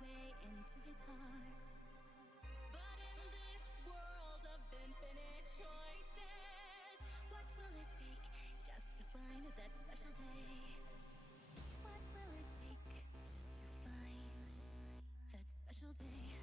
way into his heart. But in this world of infinite choices, what will it take just to find that special day? What will it take just to find that special day?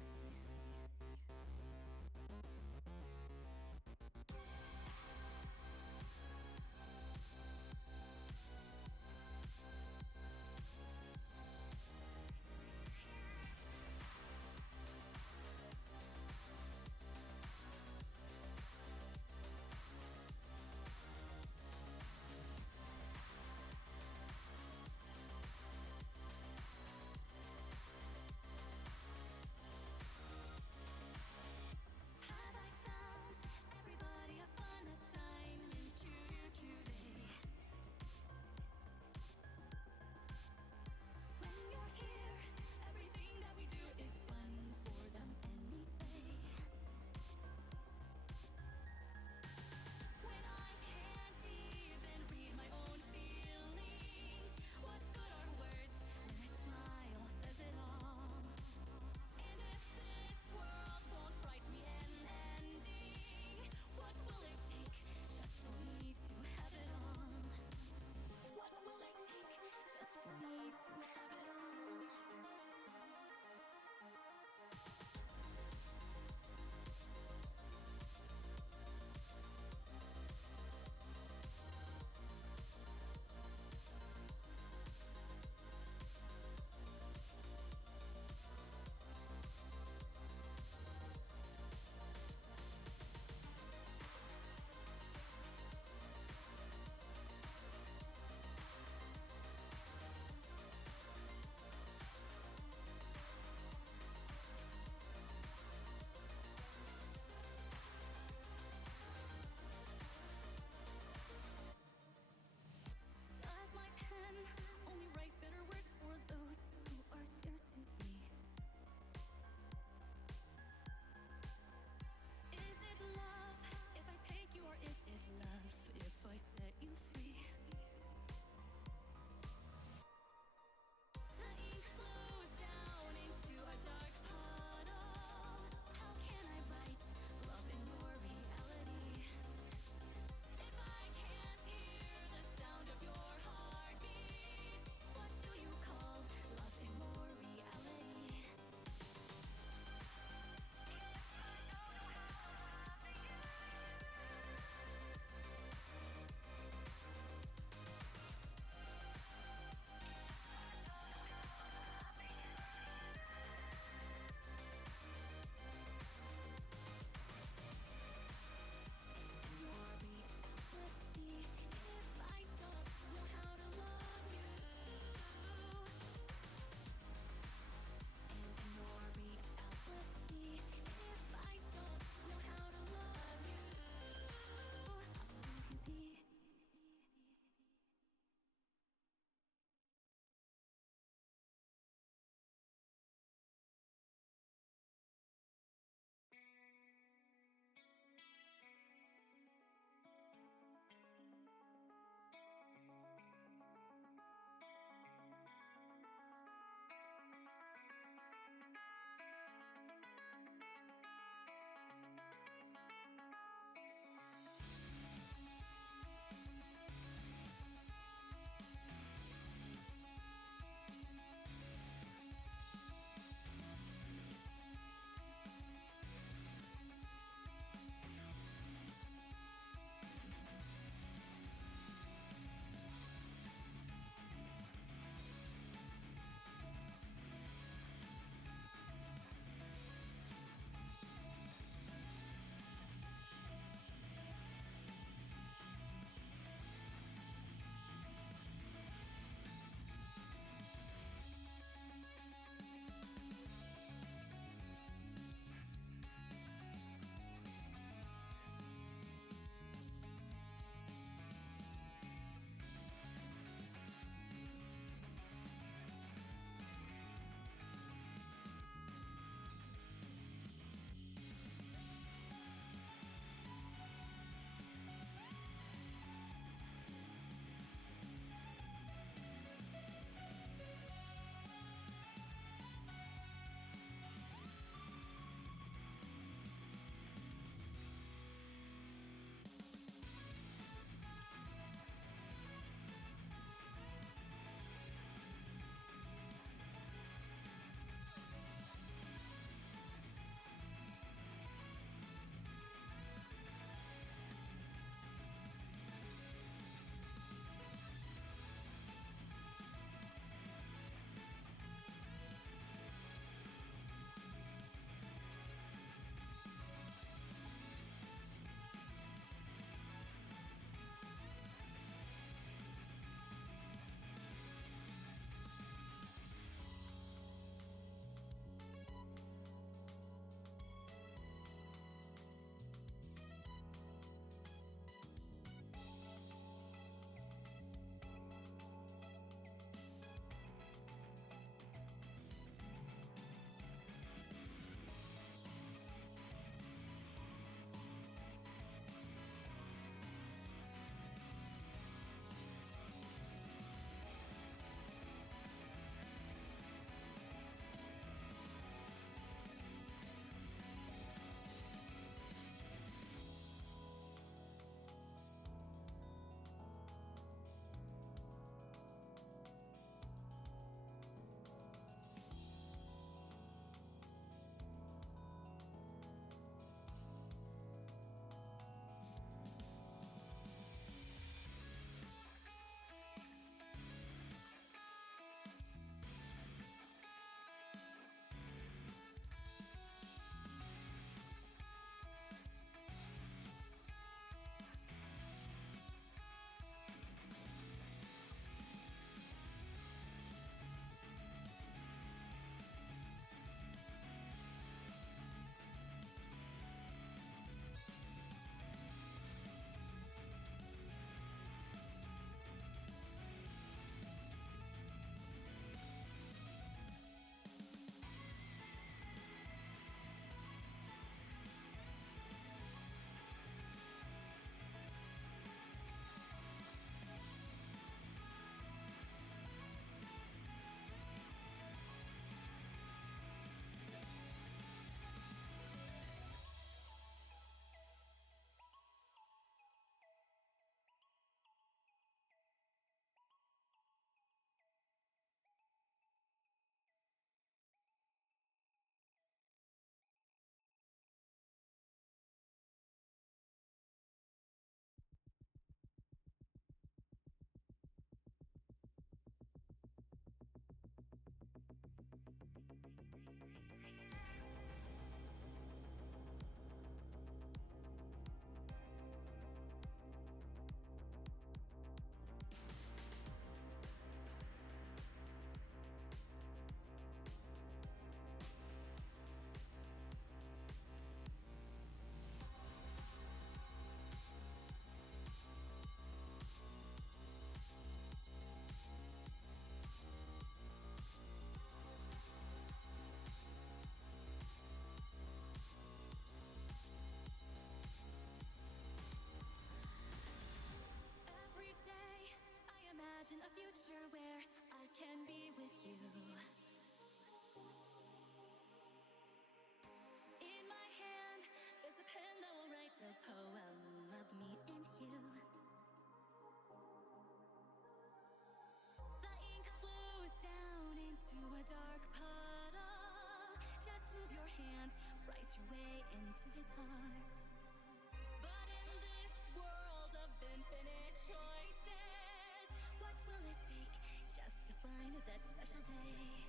that special day?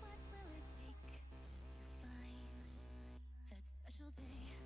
What will it take just to find that special day?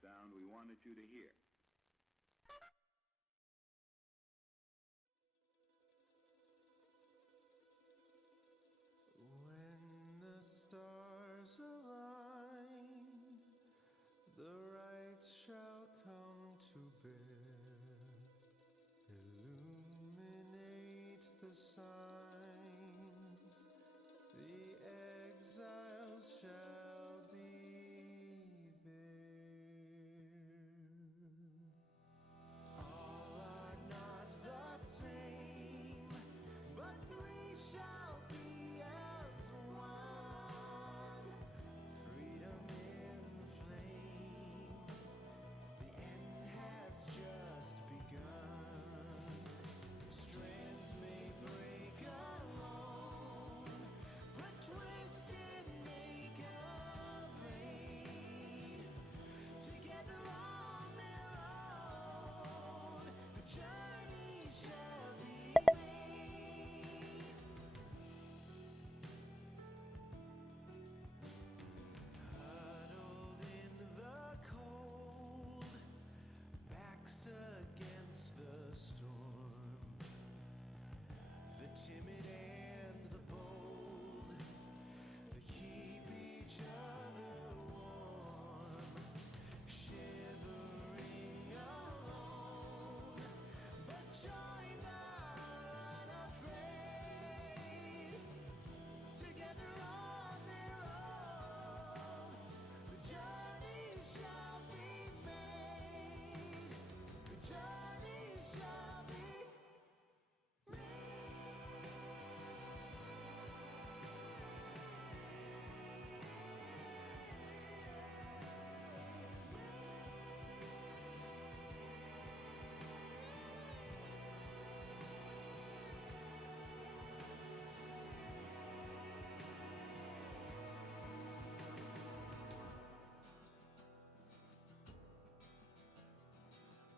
sound we wanted you to hear. When the stars align, the right shall come to bear. Illuminate the signs, the exiles shall be there. All are not the same, but three shall be as one. Freedom in the flame, the end has just begun. Strands may break alone, but twisted make a braid. Together on their own, the journey shall be made. Huddled in the cold, backs against the storm, the timid and the bold, they keep each other warm. Shivering alone, but joined are unafraid. Together on their own, the journey shall be made. The journey shall be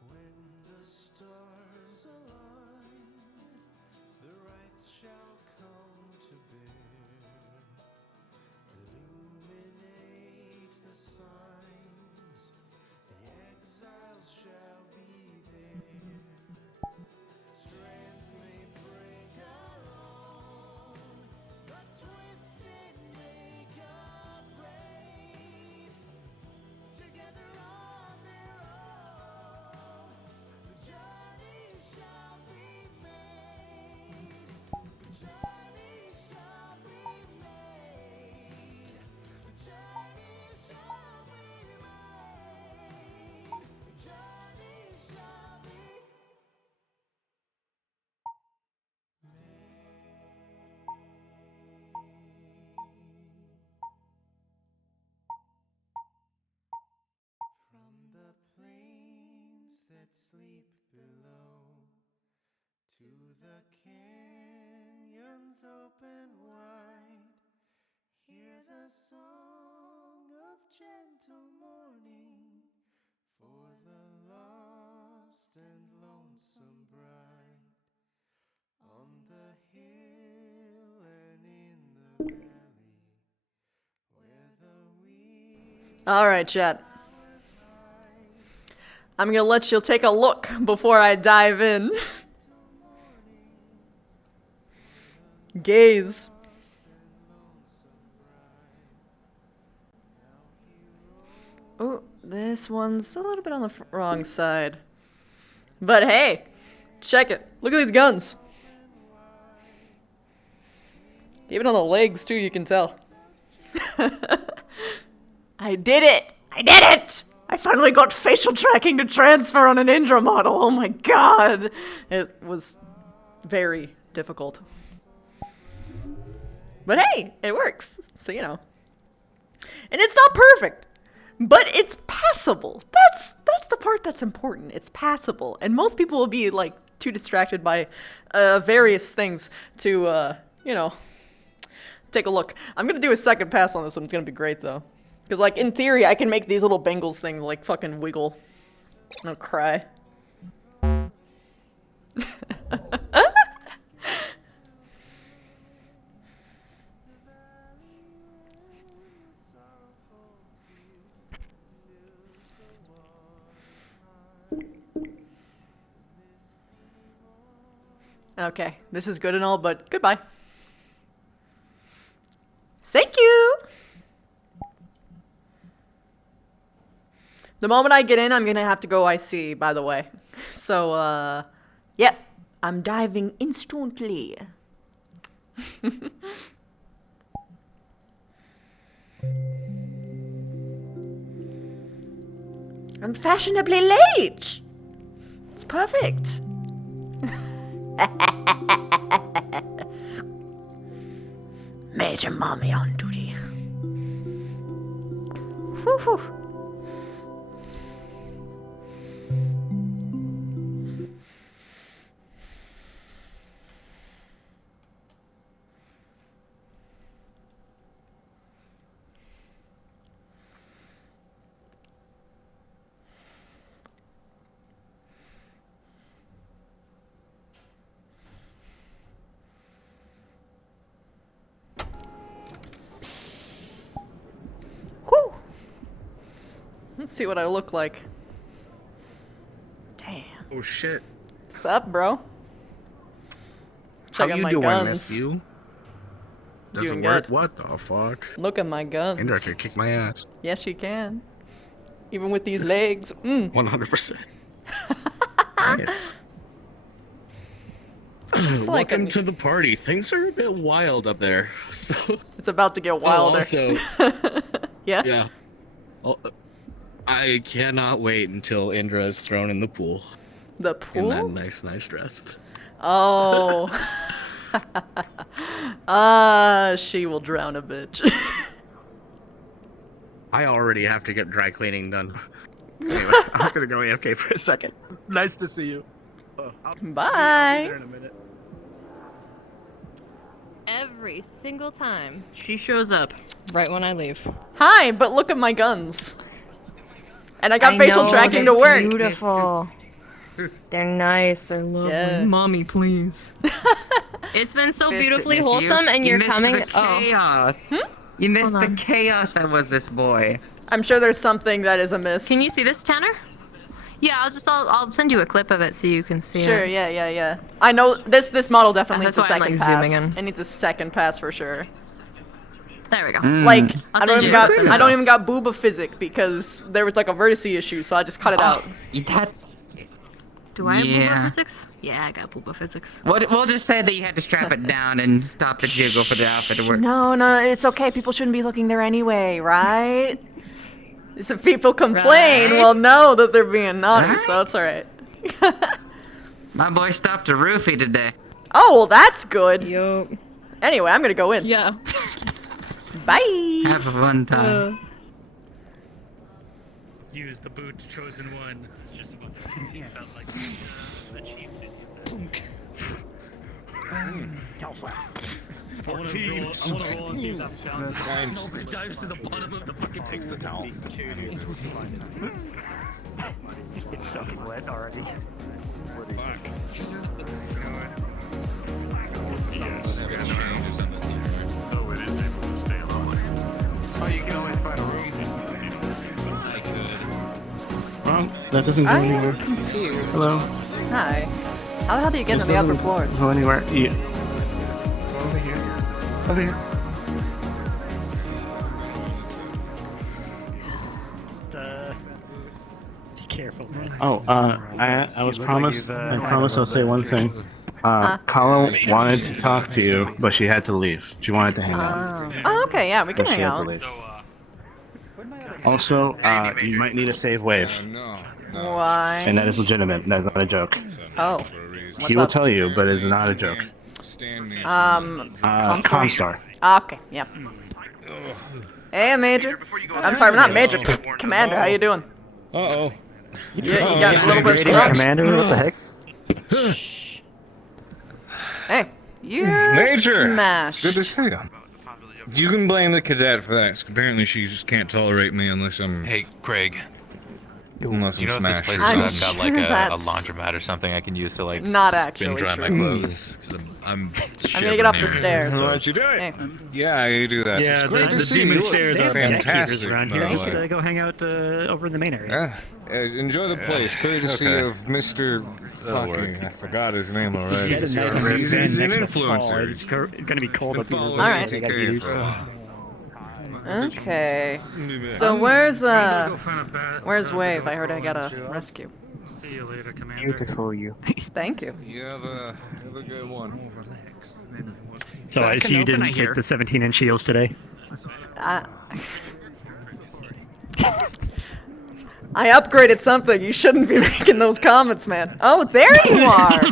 when the stars align, the rights shall come to bear. Illuminate the signs, the exiles shall be there. Strength may break alone, but twisted make a braid. Together on their own, the journey shall be made. The journey shall be made. The journey shall be made. The journey shall be from the plains that sleep below to the canyons open wide. Hear the song of gentle mourning for the lost and lonesome bride. On the hill and in the valley, where the weeds Alright, chat. flowers hide. I'm gonna let you take a look before I dive in. Gaze. Oh, this one's a little bit on the wrong side. But hey, check it. Look at these guns. Even on the legs too, you can tell. I did it! I did it! I finally got facial tracking to transfer on an Indra model. Oh my god! It was very difficult. But hey, it works. So, you know. And it's not perfect, but it's passable. That's the part that's important. It's passable. And most people will be like too distracted by various things to you know, take a look. I'm gonna do a second pass on this one. It's gonna be great though. Because like in theory I can make these little Bengals things like fucking wiggle. I'll cry. Okay, this is good and all, but goodbye. Thank you! The moment I get in, I'm gonna have to go IC, by the way. So, yep. I'm diving instantly. I'm fashionably late! It's perfect. Major mommy on duty. Whew. Whew. Let's see what I look like. Damn. Oh shit. What's up, bro? How Check out you my doing, guns. Miss you? Doesn't Doing work? good. What the fuck? Look at my guns. Indra could kick my ass. Yes, you can. Even with these legs. Mm. 100%. Nice. like Welcome a- to the party. Things are a bit wild up there. So. It's about to get wilder. Also, Yeah? yeah. Oh, I cannot wait until Indra is thrown in the pool The in that pool? nice dress. Oh. She will drown a bitch. I already have to get dry cleaning done. Anyway, I was gonna go AFK for a second. Nice to see you. I'll be Bye. there in a minute. Every single time she shows up right when I leave. Hi, but look at my guns. And I got facial know, tracking they're to work. Beautiful. They're nice. They're lovely. Yeah. Mommy, please. It's been so beautifully Miss you. wholesome, and You you're missed coming. the Oh, chaos. You missed Hold the on. chaos that was this boy. I'm sure there's something that is amiss. can you see this, Tanner? Yeah, I'll send you a clip of it so you can see Sure, it. yeah. I know this model definitely needs That's a why I'm, second like, pass. zooming in. It needs a second pass for sure. There we go. Like I'll I don't send even you got a clip of I don't it. even got booba physic because there was like a vertice issue, so I just cut it out. That, Do I have Yeah. booba physics? Yeah, I got booba physics. we'll just say that you had to strap it down and stop the jiggle for the outfit to work. No, it's okay. People shouldn't be looking there anyway, right? If people complain, Right. we'll know that they're being naughty, so Right. it's alright. My boy stopped a roofie today. Oh, well, that's good. Yo. Anyway, I'm gonna go in. Yeah. Bye. Have a fun time. Use the boot, chosen one. Felt like the chief I wanna roll and see if that bounces. No, it dives to the bottom of the bucket, takes the towel. It's so wet already. Fuck. Yes. Oh, it is able to stay alive. Oh, you can always find a room. Well, that doesn't go I anywhere. am confused. Hello. Hi. How the hell do you get This to the upper doesn't floors? Go anywhere. Yeah. Over here. Over here. Be careful, man. Oh, I was look like promised. he's, I promised I'll say one thing. Kala wanted to talk to you, but she had to leave. She wanted to hang out. Oh, okay, yeah, we can But she hang had to out. leave. Also, you might need a save wave, Why? and that is legitimate. That is not a joke. Oh. He What's will up? tell you, but it is not a joke. Comstar. Okay, yeah. Hey, Major. I'm sorry, not Major. Commander, how you doing? Uh-oh. Yeah, you got a little bit of smoke. Commander, what the heck? Hey, you're Major! smashed. Good to see you. You can blame the cadet for that. 'Cause apparently she just can't tolerate me unless I'm... Hey, Craig. Unless You know if this place I'm has got like sure a that's laundromat or something I can use to like not spin actually dry my true. clothes? 'Cause I'm I'm gonna get up the shivering stairs. here. Why don't you do it? Hey. Yeah, you do that. Yeah, It's great to the see demon you. stairs are Fantastic. around by here. the You way. should go hang out over in the main area. Yeah, enjoy the place. Courtesy okay. of Mr. That'll fucking, work. I forgot his name already. Get a night on He's Riv's an End next to fall. influencer. It's gonna be cold up here. Follow Alright. ATK-RP. Okay. So where's Wave? I heard I got a rescue. See you later, Commander. Beautiful you. Thank you. You have a good one. So I see you didn't take the 17-inch heels today. I upgraded something. You shouldn't be making those comments, man. Oh, there you are.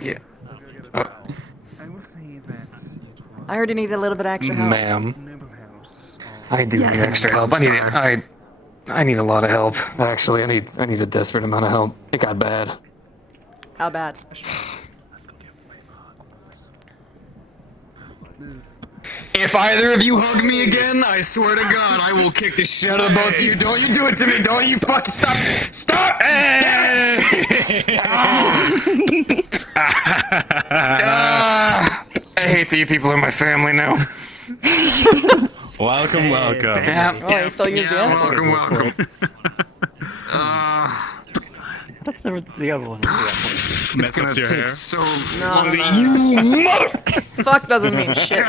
Yeah. I heard you needed a little bit extra help. Ma'am. I do need extra help. I need a lot of help. Actually, I need a desperate amount of help. It got bad. How bad? If either of you hug me again, I swear to God, I will kick the shit out of both of you. Don't you do it to me. Don't you fucking stop. Stop! I hate that you people are my family now. Welcome, welcome. Yeah. Oh, you still use the N word. Welcome. The other one. It's gonna take so No, long. no. You mother. Fuck doesn't mean shit.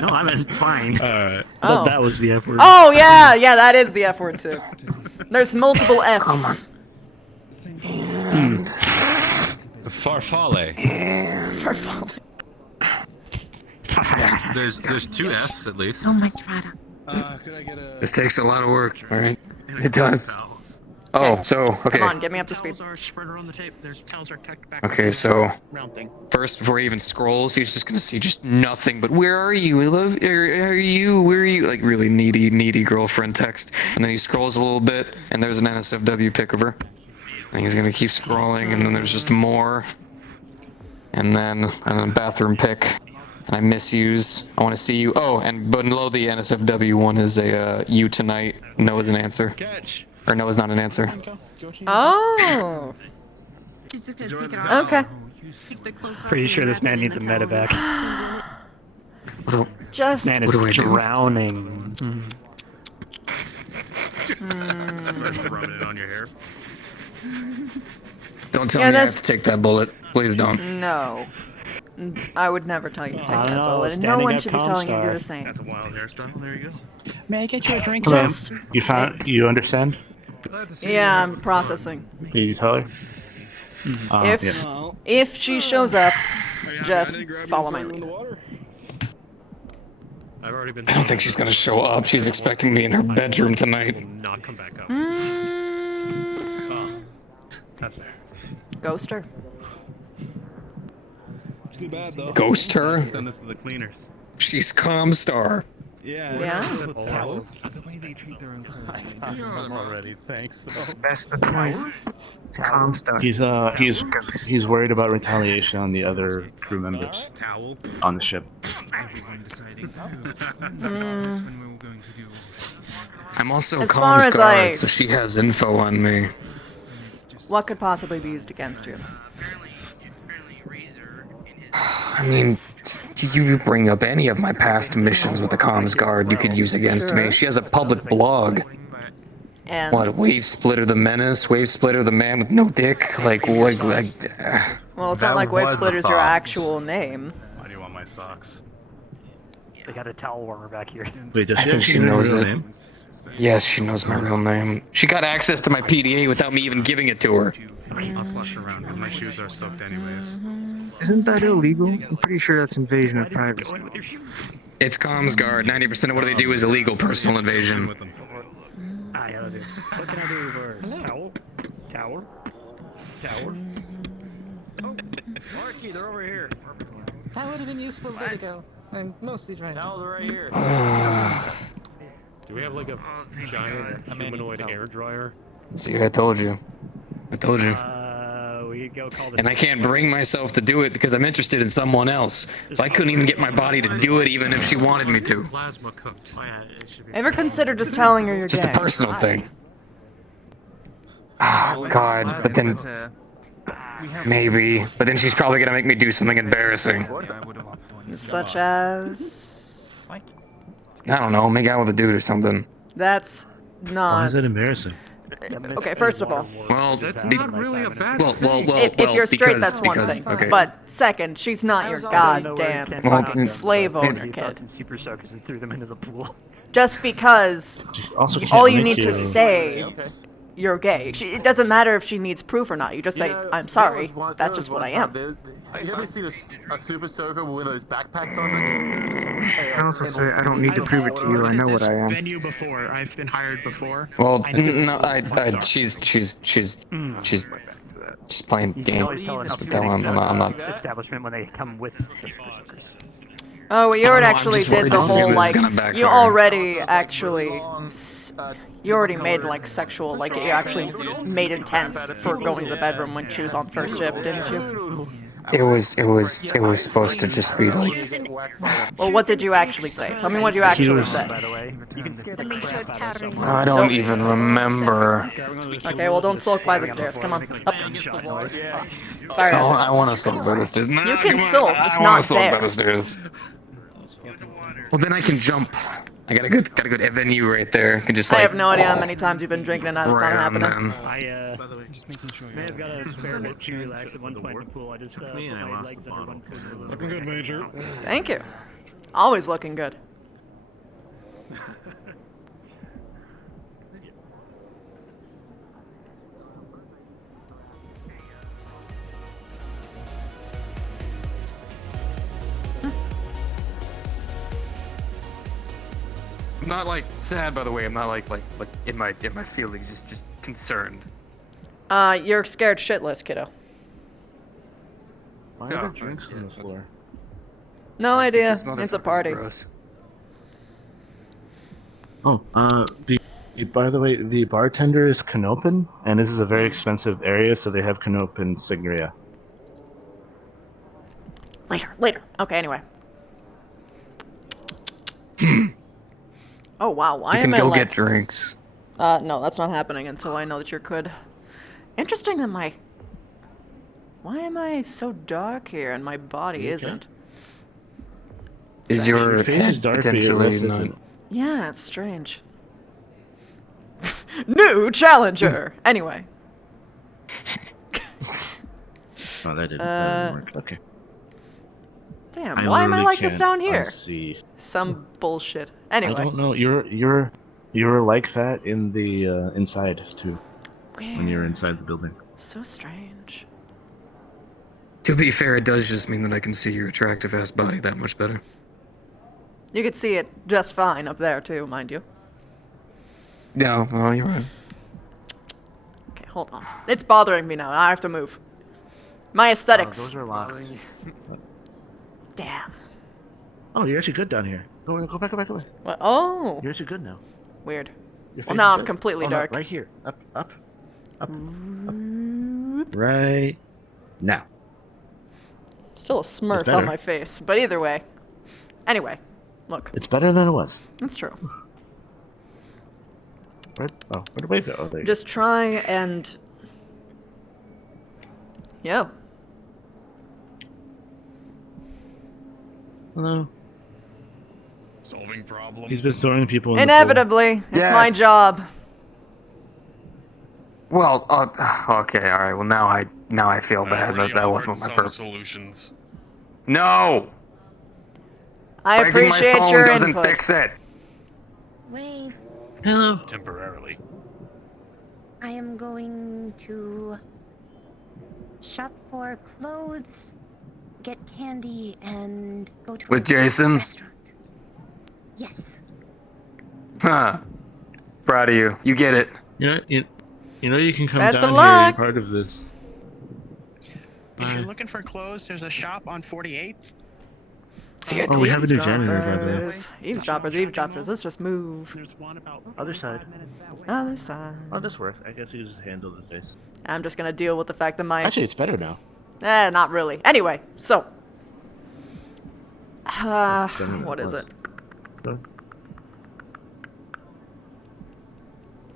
No, I meant fine. Alright. Oh. That was the F word. Oh yeah, that is the F word too. There's multiple Fs. Farfalle. Farfalle. There's two F's at least. Oh my god. Could I get a... This takes a lot of work, alright? It does. Oh, so, okay. Come on, get me up to speed. Towels are spread around the tape. There's towels are tucked back. Okay, so Round thing. first, before he even scrolls, he's just gonna see just nothing but "Where are you? I love. Are you? Where are you?" Like really needy girlfriend text. And then he scrolls a little bit, and there's an NSFW pic of her. And he's gonna keep scrolling, and then there's just more. And then bathroom pic. And I misuse. I want to see you. Oh, and below the NSFW one is a "You tonight." No is an answer. Catch. Or no is not an answer. Oh. She's just gonna take it off. Okay. Take the cloak off Pretty and sure this wrap man it in needs the a towel and medevac. squeeze it. Just. Man What do I is do? drowning. Rub it on your hair. Don't tell Yeah, me I that's- have to take that bullet. Please don't. No. I would never tell you to take I that know, bullet, and no standing one up should be telling you to do Comstar. the same. That's a wild hairstyle. There you go. May I get you a drink? Hello. Just. You understand? Yeah, I'm processing. Did you tell her? If yes. if she shows up, just follow my lead. I've already been. I don't think she's gonna show up. She's expecting me in her bedroom tonight. Not come back up. Mm, Oh, that's fair. ghost her. Too bad though. Ghost her? Send this to the cleaners. She's Comstar. Yeah? Towels. I got some already. Thanks though. That's the point. It's Comstar. He's worried about retaliation on the other crew members Towel. on the ship. I'm also As far as Comstar, so she has info on me. What could possibly be used against you? I mean, you bring up any of my past missions with the comms guard you could use against me. Sure. She has a public blog. And What, Wave Splitter the Menace? Wave Splitter the man with no dick? Like, what? well, it's That not like Wave was the Splitter's your thought. actual name. Why do you want my socks? They got a towel warmer back here. Wait, does I she think actually she know her knows real it. name? Yes, she knows my real name. She got access to my PDA without me even giving it to her. I'll slush around because my shoes are soaked anyways. Isn't that illegal? I'm pretty sure that's invasion of privacy. It's comms guard. 90% of what they do is illegal personal invasion. With them. I gotta do. What can I do for towel? Tower? Tower? Oh, Marky, they're over here. That would have been useful a bit ago. I'm mostly trying to. Towels are right here. Do we have like a giant humanoid air dryer? See, I told you. I told you. go call the And I can't bring myself to do it because I'm interested in someone else. So I couldn't even get my body to do it even if she wanted me to. Plasma cooked. Oh, yeah, it should be. Ever consider just telling her you're Just a gay? personal thing. Oh, God. But then... Maybe. But then she's probably gonna make me do something embarrassing. Such as... I don't know, make out with a dude or something. That's Why not... is that embarrassing? Okay, first of all, Well, That's not really a bad thing. if you're straight, because, that's one because, thing. Okay. But second, she's not your goddamn Well, fucking slave owner, kid. Some super soakers and threw them into the pool. Just because Also, can't all you make need to say you're gay. It doesn't matter if she needs proof or not. You just say, I'm sorry, that's just what I am. You ever seen a super soaker with those backpacks on them? I can also say I don't need to prove it to you. I know what I am. Venue before. I've been hired before. Well, no, she's playing You can games. always tell an But that one, I'm not. establishment when they come with the super soakers. Oh, well, you already I'm actually just did worried the this is whole, gonna like, backfire. you already actually, you already made, like, sexual, like, you actually made intense for going to the bedroom when she was on first shift, didn't you? It was supposed to just be like. Well, what did you actually say? Tell me what you actually said. By the way, you can scare the crap out of someone. I don't even remember. Okay, well, don't sulk by the stairs. Come on, up. Fire Oh, hazard. I want to sulk by the stairs. No, You can come on. sulk, just I wanna not sulk by there. the stairs. Well, then I can jump. I got a good venue right there. I can just I like. have no idea how many times you've been drinking and that's not Right on happening. them. I may have got a spare bit to relax at one point in the pool. I just put my legs under one foot. Looking good, Major. Thank you. Always looking good. I'm not like sad, by the way. I'm not like in my feelings, just concerned. You're scared shitless, kiddo. Why are there drinks on the floor? No idea. This It's a motherfucker's party. gross. Oh, by the way, the bartender is Canopen, and this is a very expensive area, so they have Canopen sangria. Later. Okay, anyway. Oh wow, why You can am I go like... get drinks. No, that's not happening until I know that you're good. Interesting that my... Why am I so dark here and my body isn't? Is your face is head dark, but your potentially wrist not? isn't. Yeah, it's strange. New challenger! Anyway. Oh, that didn't work. Okay. Damn, why am I like this down here? See. Some bullshit. Anyway. I don't know. You're like that in the inside too. When you're inside the building. So strange. To be fair, it does just mean that I can see your attractive ass body that much better. You could see it just fine up there too, mind you. No, oh, you're right. Okay, hold on. It's bothering me now. I have to move. My aesthetics. Those are locked. Damn. Oh, you're actually good down here. Go back away. What? Oh. You're actually good now. Weird. Your Well, face now is I'm good. completely Oh, no, dark. right here. Up. Right now. Still a smurf better. on my face, but either way. Anyway, look. It's better than it was. That's true. Where'd the wave go? Oh, there you Just try and... Yo. go. Hello. Solving problems. He's been throwing people in the Inevitably. It's my Yes. job. Well, okay, all right. Well, now I feel bad that wasn't my purpose. Solutions. No. I Breaking my appreciate phone your doesn't input. fix it. Wave. Hello. Temporarily. I am going to shop for clothes, get candy, and go to With Jason? restaurant. Yes. Huh. Proud of you. You get it. You know you can come Best of down here luck. and be part of this. If you're looking for clothes, there's a shop on 48th. Oh, we have a new janitor, by the way. Eavesdroppers. Let's just move. There's one about Other side. Other side. Oh, this works. I guess you just handle the face. I'm just gonna deal with the fact that my... Actually, it's better now. Not really. Anyway, so... what is it?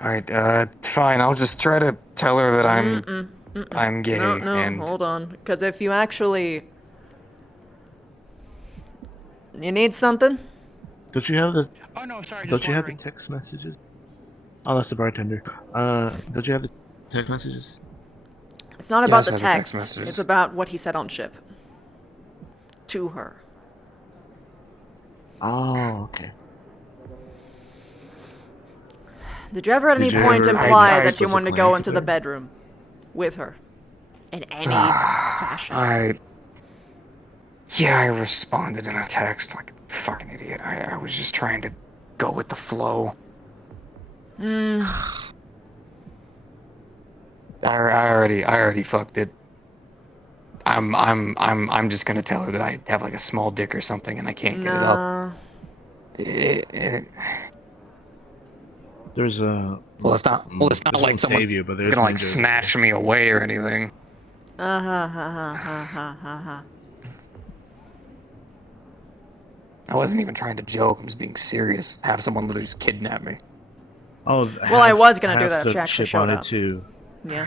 Alright, fine. I'll just try to tell her that I'm gay No, and... hold on. Because if you actually... You need something? Don't you have the? Oh no, sorry. Don't you have the text messages? Oh, that's the bartender. Don't you have the text messages? It's not about Yes, I the have the text text. messages. It's about what he said on ship. To her. Oh, okay. Did you ever at any Did you point ever- imply I that you was wanted to supposed to go glance into at the her? bedroom with her? In any fashion? Yeah, I responded in a text like a fucking idiot. I was just trying to go with the flow. I already fucked it. I'm just gonna tell her that I have like a small dick or something and I can't get it up. There's a. Well, it's not this like won't someone's save you, but there's gonna like ninjas. snatch me away or anything. I wasn't even trying to joke. I'm just being serious. Have someone literally just kidnap me. Oh, Well, I was gonna do half that if the she actually ship showed wanted up. to. Yeah.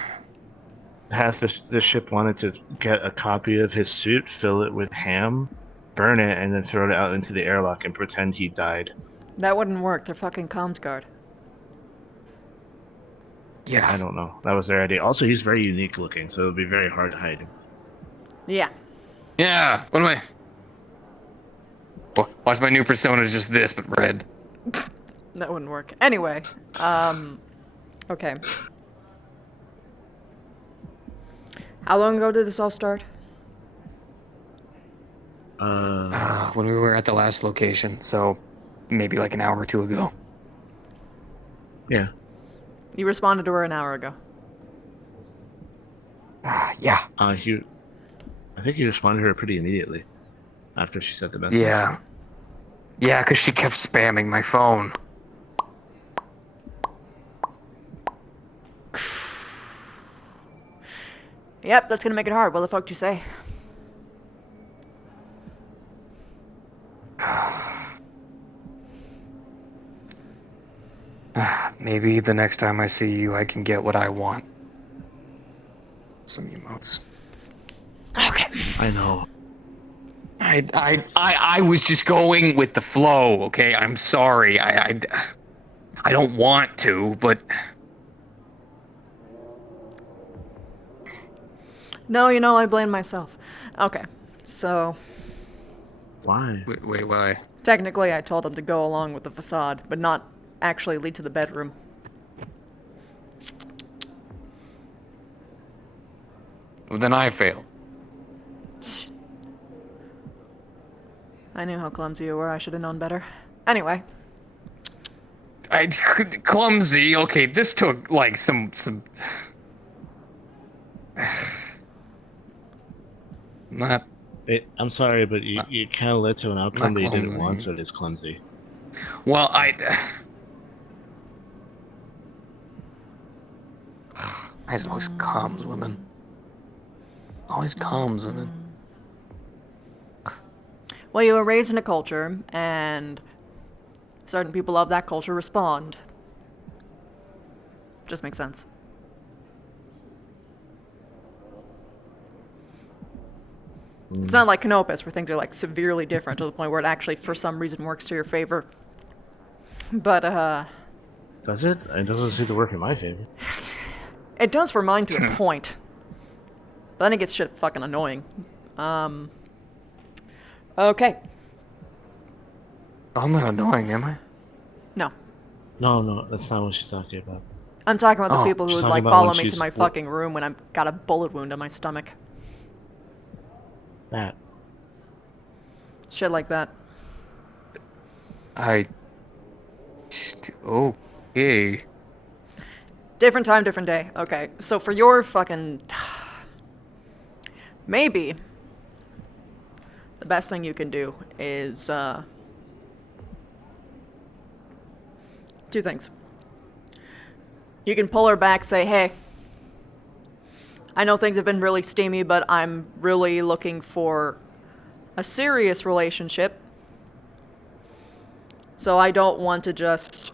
Half the ship wanted to get a copy of his suit, fill it with ham, burn it, and then throw it out into the airlock and pretend he died. That wouldn't work. They're fucking comms guard. Yeah, I don't know. That was their idea. Also, he's very unique looking, so it'll be very hard to hide him. Yeah. Yeah. What am I? Watch, my new persona is just this, but red. That wouldn't work. Anyway, okay. How long ago did this all start? When we were at the last location, so maybe like an hour or two ago. Yeah. You responded to her an hour ago. Yeah. I think he responded to her pretty immediately after she sent the message. Yeah. Yeah, because she kept spamming my phone. Yep, that's gonna make it hard. What the fuck do you say? Maybe the next time I see you, I can get what I want. Some emotes. Okay. I know. I was just going with the flow, okay? I'm sorry. I don't want to, but... No, you know, I blame myself. Okay, so... Why? Wait, why? Technically, I told him to go along with the facade, but not actually lead to the bedroom. Well, then I failed. I knew how clumsy you were. I should have known better. Anyway. Clumsy? Okay, this took, like, some... Not... I'm sorry, but you kind of led to an outcome that you didn't want, so it is clumsy. Well, I always calms women. Always calms women. Well, you were raised in a culture, and certain people of that culture respond. Just makes sense. It's not like Canopus, where things are like severely different to the point where it actually, for some reason, works to your favor. But, Does it? It doesn't seem to work in my favor. it does for mine to a point. But then it gets shit fucking annoying. Okay. I'm not annoying, am I? No. No, that's not what she's talking about. I'm talking about the Oh, people who she's would, talking like, about follow when me to she's- my fucking room when I've got a bullet wound on my stomach. That. Shit like that. Okay. Different time, different day. Okay, so for your fucking... Maybe the best thing you can do is, two things. You can pull her back, say, hey, I know things have been really steamy, but I'm really looking for a serious relationship. So I don't want to just...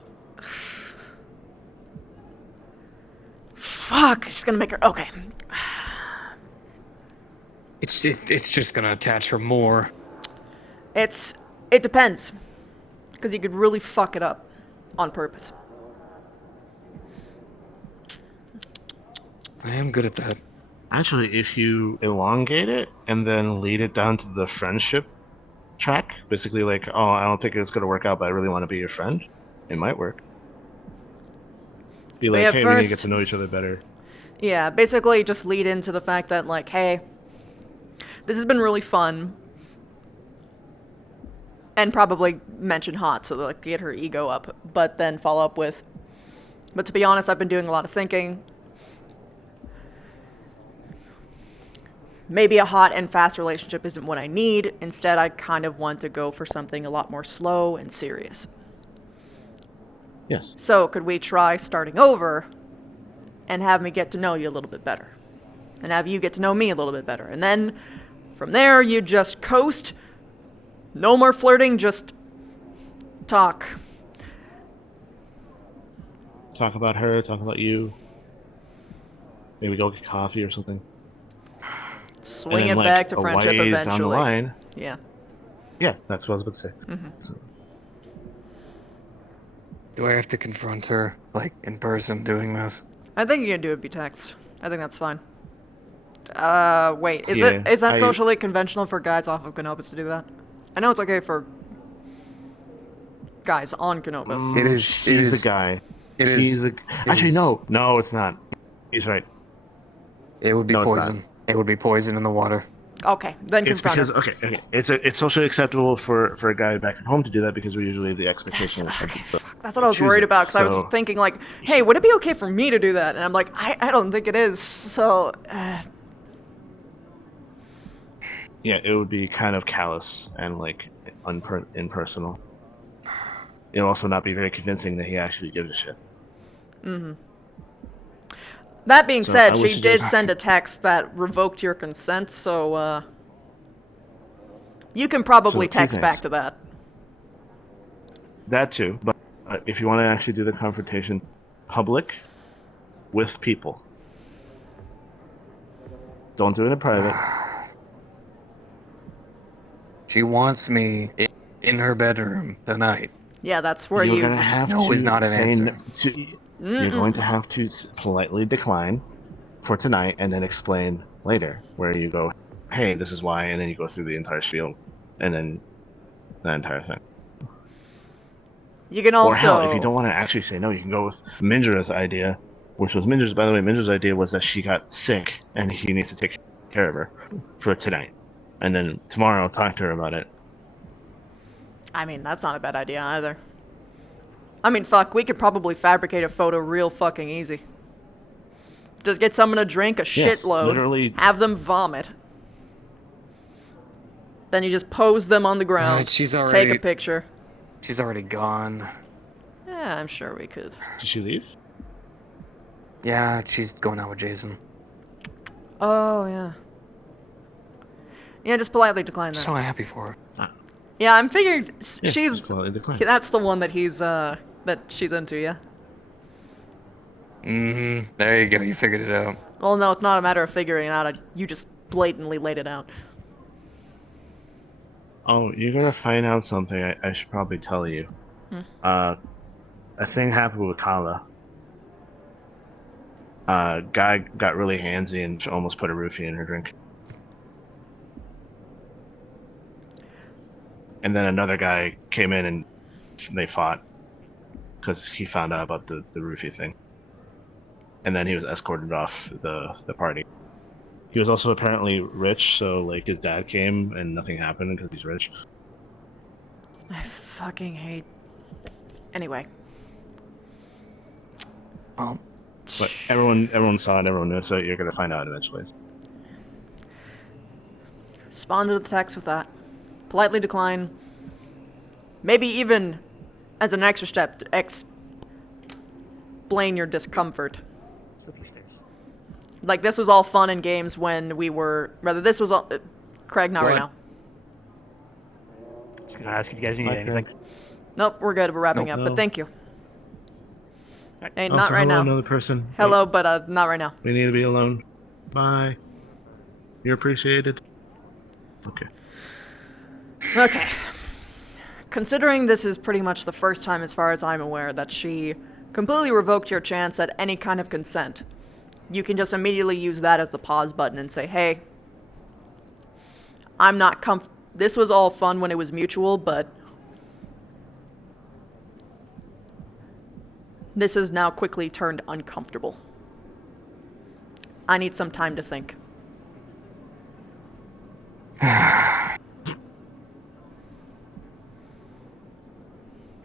Fuck, it's gonna make her... Okay. It's just gonna attach her more. It depends. Because you could really fuck it up on purpose. I am good at that. Actually, if you elongate it and then lead it down to the friendship track, basically like, oh, I don't think it's going to work out, but I really want to be your friend, it might work. Be like, hey, we need to get to know each other better. Yeah, basically just lead into the fact that, like, hey, this has been really fun. And probably mention hot so that, like, get her ego up. But then follow up with, but to be honest, I've been doing a lot of thinking. Maybe a hot and fast relationship isn't what I need. Instead, I kind of want to go for something a lot more slow and serious. Yes. So, could we try starting over and have me get to know you a little bit better? And have you get to know me a little bit better? And then, from there, you just coast. No more flirting, just talk. Talk about her, talk about you. Maybe go get coffee or something. Swing then, it back to friendship eventually. Down the line, yeah. Yeah, that's what I was about to say. Mm-hmm. So, Do I have to confront her, like, in person doing this? I think you can do it via text. I think that's fine. Wait, is Yeah, that socially conventional for guys off of Canopus to do that? I know it's okay for guys on Canopus. He's the guy. Actually, no, it's not. He's right. It would be poison. It would be poison in the water. Okay, then It's confront because her. it's socially acceptable for a guy back at home to do that because we usually the expectation. That's what I was worried about, because I was thinking, like, hey, would it be okay for me to do that? And I'm like, I don't think it is, so... Yeah, it would be kind of callous and, like, impersonal. It'll also not be very convincing that he actually gives a shit. Mm-hmm. That being said, she did suggest- send a text that revoked your consent, so, you can probably So, two text back things. to that. That too, but if you want to actually do the confrontation public with people, don't do it in private. She wants me in her bedroom tonight. Yeah, that's where You're you... gonna have No to is not an say answer. You're going to have to politely decline for tonight and then explain later where you go, hey, this is why, and then you go through the entire spiel and then that entire thing. You can also... Or hell, if you don't want to actually say no, you can go with Mindra's idea, which was by the way, Mindra's idea was that she got sick and he needs to take care of her for tonight. And then tomorrow talk to her about it. I mean, that's not a bad idea either. I mean, fuck, we could probably fabricate a photo real fucking easy. Just get someone to drink a shitload, literally. have them vomit. Then you just pose them on the ground, Right, she's take already- a picture. She's already gone. Yeah, I'm sure we could. Did she leave? Yeah, she's going out with Jason. Oh, yeah. Yeah, just politely decline that. So happy for her. Yeah, I'm figuring Yeah, she's... just politely decline. That's the one that he's, that she's into, yeah? Mm-hmm. There you go. You figured it out. Well, no, it's not a matter of figuring it out. You just blatantly laid it out. Oh, you're gonna find out something I should probably tell you. A thing happened with Kala. Guy got really handsy and almost put a roofie in her drink. And then another guy came in and they fought because he found out about the roofie thing. And then he was escorted off the party. He was also apparently rich, so like his dad came and nothing happened because he's rich. I fucking hate... Anyway. Oh. But everyone saw it, everyone knew, so you're gonna find out eventually. Respond to the text with that. Politely decline. Maybe even, as an extra step, to explain your discomfort. Like, this was all fun and games when we were... Rather, this was all... Craig, not right What? now. Just gonna ask if you guys need anything. Nope, we're good. We're wrapping Nope. up, No. but thank you. Hey, Also, not right hello, now. another person. Hello, but not right now. We need to be alone. Bye. You're appreciated. Okay. Okay. Considering this is pretty much the first time, as far as I'm aware, that she completely revoked your chance at any kind of consent, you can just immediately use that as the pause button and say, hey, I'm not this was all fun when it was mutual, but this is now quickly turned uncomfortable. I need some time to think.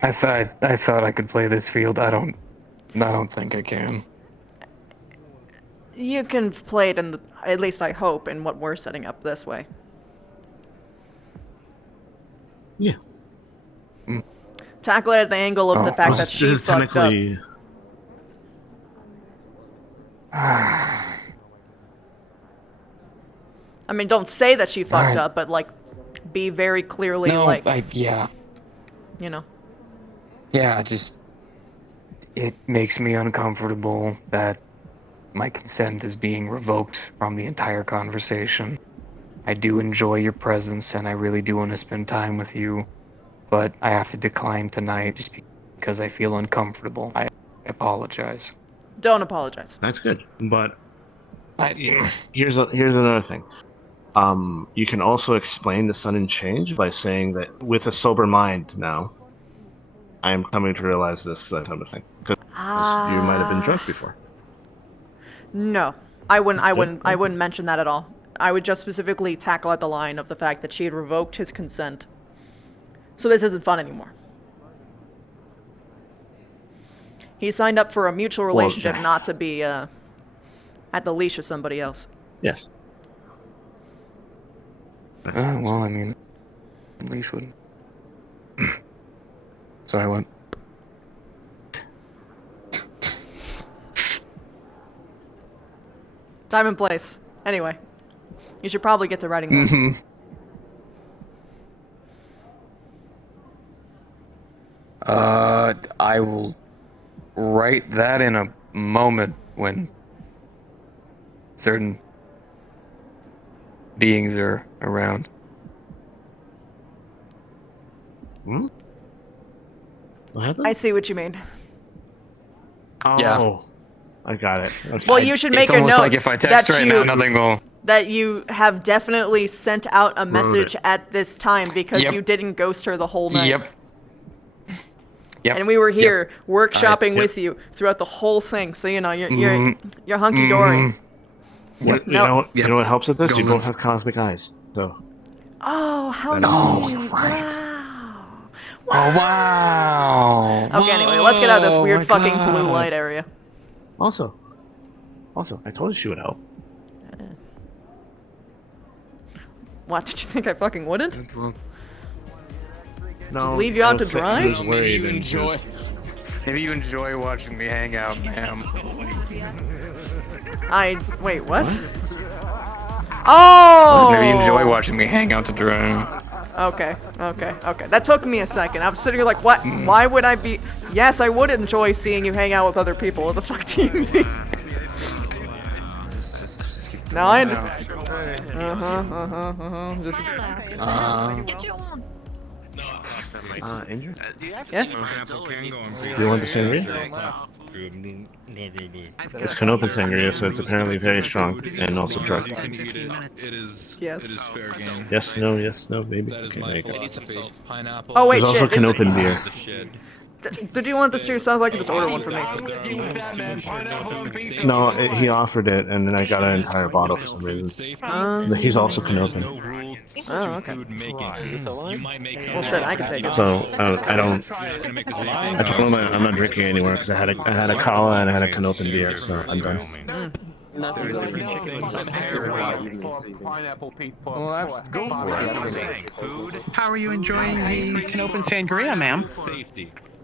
I thought I could play this field. I don't think I can. You can play it in the, at least I hope, in what we're setting up this way. Yeah. Tackle it at the angle of the fact that This she is fucked up. technically. I mean, don't say that she fucked Alright. up, but like, be very clearly No, like, yeah. you know. Yeah, just it makes me uncomfortable that my consent is being revoked from the entire conversation. I do enjoy your presence and I really do want to spend time with you, but I have to decline tonight just because I feel uncomfortable. I apologize. Don't apologize. That's good. But Here's another thing. You can also explain the sudden change by saying that with a sober mind now, I am coming to realize this, that type of thing. Because you might have been drunk before. No, I wouldn't mention that at all. I would just specifically tackle at the line of the fact that she had revoked his consent. So this isn't fun anymore. He signed up for a mutual relationship, not to be at the leash of somebody else. Yes. Well, I mean, leash wouldn't. So I went. Time and place. Anyway, you should probably get to writing that. Mm-hmm. I will write that in a moment when certain beings are around. Hmm? What happened? I see what you mean. Oh, Yeah. I got it. That's Well, fine. you should make It's a almost note like if I text that right you, now, nothing will. that you have definitely sent out a message at this time because Yep. you didn't ghost her the whole night. Yep. Yep. And we were here workshopping Yep. with you throughout the whole thing, so you know you're Mhm. you're hunky dory. You know what helps with this? You both have cosmic eyes. So Oh, how No, neat! you're right. Wow. Oh wow. Okay, anyway, let's get out of this Oh, weird my fucking blue God. light area. also, I told you she would help. What, did you think I fucking wouldn't? No, leave you I out to was dry? I was worried and just- Maybe you enjoy watching me hang out, ma'am. Wait, what? Oh! Maybe you enjoy watching me hang out to dry. Okay. That took me a second. I was sitting here like, what? Why would I be? Yes, I would enjoy seeing you hang out with other people. What the fuck do you mean? No, I understand. Just, Indra? yeah? Do you want the sangria? It's Canopen sangria, so it's apparently very strong and also drug. Yes. Yes, no, maybe. Okay, there you go. Oh wait, There's shit. also Canopen beer. Did you want this to yourself? I can just order one for me. No, he offered it, and then I got an entire bottle for some reason. He's also Canopen. Oh, okay. Well, shit, I can take it. So I don't. I told him I'm not drinking anymore because I had a Kala and I had a Canopen beer, so I'm done. How are you enjoying the Canopen Sangria, ma'am?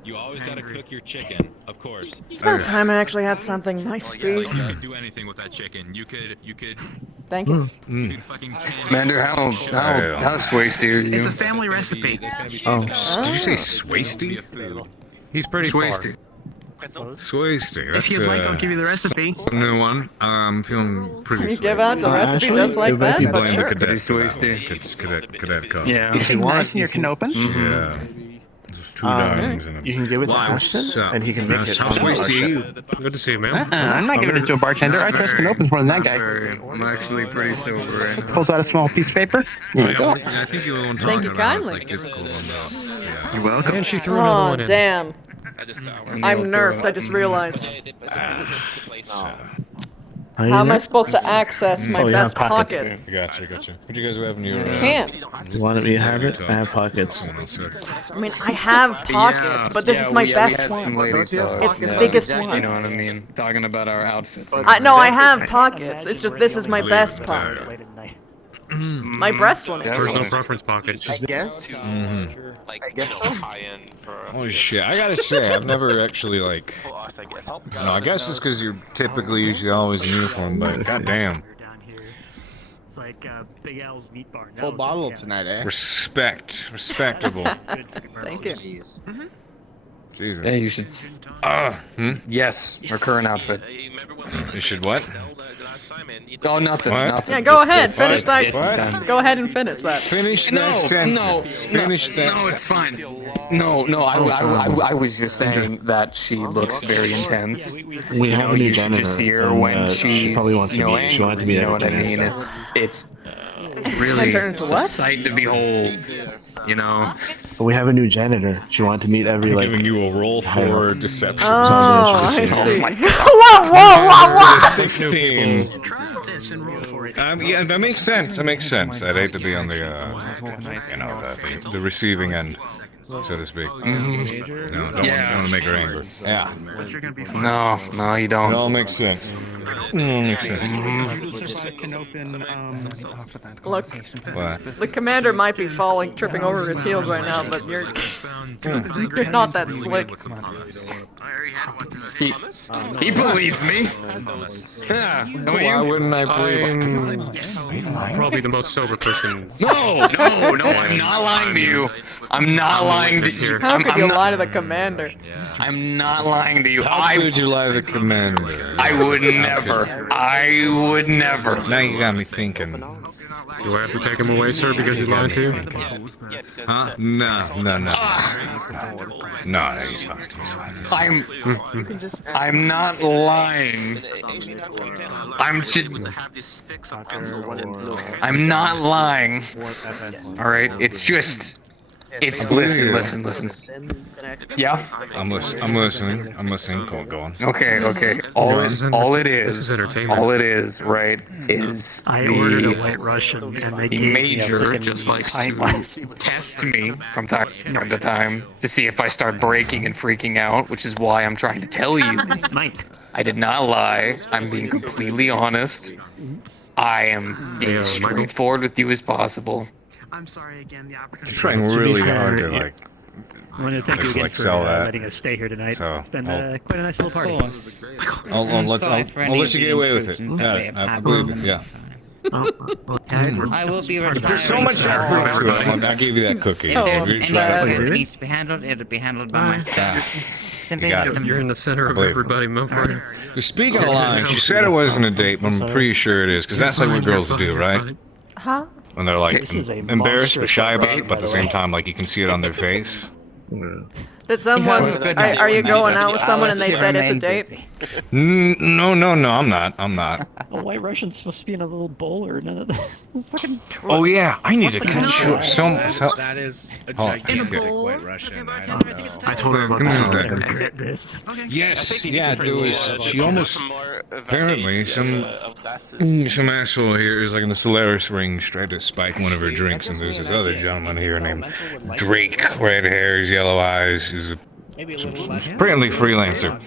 You always gotta cook your chicken, of course. It's about time I actually had something nice to You eat. could do anything with that chicken. You could Thank you. Commander, how swasty are you? It's a family recipe. Oh. Did you say swasty? He's pretty Swasty. Swasty. That's If you'd like, I'll give you the recipe. a new one. I'm feeling pretty. You give out the recipe actually, just like it might that, be but blame sure. the cadet. Swasty. Cadet cup. Yeah. If you want, you can open. Yeah. Just 2 dimes and a. You can give it to Wow, Ashton, so- and he can make it. How on our swasty are ship. you? Good to see you, man. I'm not giving it to a bartender. I trust Canopins more than that guy. I'm actually pretty sober right now. Pulls out a small piece of paper. Here you go. I think you're the one Thank talking you about. It's kindly. like difficult on the. You're welcome. And she threw another Oh, one in. damn. I'm nerfed, I just realized. How am I supposed to access my best pocket? Gotcha. What do you guys have in your? Can't. You want me to have it? I have pockets. I mean, I have pockets, but this is my best one. It's the biggest You know one. what I mean? Talking about our outfits. No, I have pockets. It's just this is my best pocket. My breast one is. Personal preference pocket. I guess. I guess Holy shit! I gotta say, I've never actually like. I guess it's because you're typically usually always in uniform, but goddamn. It's like Big Al's meat bar. Full bottle tonight, eh? Respectable. Thank you. Jesus. Yeah, you should. Yes, our current outfit. You should what? Oh, nothing. What? Nothing. Yeah, go Just- ahead. it's- Finish it's- that. it's intense. Go ahead and finish that. Finish No, that sentence. no, Finish that. No, it's fine. No, I was just saying that she looks very intense. We have a new You should janitor. just see her and, when she she's, probably wants to you know, be. She wanted to be you there. know what I mean? It's really it's a sight to behold. You know. But we have a new janitor. She wanted to meet every I'm like. giving you a roll for deception. Oh, I Oh see. my Whoa! 16. Yeah, that makes sense. I'd hate to be on the, the receiving end, so to speak. No, don't want to make her angry. Yeah. No, you don't. It all makes sense. Makes sense. Look, What? the commander might be tripping over his heels right now, but you're not that slick. He believes me. Yeah. Why wouldn't I blame? Probably the most sober person. No, I'm not lying to you. I'm not lying to you. How could you lie to the commander? I'm not lying to you. How could you lie to the commander? I would never. I would never. Now you got me thinking. Do I have to take him away, sir, because he's lying to you? Huh? No. No, he's fine. I'm not lying. I'm not lying. All right, it's just. It's listen. Yeah. I'm listening. Go on. Okay. All it is, right, is I ordered a White Russian, and they the gave me a major freaking just likes to test me from time to time to see if I start breaking and freaking out, which is why I'm trying to tell you. I did not lie. I'm being completely honest. I am being as straightforward with you as possible. I'm sorry again. The You're trying really hard to like. I want to thank you again for sell that. letting us stay here tonight. So, It's been quite a nice little party. I'll let you get away with it. Yeah, I believe it. Yeah. I will be retiring. There's so much effort to it. I'll give you that cookie. If there's You're any trying- that needs to be handled, it'll be handled by my staff. You got it. You're in the center of Believe it. everybody, motherfucker. Speaking of lying, she said it wasn't a date, but I'm pretty sure it is, because that's like what girls do, right? Huh? When they're like This is a embarrassed or monstrous shy about date, it, but at the same time, like you can see it on their face. Did someone? Are you going out with someone and they said it's a date? No, I'm not. A White Russian's supposed to be in a little bowl or none of the fucking. Oh yeah, I need to What's the catch control? some. That is a Oh, gigantic okay. White Russian. I don't know. I told her about Come here, that. Zach. Get this. Yes, yeah, dude. She almost apparently some asshole here is like in the Solaris Rings tried to spike one of her drinks, and there's this other gentleman here named Drake, red hairs, yellow eyes. He's a apparently freelancer.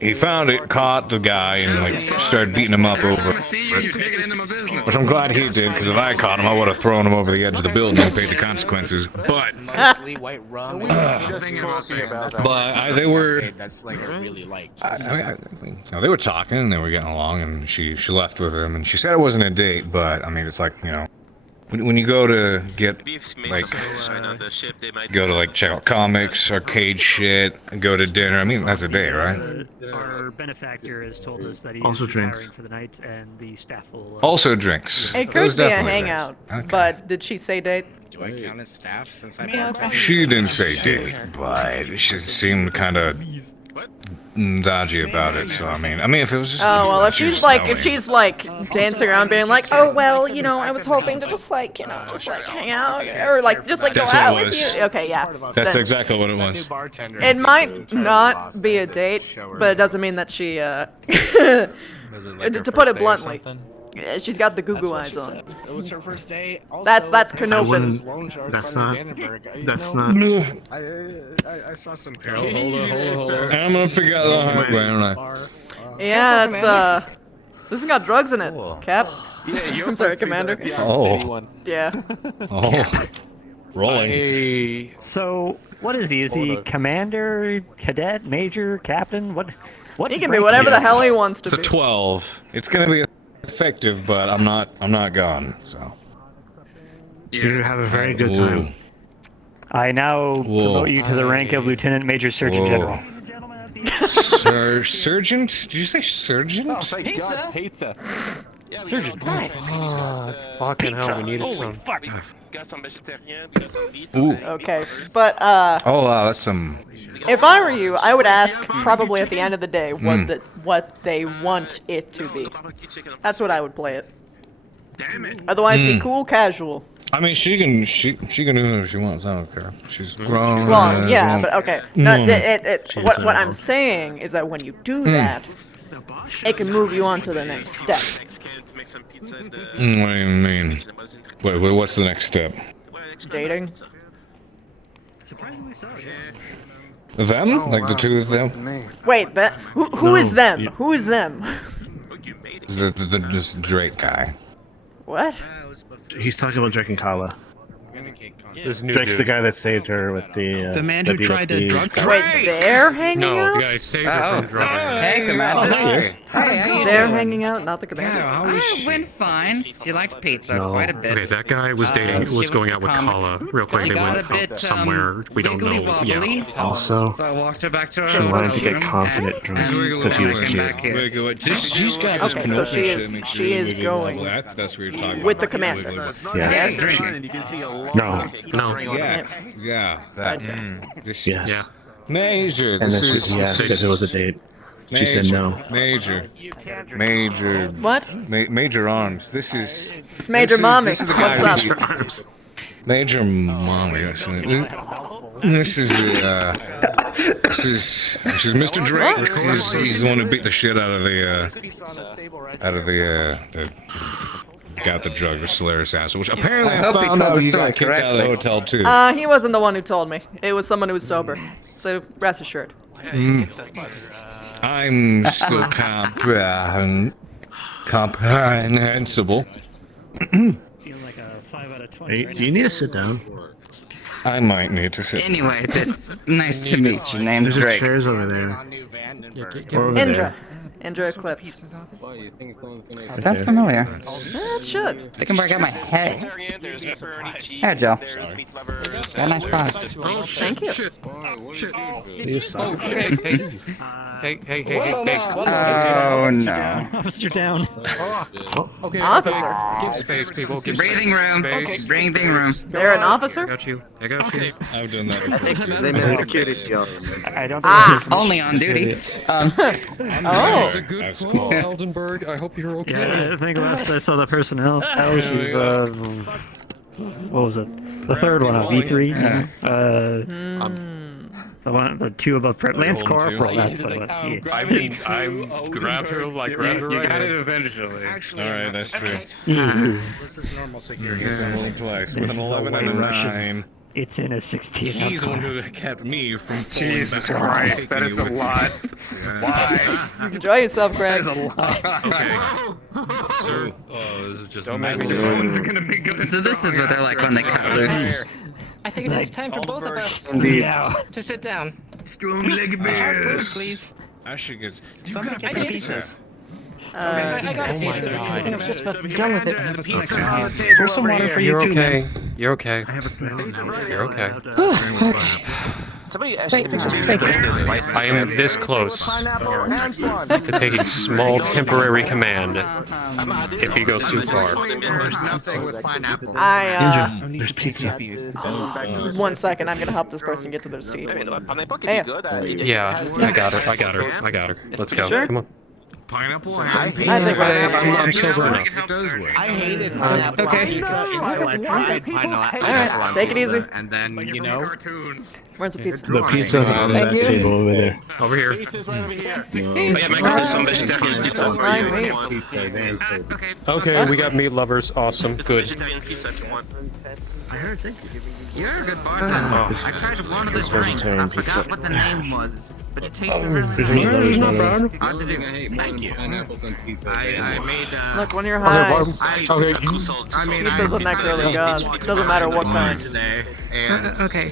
He found it, caught the guy, and like started beating him up over. Which I'm glad he did, because if I caught him, I would have thrown him over the edge of the building and paid the consequences. But sparkly white rum. But they were. That's like I really liked. No, they were talking and they were getting along, and she left with him, and she said it wasn't a date, but I mean, it's like, you know, when you go to get like go to like check out comics, arcade shit, go to dinner. I mean, that's a date, right? Our benefactor has told us that he Also is drinks. retiring for the night, and the staff will. Also drinks. It Those could be a definitely hangout, drinks. but did she say date? Do I count as staff since I She didn't say date, but she seemed kind of dodgy about it. So I mean, if it was just. Oh well, if she was she's like, telling. dancing around, being like, oh well, you know, I was hoping to just like, just like hang out, or like just like That's go what out it with was. you. Okay, yeah. That's Then exactly what it was. It might not be a date, but it doesn't mean that she. To put it bluntly, yeah, she's got the goo eyes on. It was her first day. Also, That's Canopin. That's not. I saw some Hold on. I'm gonna figure out the hard way, aren't I? Yeah, it's this has got drugs in it. Cap. I'm sorry, Commander. Oh. Yeah. Oh. Rolling. So, what is he? Is he commander, cadet, major, captain? What? He can be whatever the hell he wants to It's a be. 12. It's gonna be effective, but I'm not gone. So. You have a very good time. I now promote you to the rank of Lieutenant Major Surgeon General. Sergeant? Did you say sergeant? Oh, thank God, pizza. Surgeon. Fucking hell, we needed some. Fuck. Ooh. Okay, but Oh wow, that's some. if I were you, I would ask probably at the end of the day what they want it to be. That's what I would play it. Otherwise, be cool, casual. I mean, she can do whatever she wants. I don't care. She's grown. Well, yeah, grown. but okay. What I'm saying is that when you do that, it can move you on to the next step. What do you mean? Wait, what's the next step? Dating. Them? Like the two of them? Wait, who is them? Who is them? This Drake guy. What? He's talking about Drake and Kala. Drake's the guy that saved her with the. The man who tried to drug Wait, they're hanging No, out? the guy saved her from drugging. Hey, Commander. Hey, Hey, how you They're doing? hanging out, not the commander. I went fine. She liked pizza quite a bit. Okay, that guy was dating, she was went going to out with comic. Kala real quick. She They got went a bit, out somewhere we don't know. wiggly-wobbly. Yeah. Also, So I walked her back to her she hotel wanted to get room, confident and drunk because he was came cute. back here. She's got this Okay, so she Pinocchio is- shit, makes she you is wiggly going wobble. That's what you're talking with the about. commander. Yes. No. No. Yeah, that. Yes. Yeah. Major. And This this is was yes because it was a date. She said no. Major. What? Major Arms. This is. It's Major Mommy. This is the guy What's who's- Major Mommy. This is this is Mr. Drake. He's the one who beat the shit out of the got the drug, the Solaris acid, which apparently I I hope he found told out you he got guys kicked out of the correctly. hotel too. He wasn't the one who told me. It was someone who was sober. So rest assured. I'm still comprehensible. Hey, do you need to sit down? I might need to sit. Anyways, it's nice to meet you. Name's There's Drake. chairs over there. Or over Indra. there. Indra Eclipse. Sounds familiar. It should. I can break out my head. Here, Joe. Got a nice box. Thank you. You suck. Hey. Oh no. Officer down. Okay. Officer. Give space, people. Give Breathing room. space. Breathing room. They're an I officer? got you. I got you. I've done that before. They meant security officer. I don't think Ah. Only on duty. Oh. It's a good fall, Eldenberg. I hope you're okay. Yeah, I think last I saw the personnel, that was what was it? The third one, V3. The two above Lance Corporal. That's what. I grabbed her right there. eventually. Actually, All right, I'm that's not true. surprised. This is normal security. He's rolled twice with This an is 11 a and a white Russian. 9. It's in a 16 ounce He's the one glass. who kept me from. Jesus Christ, that is a lot. Why? Enjoy yourself, Greg. Okay. Sir, this is just Don't make me do it. So this is what they're like when they cut loose. I think it is time for both of us Indeed. to sit down. Strong leg beers. Please. I should get. Somebody get the pizza. I got a pizza. I think I'm just about done with it. The pizza's on the table. Here's some over water here. for you too, man. You're okay. I have a snack now. You're okay. Somebody Thank you. I am this close to taking small temporary command if he goes too far. There's nothing with pineapple. There's pizza. 1 second, I'm gonna help this person get to their seat. Hey. Yeah, I got her. I got her. Let's go. Sure? Come on. Pineapple I think I'm sober enough. It does work. I hated pineapple on pizza until I tried pineapple Alright, take it easy. And then, you know, Where's the pizza? The pizza's on that table over there. Over here. Pizza's right over here. Yeah, some vegetarian pizza for you. Okay, we got meat lovers. Awesome. Good. Vegetarian pizza if you want. I heard, thank you. You're a good bartender. I tried one of the drinks. I forgot what the name was, but it tasted really nice. Not bad. Thank you. I made, Look, when you're high, Okay. pizza's the next early god. Doesn't matter what kind. today, and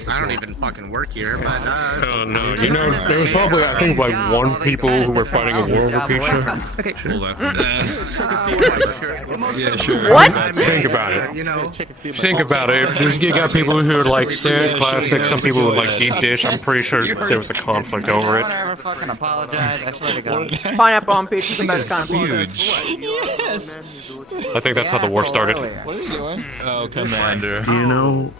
I don't even fucking work here, but Oh no, you know, there was probably, I think, like one people who were fighting a war over pizza. Okay. Yeah, sure. What? Think about it. you know, Think about it. You got people who are like standard classic, some people who like deep dish. I'm pretty sure there was a conflict over it. I ever fucking apologize. I swear to God. Pineapple on pizza is the best kind of pizza. Yes. I think that's how the war started. What are you doing? Oh, Commander. Do you know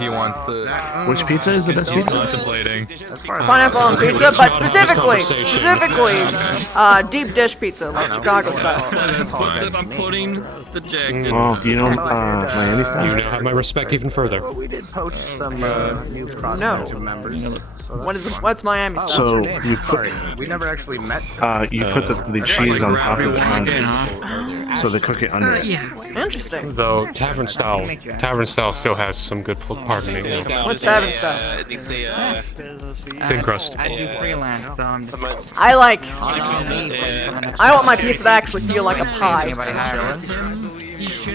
He wants the. which pizza is the best pizza? Contemplating. Pineapple on pizza, but specifically, deep dish pizza, like Chicago style. That's fine. I'm putting the Jack. Oh, do you know Miami You style? now have my respect even further. We did poach some new No. members. What's Miami style? So you put We never actually met. you put the cheese on top of the condiment, so they cook it under it. Interesting. Though tavern style still has some good. Pardon me. You know, What's tavern style? thin crust. I do freelance, so I'm just. I want my pizza to actually feel like a pie.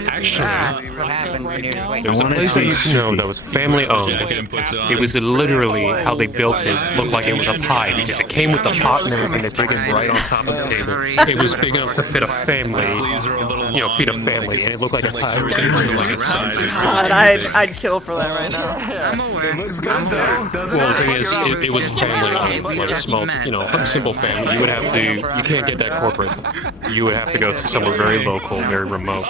Actually, What happened when you there was a place I used to know that was family owned. It was literally how they built it looked like it was a pie because it came with the pot and everything. They bring it right on top of the table. It was big enough to fit a family, feed a family, and it looked like a pie. God, I'd kill for that right now. Well, the thing is, it was family owned, like a small, simple family. You can't get that corporate. You would have to go to somewhere very local, very remote.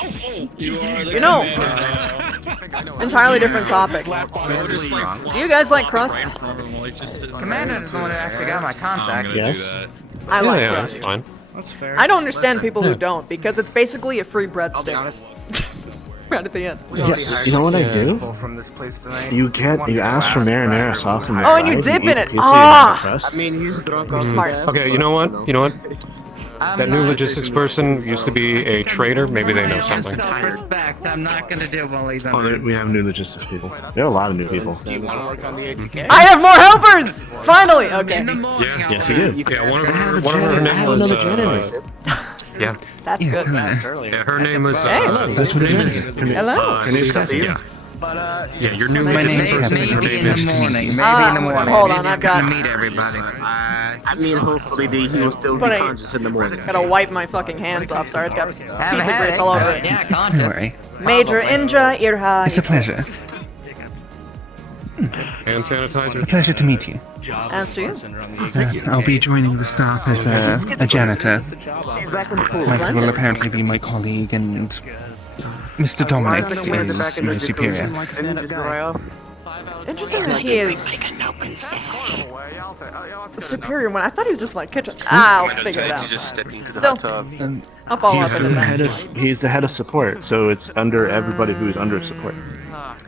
Entirely different topic. Do you guys like crusts? Commander is the one who actually got my contact. Yes. I like Yeah, crust. that's fine. That's fair. I don't understand people who don't, because it's basically a free breadstick. Right at the end. You know what I do? From this place tonight. You ask for marinara sauce on the Oh, and you side, dip in eat it. a piece of Ah! the crust. I mean, he's drunk on Smart. Okay, you know what? That new logistics person used to be a trader. Maybe they know something. Self-respect. I'm not gonna do bullies. We have new logistics people. There are a lot of new people. Do you want to work on the ATK? I have more helpers! Finally! Okay. Yeah. Yes, he is. Yeah, one of her name was. Yeah. That's good. Yeah, her name was. That's what it is. Hello. Yeah. Yeah, your new My logistics name person. Her maybe name in the is. morning. Maybe in the morning. Hold We're on, just I've got- gonna meet everybody. I mean, hopefully he will still be But I- conscious in the morning. Gotta wipe my fucking hands off. Sorry, it's got Have a pizza headache. grease all over it. Yeah, conscious. Major Indra, Irhaa. It's a pleasure. Hand sanitizer. A pleasure to meet you. As to you. I'll be joining the staff as a janitor. Mike will apparently be my colleague, and Mr. Dominic is my superior. It's interesting that he is the superior one. I thought he was just like kitchen. I'll figure it out. Still, I'll follow up into that. He's the head of support, so it's under everybody who's under support.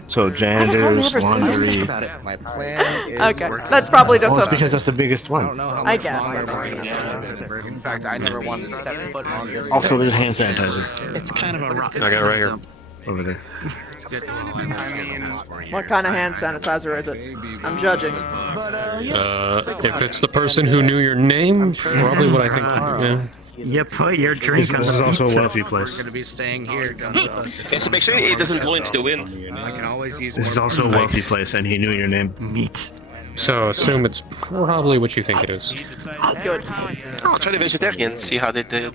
So janitors, laundry. My plan is Okay, that's probably just Well, it's a. because that's the biggest one. I guess that makes sense. In fact, I never wanted to step foot on this. Also, there's hand sanitizer It's kind of a rough. I got it right here. over there. What kind of hand sanitizer is it? I'm judging. If it's the person who knew your name, probably what I think. Yeah. You put your drink on This is the also a pizza. wealthy place. Gonna be staying here. Come with us. Yeah, so make sure it doesn't blow into the wind. I can always use This is more also a money. wealthy place, and he knew your name. Meat. So assume it's probably what you think it is. Good. Oh, try the vegetarian, see how they did.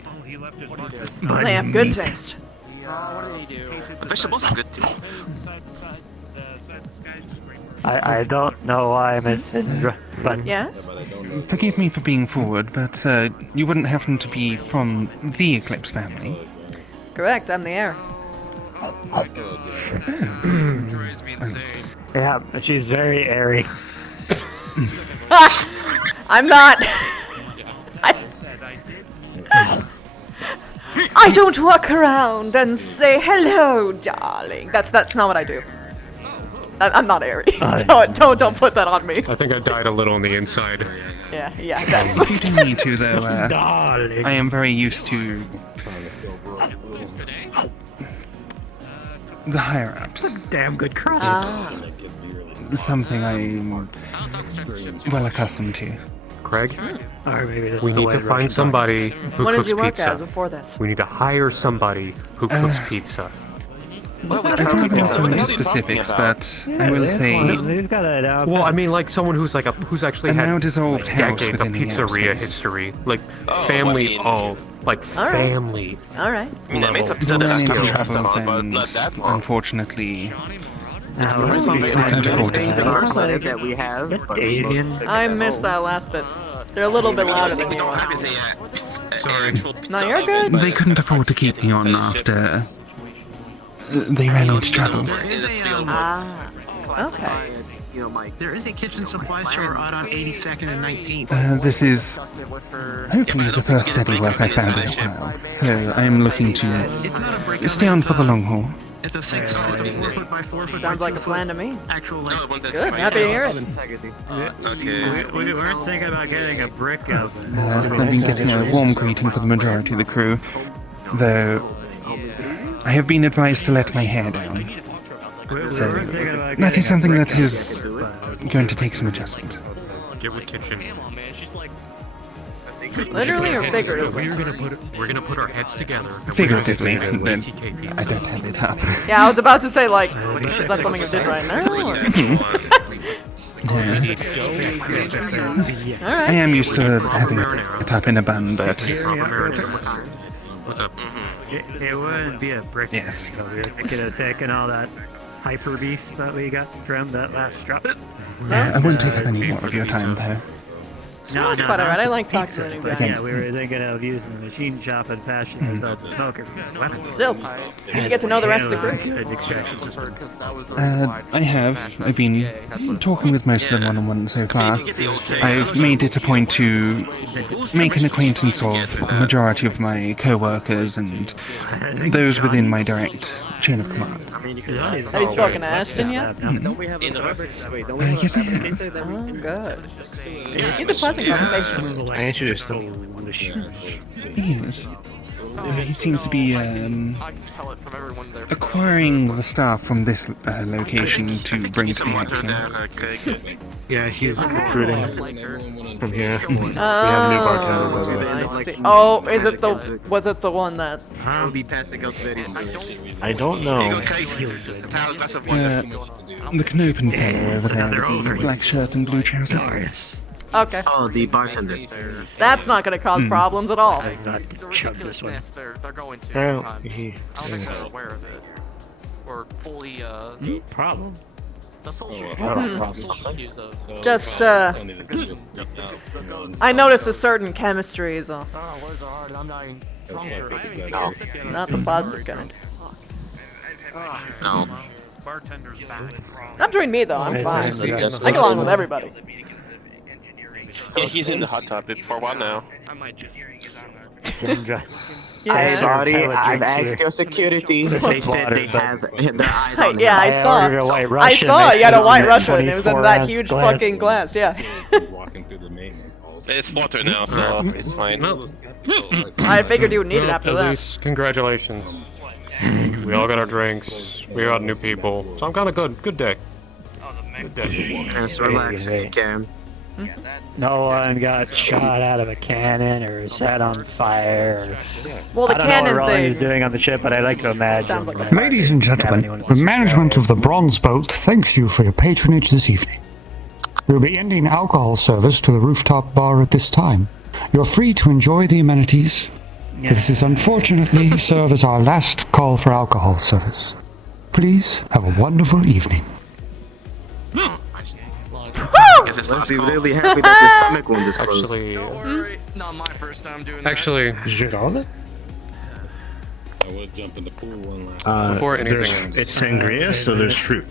They have good taste. The vegetables are good too. I don't know why, Miss Indra, but Yes? Forgive me for being forward, but you wouldn't happen to be from the Eclipse family? Correct, I'm the heir. yeah, she's very airy. I'm not. I don't walk around and say hello, darling. That's not what I do. I'm not airy. Don't put that on me. I think I died a little on the inside. Yeah, that's. If you do need to, though, I am very used to the higher-ups. Damn good crust. Something I'm well accustomed to. Craig, Or maybe that's we the need way to the find Russian somebody who What cooks did you work pizza. as before this? We need to hire somebody who cooks pizza. I don't go into specifics, but I will say He's got it out. Well, I mean, like someone who's who's actually a had now dissolved house decades of within the pizzeria airspace. history, like family. All like right. family. All right. I mean, I made some The pizza that learning doesn't travels, last long, but and not that long. unfortunately, Now, I can't afford to say. that we have. but Asian. I missed that last bit. They're a little bit louder than We you don't are. have Sorry. No, you're good. They couldn't afford to keep me on after they ran into trouble. Ah, okay. There is a kitchen supply store out on 82nd and 19th. This is hopefully the first steady work I've found in a while, so I am looking to stay on for the long haul. It's a 4 foot by 4 foot. Sounds like a plan to me. Actual like. Good. Happy to hear it. Okay. We weren't thinking about getting a brick oven. I've been getting a warm greeting for the majority of the crew, though I have been advised to let my hair down. So that is something that is going to take some adjustment. Get with kitchen. Literally or figuratively? We're gonna put our heads together. Figuratively, then I don't have it up. Yeah, I was about to say, like, is that something you did right now? Alright. I am used to having it up in a bun, but What's up? It wouldn't be a brick. Yes. So we were thinking of taking all that hyper beef that we got from that last drop. I won't take up any more of your time, though. No, it's quite alright. I like talking to you But guys. yeah, we were thinking of using the machine shop and fashion as a smoker weapons. Still, you should get to know the rest of the crew. Good extraction system. I have. I've been talking with most of them one-on-one so far. I've made it a point to make an acquaintance of the majority of my co-workers and those within my direct chain of command. Have you spoken to Ashton yet? Yes, I have. Oh, good. He's a pleasant conversation. I introduced him. He is. He seems to be acquiring the staff from this location to bring to the action. Yeah, he's recruiting from here. We have a new bartender, by the way. I see. Oh, was it the one that? I'll be passing out very soon. I don't know. The Knopen fellow over there with the black shirt and blue trousers. Okay. Oh, the bartender. That's not going to cause problems at all. Chug this one. They're going to. Well, he, I don't think they're aware of it. Or fully, Problem. the social issues of. Just, I noticed a certain chemistry is off. Oh, words are hard. I'm not even drunk. Not the positive kind. No. Bartender's back. Not between me, though. I'm fine. I get along with everybody. Yeah, he's in the hot topic for a while now. I might just. Yeah. Sorry, I've asked your security. They said they have their eyes on Yeah, I saw. I saw. You had a white Russian. It was in that huge fucking glass. Yeah. It's water now, so it's fine. I figured you would need it after At that. least, congratulations. We all got our drinks. We got new people. So I'm kind of good. Good day. Good day. Just relax, Cam. No one got shot out of a cannon or set on fire. Well, the I don't cannon know what Rowan is thing doing on the ship, but I like to imagine. sounds like that Ladies and gentlemen, the management of the Bronze Boat thanks you for your patronage this evening. We'll be ending alcohol service to the rooftop bar at this time. You're free to enjoy the amenities. This is unfortunately serve as our last call for alcohol service. Please have a wonderful evening. Must be really happy that your stomach wound is closed. Actually, Don't worry, not my first time doing actually, Did you get all of it? I would jump in the pool one last. Before anything There's, else. it's sangria, so there's fruit.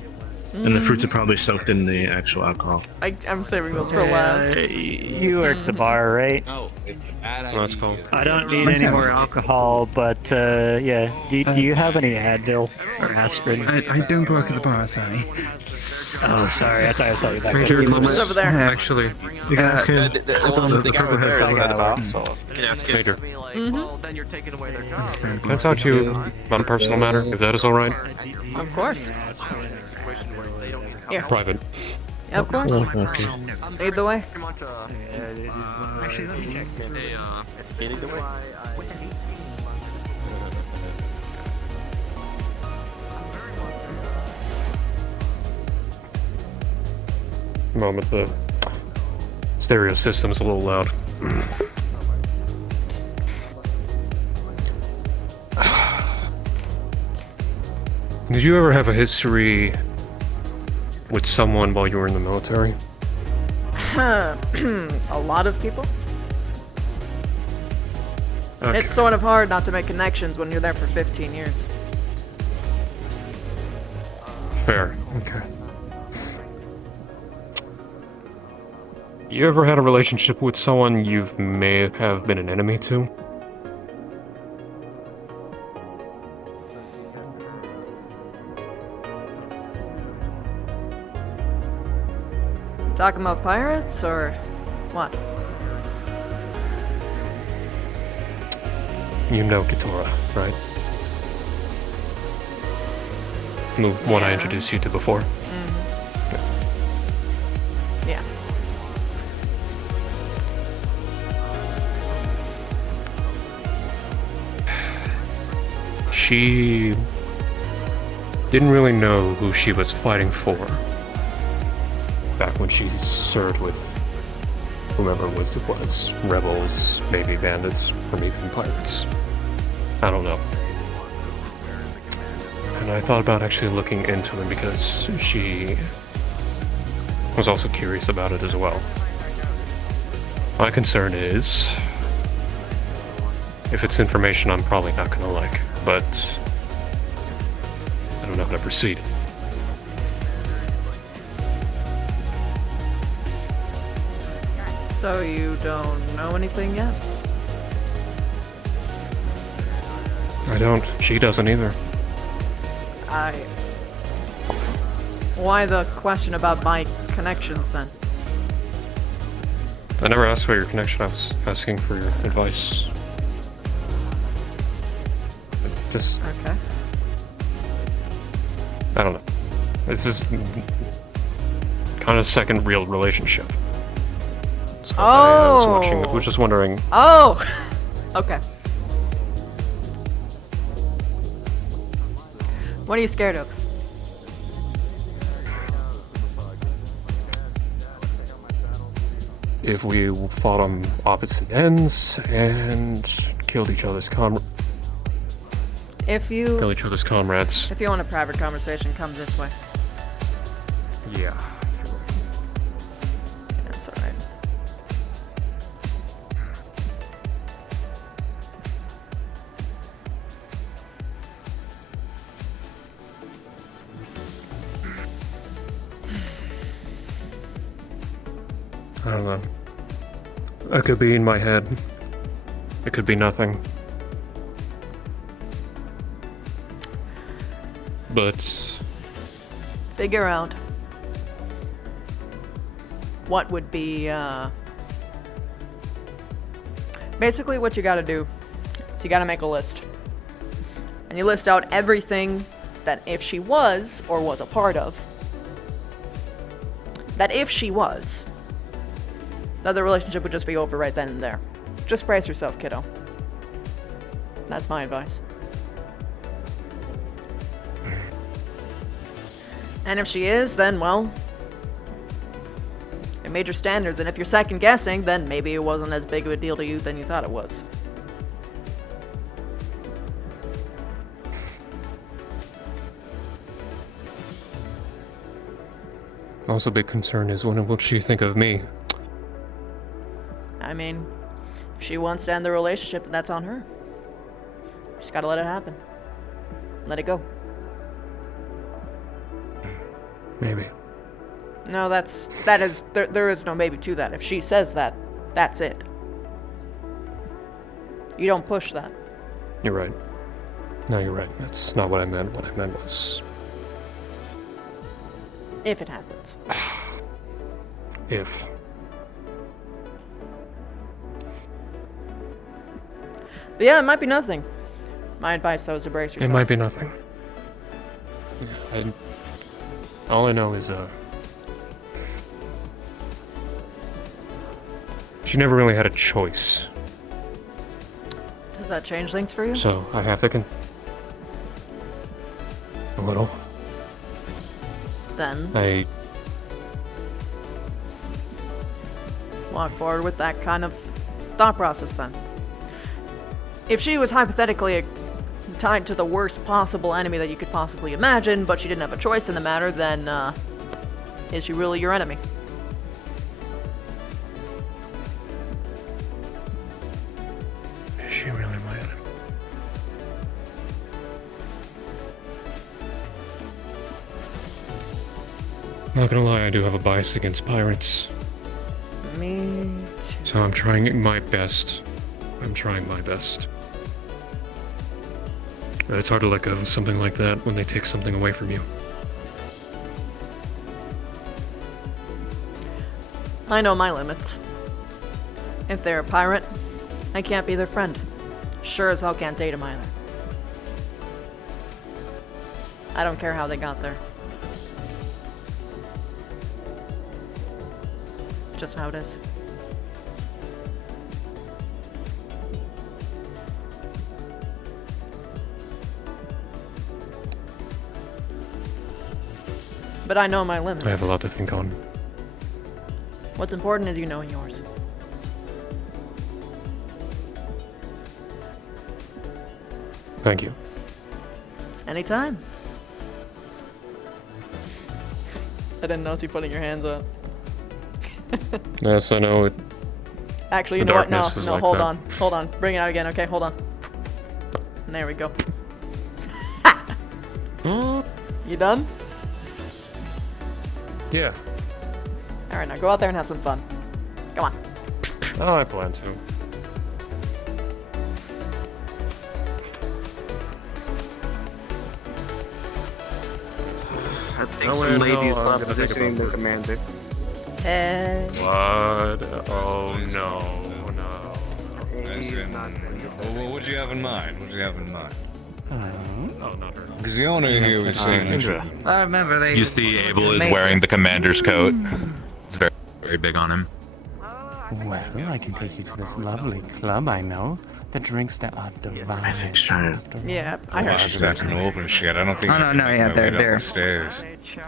And the fruits are probably soaked in the actual alcohol. I'm saving those for last. You work the bar, right? No, it's a bad idea. Let's call. I don't need any more alcohol, but yeah. Do you have any Advil or aspirin? I don't work at the bar, sorry. Oh, sorry. I thought I saw you back Thank there. you. It's over there. Actually, You can ask him. The guy right there is that about, so. Major, Well, then you're taking away their job. can I talk to you on a personal matter, if that is alright? Of course. Here. Private. Yeah, of course. Oh, okay. Lead the way. Actually, let me check. Moment, the stereo system's a little loud. Did you ever have a history with someone while you were in the military? A lot of people. Okay. It's sort of hard not to make connections when you're there for 15 years. Fair. Okay. You ever had a relationship with someone you may have been an enemy to? Talking about pirates or what? You know Kitora, right? The one I introduced you to before. Yeah. She didn't really know who she was fighting for back when she served with whomever it was, rebels, maybe bandits, or maybe pirates. I don't know. And I thought about actually looking into them because she was also curious about it as well. My concern is, if it's information I'm probably not gonna like, but I don't know how to proceed. So you don't know anything yet? I don't. She doesn't either. Why the question about my connections then? I never asked for your connection. I was asking for your advice. Just, Okay. I don't know. This is kind of second real relationship. So I was just wondering. Oh! Okay. What are you scared of? If we fought on opposite ends and killed each other's comrades. If you Kill each other's comrades. If you want a private conversation, come this way. Yeah. That's alright. I don't know. It could be in my head. It could be nothing. But Figure out what would be, basically what you gotta do is you gotta make a list. And you list out everything that if she was, or was a part of, that if she was, that the relationship would just be over right then and there. Just brace yourself, kiddo. That's my advice. And if she is, then, well, it made your standards, and if you're second guessing, then maybe it wasn't as big of a deal to you than you thought it was. Also, big concern is what will she think of me? I mean, if she wants to end the relationship, then that's on her. Just gotta let it happen. Let it go. Maybe. No, there is no maybe to that. If she says that, that's it. You don't push that. You're right. No, you're right. That's not what I meant. What I meant was... If it happens. If. But yeah, it might be nothing. My advice, though, is to brace yourself. It might be nothing. All I know is, she never really had a choice. Does that change things for you? So, I have to a little. Then I walk forward with that kind of thought process then. If she was hypothetically tied to the worst possible enemy that you could possibly imagine, but she didn't have a choice in the matter, then is she really your enemy? Is she really my enemy? Not gonna lie, I do have a bias against pirates. Me too. So I'm trying my best. I'm trying my best. It's hard to let go of something like that when they take something away from you. I know my limits. If they're a pirate, I can't be their friend. Sure as hell can't date them either. I don't care how they got there. Just how it is. But I know my limits. I have a lot to think on. What's important is you knowing yours. Thank you. Anytime. I didn't notice you putting your hands up. Yes, I know it. Actually, you The know what? No, darkness is no, like hold that. on. Hold on. Bring it out again, okay? Hold on. And there we go. You done? Yeah. Alright, now go out there and have some fun. Come on. Oh, I plan to. I think some ladies love positioning the commander. Hey. What? Oh no, no. As in, what would you have in mind? What would you have in mind? Oh, not her. Because the owner here was saying Indra. I remember they. You see, Abel is make wearing it. the commander's coat. It's very, very big on him. Well, I can take you to this lovely club I know. The drinks that are divine. I think she's trying to. Yeah, I Yeah, heard. she's not gonna open shit. I don't think. Oh, no, I no, can yeah, make my way they're- down the stairs.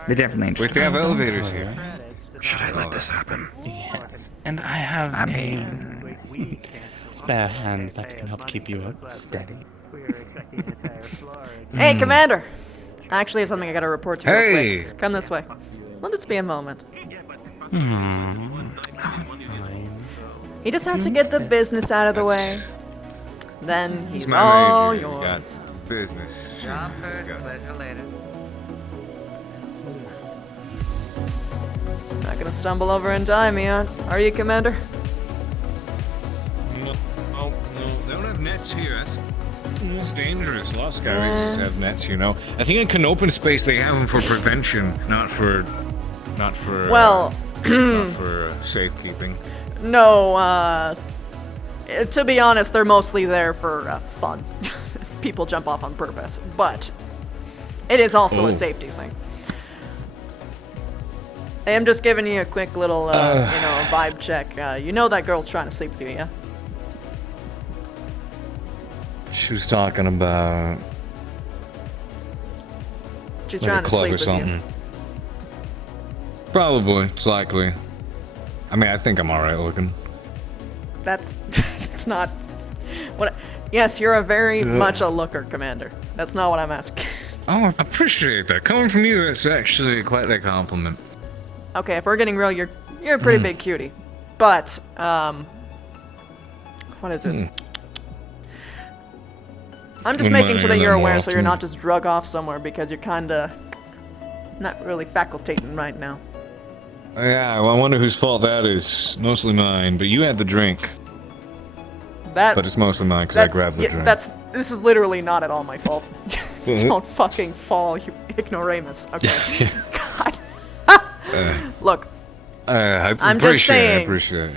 They're definitely Wait, interested. they have elevators here. Should I let this happen? Yes, and I have spare hands that can help keep you steady. Hey, Commander! I actually have something I gotta report to you real Hey! quick. Come this way. Let this be a moment. He just has to get the business out of the way. Then It's he's my all major. We got yours. business. Job first, Got- pleasure later. Not gonna stumble over and die me, are you, Commander? No, no, they don't have nets here. That's dangerous. Lost guys have nets, you know. I think in Canopen space they have them for prevention, not for, Well, not for safekeeping. no, to be honest, they're mostly there for fun. People jump off on purpose, but it is also Oh. a safety thing. Hey, I'm just giving you a quick little, vibe check. You know that girl's trying to sleep with you, yeah? She was talking about She's like trying a to club sleep or with something. you. Probably, it's likely. I mean, I think I'm alright looking. That's not what. Yes, you're a very much a looker, Commander. That's not what I'm asking. Oh, I appreciate that. Coming from you, that's actually quite a compliment. Okay, if we're getting real, you're a pretty big cutie. But what is it? I'm just making sure that you're aware, so you're not just drug off somewhere because you're kinda not really facultating right now. Yeah, well, I wonder whose fault that is. Mostly mine, but you had the drink. But it's mostly mine because I grabbed the drink. This is literally not at all my fault. Don't fucking fall, you ignoramus. Okay. God. Look. I'm just saying. I appreciate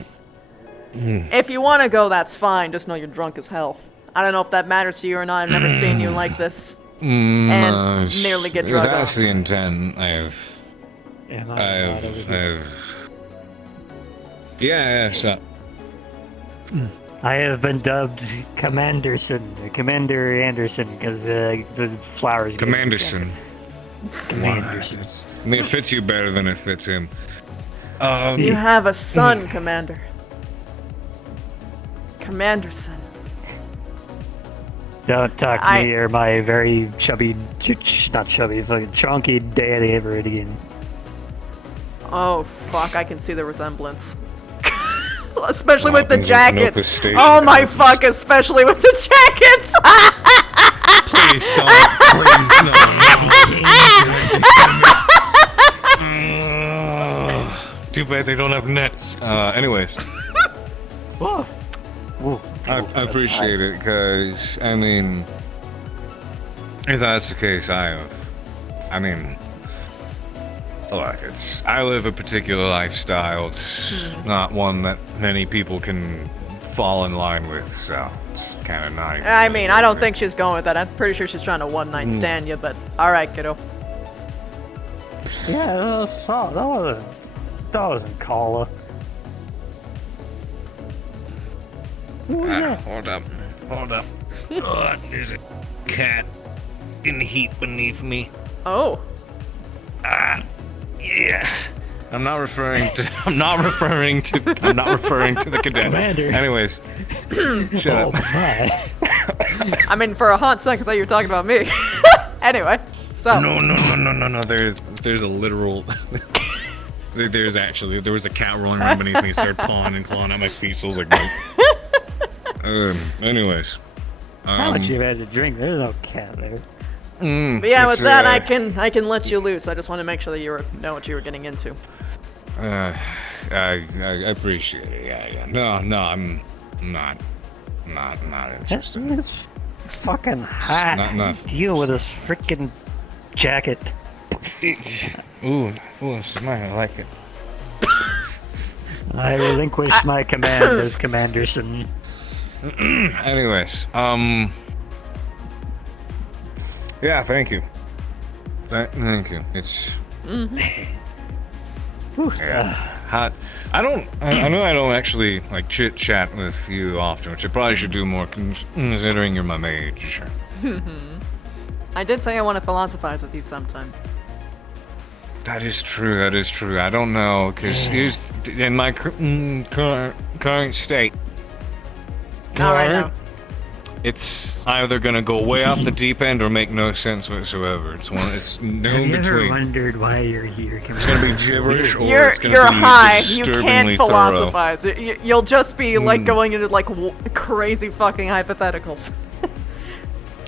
it. If you want to go, that's fine. Just know you're drunk as hell. I don't know if that matters to you or not. I've never seen you like this and nearly get drugged off. That's the intent. Yeah, stop. I have been dubbed Commanderson, or Commander Anderson, because the flowers. Commanderson. Commanderson. I mean, it fits you better than it fits him. You have a son, Commander. Commanderson. Don't talk to me or my very chubby, not chubby, fucking chunky daddy ever again. Oh, fuck, I can see the resemblance. Especially with the jackets. Oh my fuck, especially with the jackets! Please stop. Please, no. Too bad they don't have nets. Anyways. Whoa. I appreciate it, because, I mean, if that's the case, I mean, look, I live a particular lifestyle. It's not one that many people can fall in line with, so it's kind of not even. I mean, I don't think she's going with that. I'm pretty sure she's trying to one-night stand you, but alright, kiddo. Yeah, that wasn't Kala. Hold up. Oh, there's a cat in the heat beneath me. Oh. Yeah. I'm not referring to the cadet. Commander. Anyways. Shut up. My. I mean, for a hot second, I thought you were talking about me. Anyway, so. No. There's a literal. There was a cat rolling around beneath me, started pawing and clawing at my feet, so I was like, nope. Anyways. How much you had to drink? There's no cat there. But yeah, with that, I can let you loose. I just want to make sure that you know what you were getting into. I appreciate it. Yeah. No, I'm not interested. It's fucking hot. Not deal with this freaking jacket. Ooh, I like it. I relinquish my command as Commanderson. Anyways, yeah, thank you. Thank you. It's hot. I know I don't actually like chit chat with you often, which I probably should do more considering you're my mage. I did say I want to philosophize with you sometime. That is true. I don't know, because here's in my current state. Not right now. It's either gonna go way off the deep end or make no sense whatsoever. It's no in between. Have you ever wondered why you're here? It's gonna be gibberish, or it's gonna you're be high. You disturbingly can't thorough. philosophize. You'll just be like going into like crazy fucking hypotheticals.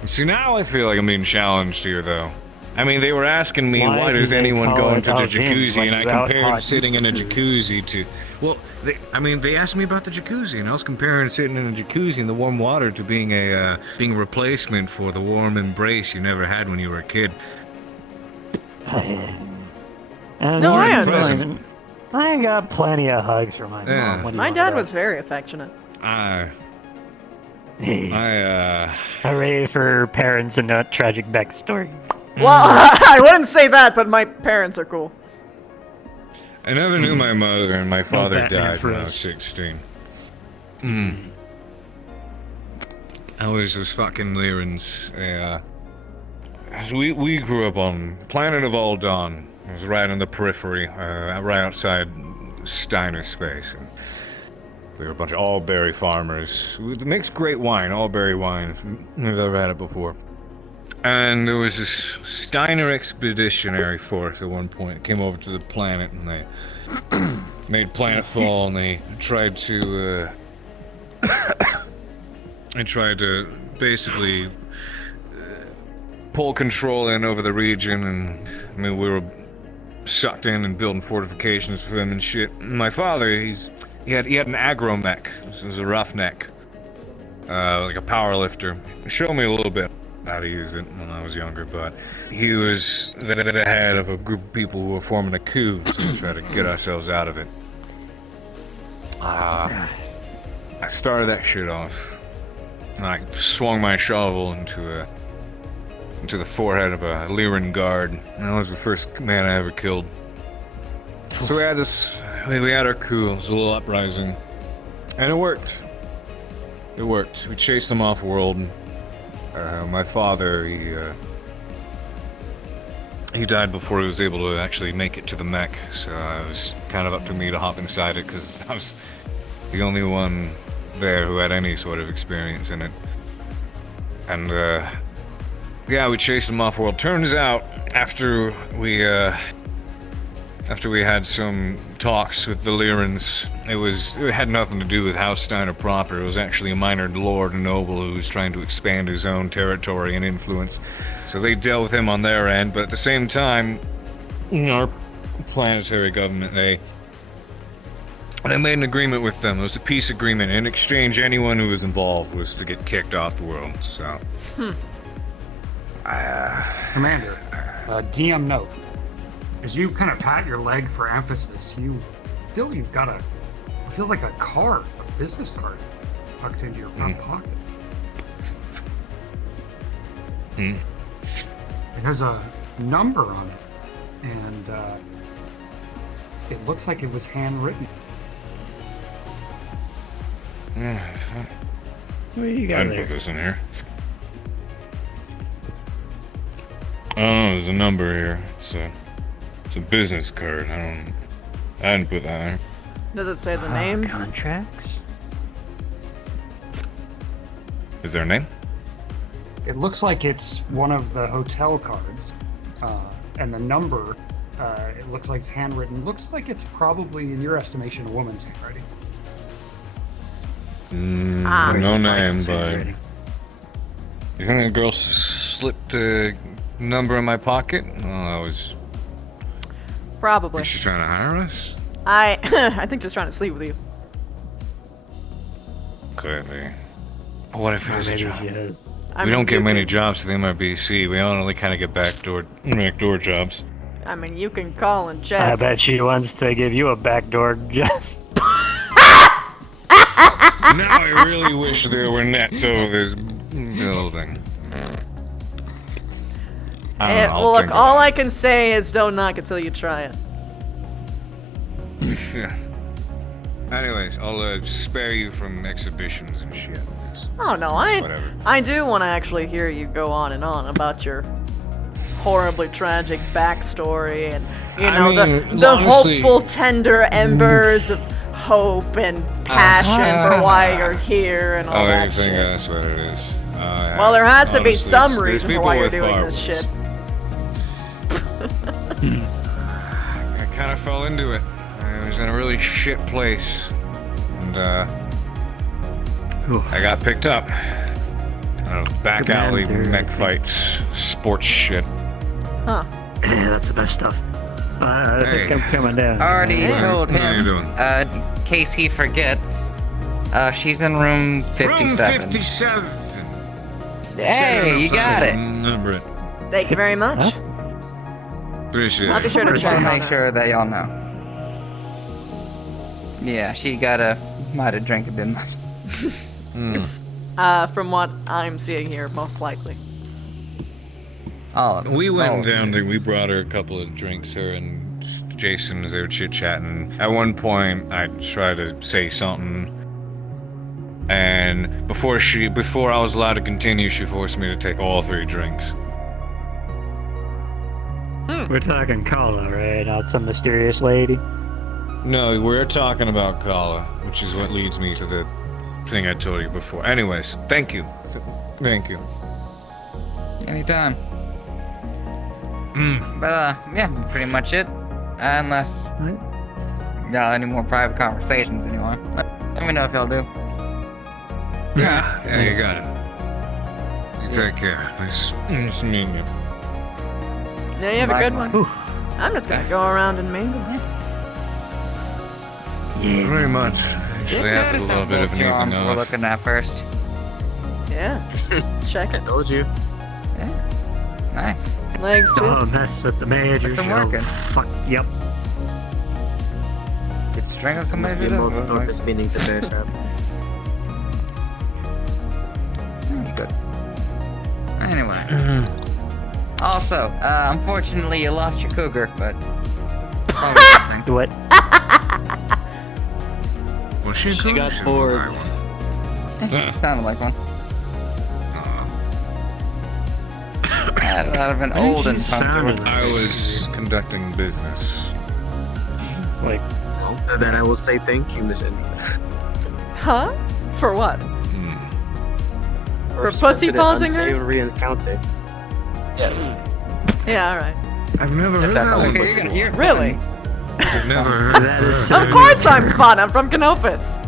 See, now I feel like I'm being challenged here, though. I mean, they were asking me why does anyone go into the jacuzzi, and I compared sitting in a jacuzzi to. Well, they asked me about the jacuzzi, and I was comparing sitting in a jacuzzi in the warm water to being a replacement for the warm embrace you never had when you were a kid. No, I understand. I got plenty of hugs from my mom. My dad was very affectionate. Hooray for parents and not tragic backstory. Well, I wouldn't say that, but my parents are cool. I never knew my mother, and my father Batman died when I for was us. 16. I was those fucking Lyrans. We grew up on planet of Aldan. It was right on the periphery, right outside Steiner space. And we were a bunch of all-berry farmers. We mixed great wine, all-berry wine. I've ever had it before. And there was this Steiner expeditionary force at one point. It came over to the planet, and they made planetfall, and they tried to basically pull control in over the region. And I mean, we were sucked in and building fortifications for them and shit. My father, he had an agromech. This was a roughneck, like a power lifter. He showed me a little bit how to use it when I was younger, but he was the head of a group of people who were forming a coup to try to get ourselves out of it. I started that shit off, and I swung my shovel into the forehead of a Lyran guard, and I was the first man I ever killed. So we had our coup. It was a little uprising, and it worked. It worked. We chased them off world. My father, he died before he was able to actually make it to the mech, so it was kind of up to me to hop inside it, because I was the only one there who had any sort of experience in it. And yeah, we chased him off world. Turns out, after we had some talks with the Lyrans, it had nothing to do with House Steiner proper. It was actually a minor lord and noble who was trying to expand his own territory and influence. So they dealt with him on their end, but at the same time, our planetary government, they made an agreement with them. It was a peace agreement. In exchange, anyone who was involved was to get kicked off the world, so... Commander, DM note. As you kind of pat your leg for emphasis, you feel you've got it feels like a card, a business card, tucked into your front pocket. It has a number on it, and it looks like it was handwritten. What do you got I'd there? put this in here. Oh, there's a number here. It's a business card. I didn't put that there. Does it say the name? Contracts? Is there a name? It looks like it's one of the hotel cards, and the number, it looks like it's handwritten. Looks like it's probably, in your estimation, a woman's handwriting. No name, but... You think the girl slipped a number in my pocket? Oh, I was... Probably. Is she trying to hire us? I think just trying to sleep with you. Could be. What if it is a job? I We don't mean, get you many can- jobs to the MRBC. We only kind of get backdoor jobs. I mean, you can call and check. I bet she wants to give you a backdoor job. Now I really wish there were nets over this building. I don't know, I'll Look, think all I can say is don't knock until you try it. Yeah. Anyways, I'll spare you from exhibitions and shit. Oh no, Whatever. I do want to actually hear you go on and on about your horribly tragic backstory and you know the honestly- hopeful tender embers of hope and passion for why you're here and all Oh, that you think shit. that's what it is? Well, there has to be Honestly, some there's reason for people why you're with doing far this worse. shit. I kind of fell into it. I was in a really shit place, and I got picked up. Back alley mech fights, sports shit. Huh. Yeah, that's the best stuff. I think I'm coming down. Already told How you him. doing? In case he forgets. She's in room 57. Room 57. Hey, you got it. Remember it. Thank you very much. Appreciate I'll be it. sure to Just check to on make her. sure they all know. Yeah, she might have drank a bit much. From what I'm seeing here, most likely. All of them. We All went of them. down there. We brought her a couple of drinks, her and Jason as they were chit-chatting. At one point, I tried to say something, and before I was allowed to continue, she forced me to take all 3 drinks. We're talking Kala, right? Not some mysterious lady. No, we're talking about Kala, which is what leads me to the thing I told you before. Anyways, thank you. Thank you. Anytime. But yeah, pretty much it. Unless y'all any more private conversations anymore. Let me know if y'all do. Yeah, you got it. You take care. Nice meeting you. Yeah, you have a good one. I'm just gonna go around and mingle. Yeah, very much. Actually, after a little bit of anything arms we're else. looking at first. Yeah. Check it. Told you. Yeah. Nice. Legs too. Don't mess with the major. Put some work in. Fuck. Yep. Good string of Must somebody be to multiple this meaning to bear trap. Good. Anyway. Also, unfortunately, you lost your cougar, but. What? Well, she got bored. Sounded like one. That would have been old and funky. I was conducting business. It's like. Then I will say thank you, Miss Indra. Huh? For what? For pussy pausing her? Unsavory encounter. Yes. Yeah, alright. I've never heard that one Okay, you're gonna hear. Really? I've never heard that. Of course I'm fun. I'm from Canopus.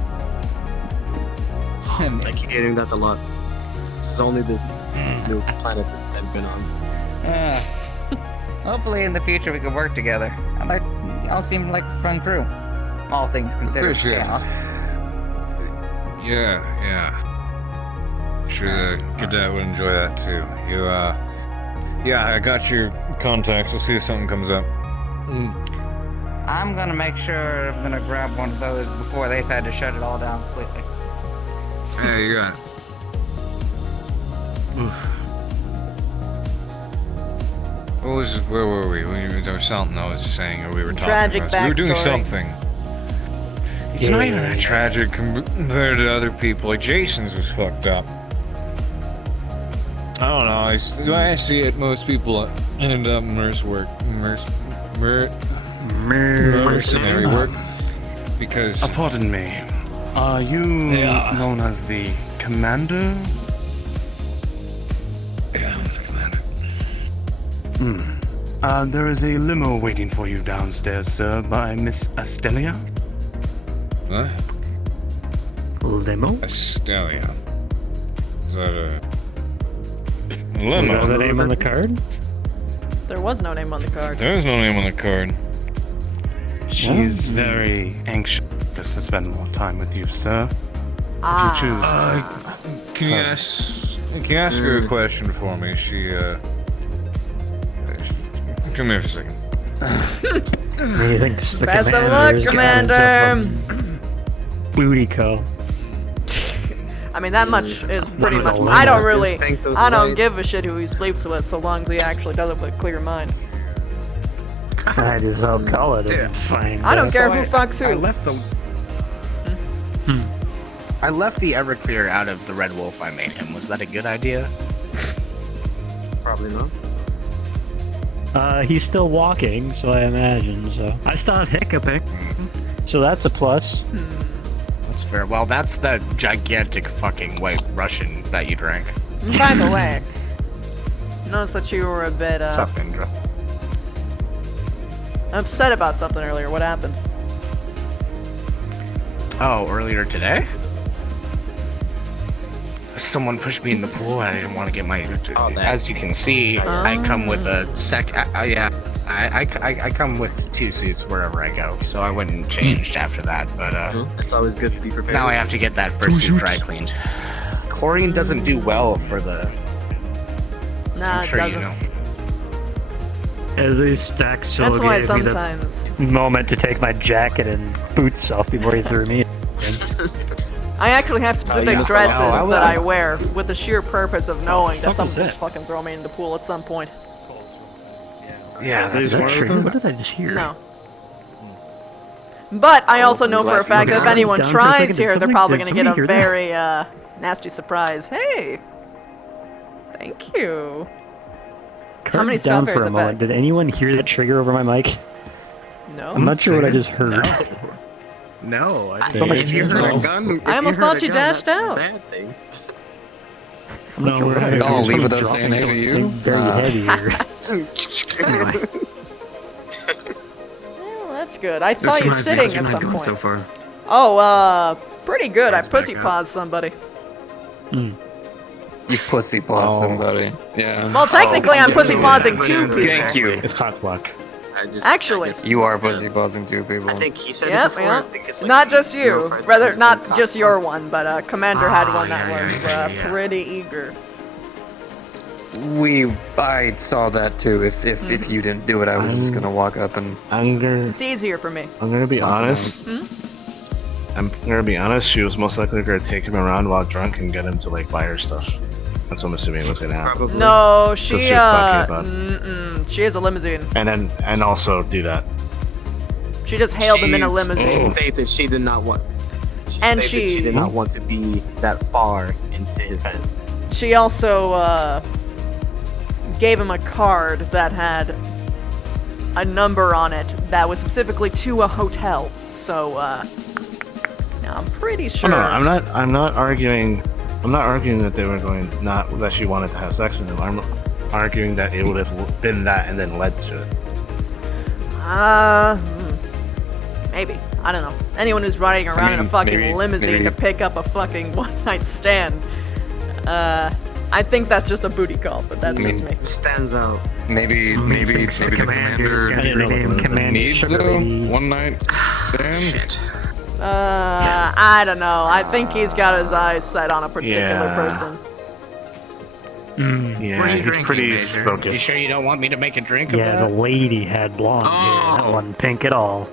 I keep hearing that a lot. This is only the new planet that I've been on. Hopefully in the future we can work together. Y'all seem like a fun crew. All things considered. Appreciate it. Chaos. Yeah. Sure the cadet would enjoy that too. Yeah, I got your contacts. We'll see if something comes up. I'm gonna make sure I'm gonna grab one of those before they decide to shut it all down completely. Yeah, you got it. Where were we? There was something I was saying, or we were talking Tragic about. We were doing backstory. something. It's not even that tragic compared to other people. Like, Jason's was fucked up. I don't know. The way I see it, most people end up mercenary work because. Pardon me. Are you known as the commander? Yeah, I'm the commander. There is a limo waiting for you downstairs, sir, by Miss Astelia. What? Limo? Astelia. Is that a limo? Is that the name on the card? There was no name on the card. There is no name on the card. She's very anxious to spend more time with you, sir. If you choose. Can you ask her a question for me? Come here for a second. What do you think? The Best of luck, Commander! Booty call. I mean, that much is pretty much. I don't give a shit who he sleeps with, so long as he actually does it with a clear mind. I just I'll call it and find. I don't care who fucks who. I left the. I left the Everclear out of the Red Wolf I made him. Was that a good idea? Probably not. He's still walking, so I imagine. So I stopped hiccuping, so that's a plus. That's fair. Well, that's the gigantic fucking white Russian that you drank. By the way, notice that you were a bit What's up, Indra? upset about something earlier. What happened? Oh, earlier today? Someone pushed me in the pool and I didn't want to get my... as you can see, I come with a I come with 2 suits wherever I go, so I went and changed after that, but It's always good to be prepared. now I have to get that first suit dry cleaned. Chlorine doesn't do well for the... Nah, I'm sure it you doesn't. know. At least Stax still That's why gave sometimes me the moment to take my jacket and boots off before he threw me in. I actually have specific yeah. dresses Oh, that I wear with the sheer purpose of knowing that fuck was someone will that? fucking throw me in the pool at some point. Yeah, Is that true? What did I just hear? No. But I also know for a fact that if Okay. anyone Down for a tries second. here, Did they're probably going to somebody get a hear that? very nasty surprise. Hey! Thank you. How many Kurt's down for strawberries a I moment. bet? Did anyone hear that trigger over my mic? No. I'm not sure what I just heard. No, I Sound like if you heard a no. gun, I almost thought you dashed out. Bad thing. No, we're having Don't leave fun without saying hey to you. Very heavy here. Well, that's good. I saw you sitting at some point. so far. Oh, pretty good. I Let's pussy back up. paused somebody. You pussy paw somebody. Yeah. Well, technically, I'm pussy pausing yeah. two people. Thank you. It's cock block. Actually. You are pussy pausing two people. I think he said it Yep, before. yeah. I think it's like Not just your you. friends Rather, are not cock just block. your one, but Commander had one that yeah, was yeah. pretty eager. I saw that too. If you didn't do it, I was just gonna walk up and. It's easier for me. I'm gonna be honest. I'm gonna be honest. She was most likely gonna take him around while drunk and get him to like buy her stuff. That's what I'm assuming was gonna happen. Probably. No, That's what she she was talking about. she has a limousine. And also do that. She just hailed him in a She limousine. stated that she did not want. And stated she did not want to be that far into his fence. She also gave him a card that had a number on it that was specifically to a hotel. So I'm pretty Oh, sure. no, I'm not arguing. I'm not arguing that they were going that she wanted to have sex with him. I'm arguing that it would have been that and then led to it. Maybe. I don't know. Anyone who's riding around in a fucking limousine to pick up a fucking one-night stand. I think that's just a booty call, but that's just me. Stands out. Maybe the commander needs a one night stand. I don't know. I think he's got his eyes set on a particular person. Yeah, What are you he's drinking, pretty Major? focused. You sure you don't want me to make a drink of Yeah, that? the lady had blonde hair. That wasn't pink at all.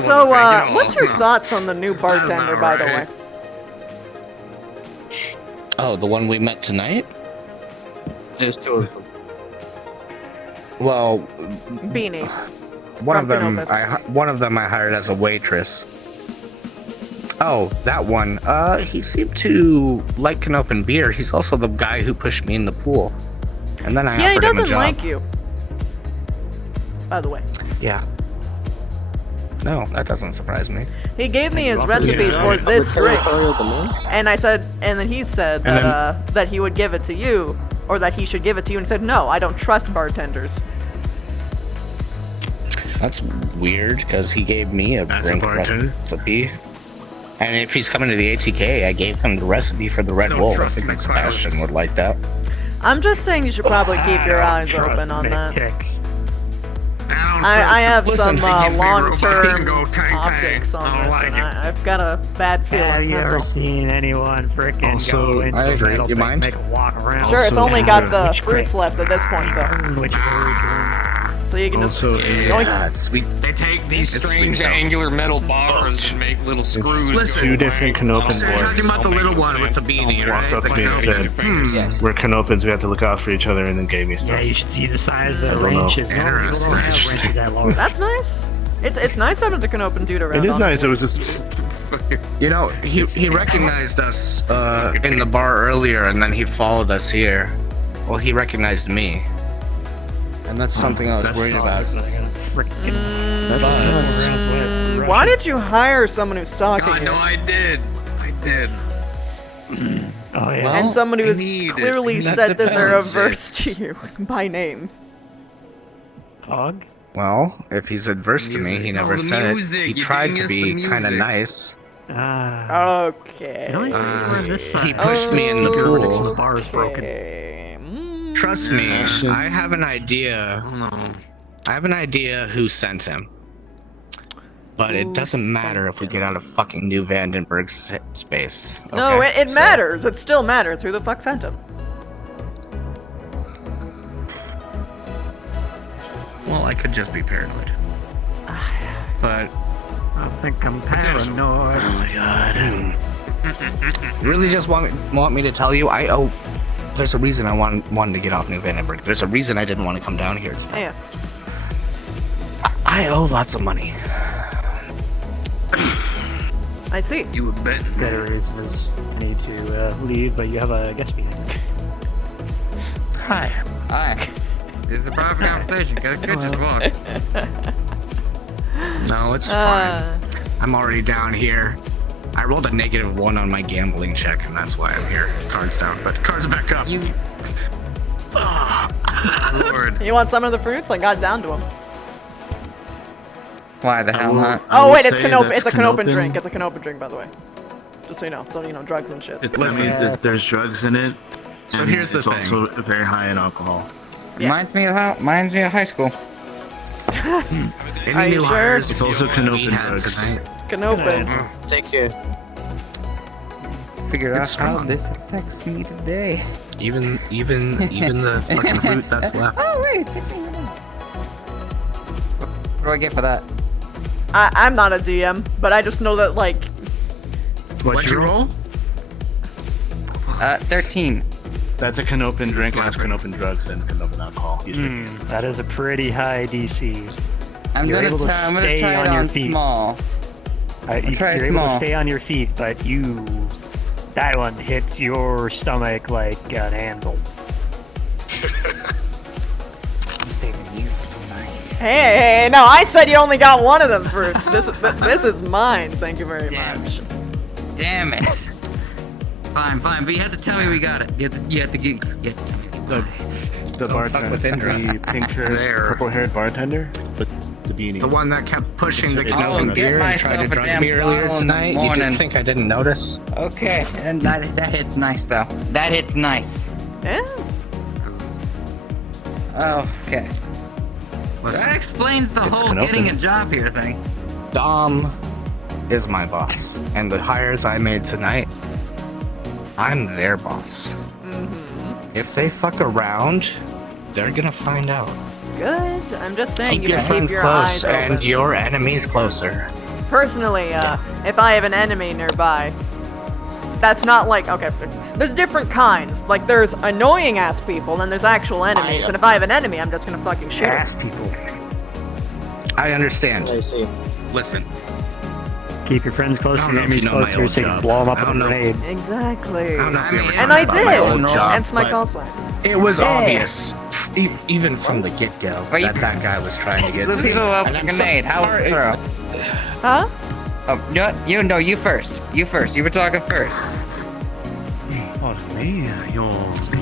So, what's your thoughts on the new bartender, by the way? Oh, the one we met tonight? There's two of them. Well, Beanie. one of From them, Canopus. one of them I hired as a waitress. Oh, that one. He seemed to like Canopen beer. He's also the guy who pushed me in the pool, and then I Yeah, he offered him a doesn't job. like you. By the way. Yeah. No, that doesn't surprise me. He gave me his recipe for this drink, and I said, and then he said that that he would give it to you, or that he should give it to you, and he said, no, I don't trust bartenders. That's weird because he gave me a drink recipe. And if he's coming to the ATK, I gave him the recipe for the Red Wolf. I think Sebastian would like that. I'm just saying you should probably keep your eyes open on that. I have some long-term optics on this, and I've got a bad feeling. Have you that's ever all. seen anyone frickin' go into I agree. the metal You thing, mind? make a walk around? Sure, it's only got the Which fruits crate? left at this point, though. Which fruit? So you can just Also, yoink. It's sweet. They take these Strange angular metal bars and make little screws. Listen, Two different Canopen So you're boys talking about the little one with the beanie, right? walked It's up to me and like, said, "We're Canopens. We have to look out for each other," and then gave me Yeah, stuff. you should see the size of I the don't know. wrenches. No, people don't have wrenches that large. That's nice. It's nice having the Canopen dude around. It is nice. honestly. It was just You know, he recognized us in the bar earlier, and then he followed us here. Well, he recognized me, and that's something I was worried about. Why did you hire someone who's stalking God, you? no, I did. I did. Oh yeah. And someone who I has need it. clearly That said that they're depends. averse to you by name. Pog? Well, if he's adverse to me, he never the said music. it. He You're tried giving to us the be kind of music. nice. Okay. on this side. He pushed me in the The pool. bar is broken. Okay. Trust me, I have an idea. I have an idea who sent him. But it doesn't matter if we get out of fucking New Vandenberg space. No, okay? it matters. It still matters. Who the fuck sent him? Well, I could just be paranoid. But I think I'm paranoid. Oh my god. You really just want me to tell you? There's a reason I wanted to get off New Vandenberg. There's a reason I didn't want to come down here today. Yeah. I owe lots of money. I see. You would bet. Better is I need to leave, but you have a guest meeting. Hi. Hi. This is a private conversation. Could just walk. No, it's fine. I'm already down here. I rolled a -1 on my gambling check, and that's why I'm here. Cards down, but cards back up. You. Lord. You want some of the fruits? I got down to them. Why the hell not? Oh wait, it's Canopin. It's a Canopin drink. It's a Canopin drink, by the way. Just so you know. So you know, drugs and shit. That means there's drugs in it. So and here's the it's thing. also very high in alcohol. Reminds me of high school. Are you sure? It's also Canopin drugs. It's Canopin. Take care. Figure out It's how strong. this affects me today. Even the fucking fruit that's left. Oh wait, 16. What do I get for that? I'm not a DM, but I just know that like. What'd you roll? 13. That's a Canopin drink, and that's Canopin drugs and Canopin alcohol. That is a pretty high DC. I'm You're gonna able to try stay it on your on feet. small. You're try able small. to stay on your feet, but that one hits your stomach like an anvil. I'm saving you for tonight. Hey, no! I said you only got one of them fruits. This is mine. Thank you very much. Damn it. Fine, but you have to tell me we got it. You have to tell me. The bartender, with Indra. the pink-shirt, There. purple-haired bartender with the beanie. The one that kept pushing the It's Canopin get beer and myself tried to a drug damn me earlier bottle in the tonight. You morning. didn't think I didn't notice? Okay, and that hits nice though. That hits nice. Yeah. Oh, okay. Listen, That explains the whole Canopin. getting a job here thing. Dom is my boss, and the hires I made tonight, I'm their boss. If they fuck around, they're gonna find out. Good. I'm just saying Keep you your keep friends your close eyes and open. your enemies closer. Personally, if I have an enemy nearby, that's not like okay. There's different kinds. Like there's annoying ass people, and then there's actual enemies. And if I have an enemy, I'm just gonna fucking shoot Ass him. people. I understand. I see. Listen, Keep your friends close I to don't your know if you enemies know my closer old so you can job. blow them up I with a don't know. grenade. Exactly. I don't know if you ever And I heard about my old did. job, Hence my but call sign. It was Yeah. obvious, even from the get-go, Wait, that guy was trying to get Blew me. people up with And a I'm grenade. How was sorry. the throw? Huh? Oh, you first. You first. You were talking first. Pardon me, you're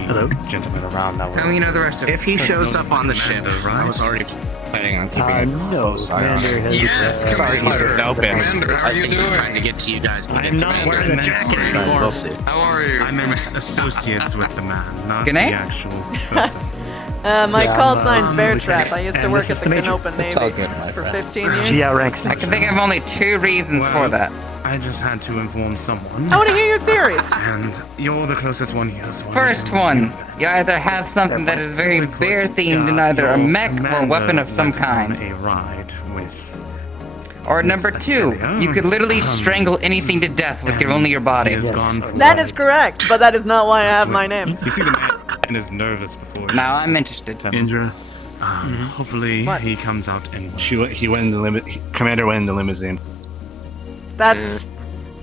the gentleman around that Tell me you know the rest of it. If he shows up on the ship, Commander, right? I was already planning on keeping a No, close eye on Commander him. has Yes, Sorry, he's Commander. open. Commander, how I you think he's doing? trying to get to you guys. but I'm it's not Commander. wearing a jacket anymore. We'll see. How are you? I meant associates with the man, not Good the night. actual person. My Yeah, call I'm, sign's Bear Trap. I used to and work this at is the the Major. Canopin It's all Navy good, my for friend. 15 years. She outranks me. I can think of only 2 reasons for that. I just had to inform someone. I want to hear your theories. And you're the closest one here, so First one, you either have something that is very Simply put, bear themed in either a your mech or a commander weapon of some went on kind. a ride with Or Miss number 2, Astelia. you could literally strangle anything to death with only your body. He has gone for That is correct, but that is not why I have my swim. name. You see the man is nervous before. Now I'm interested. Indra. Hopefully What? he comes out and he went in the Commander went in the limousine. That's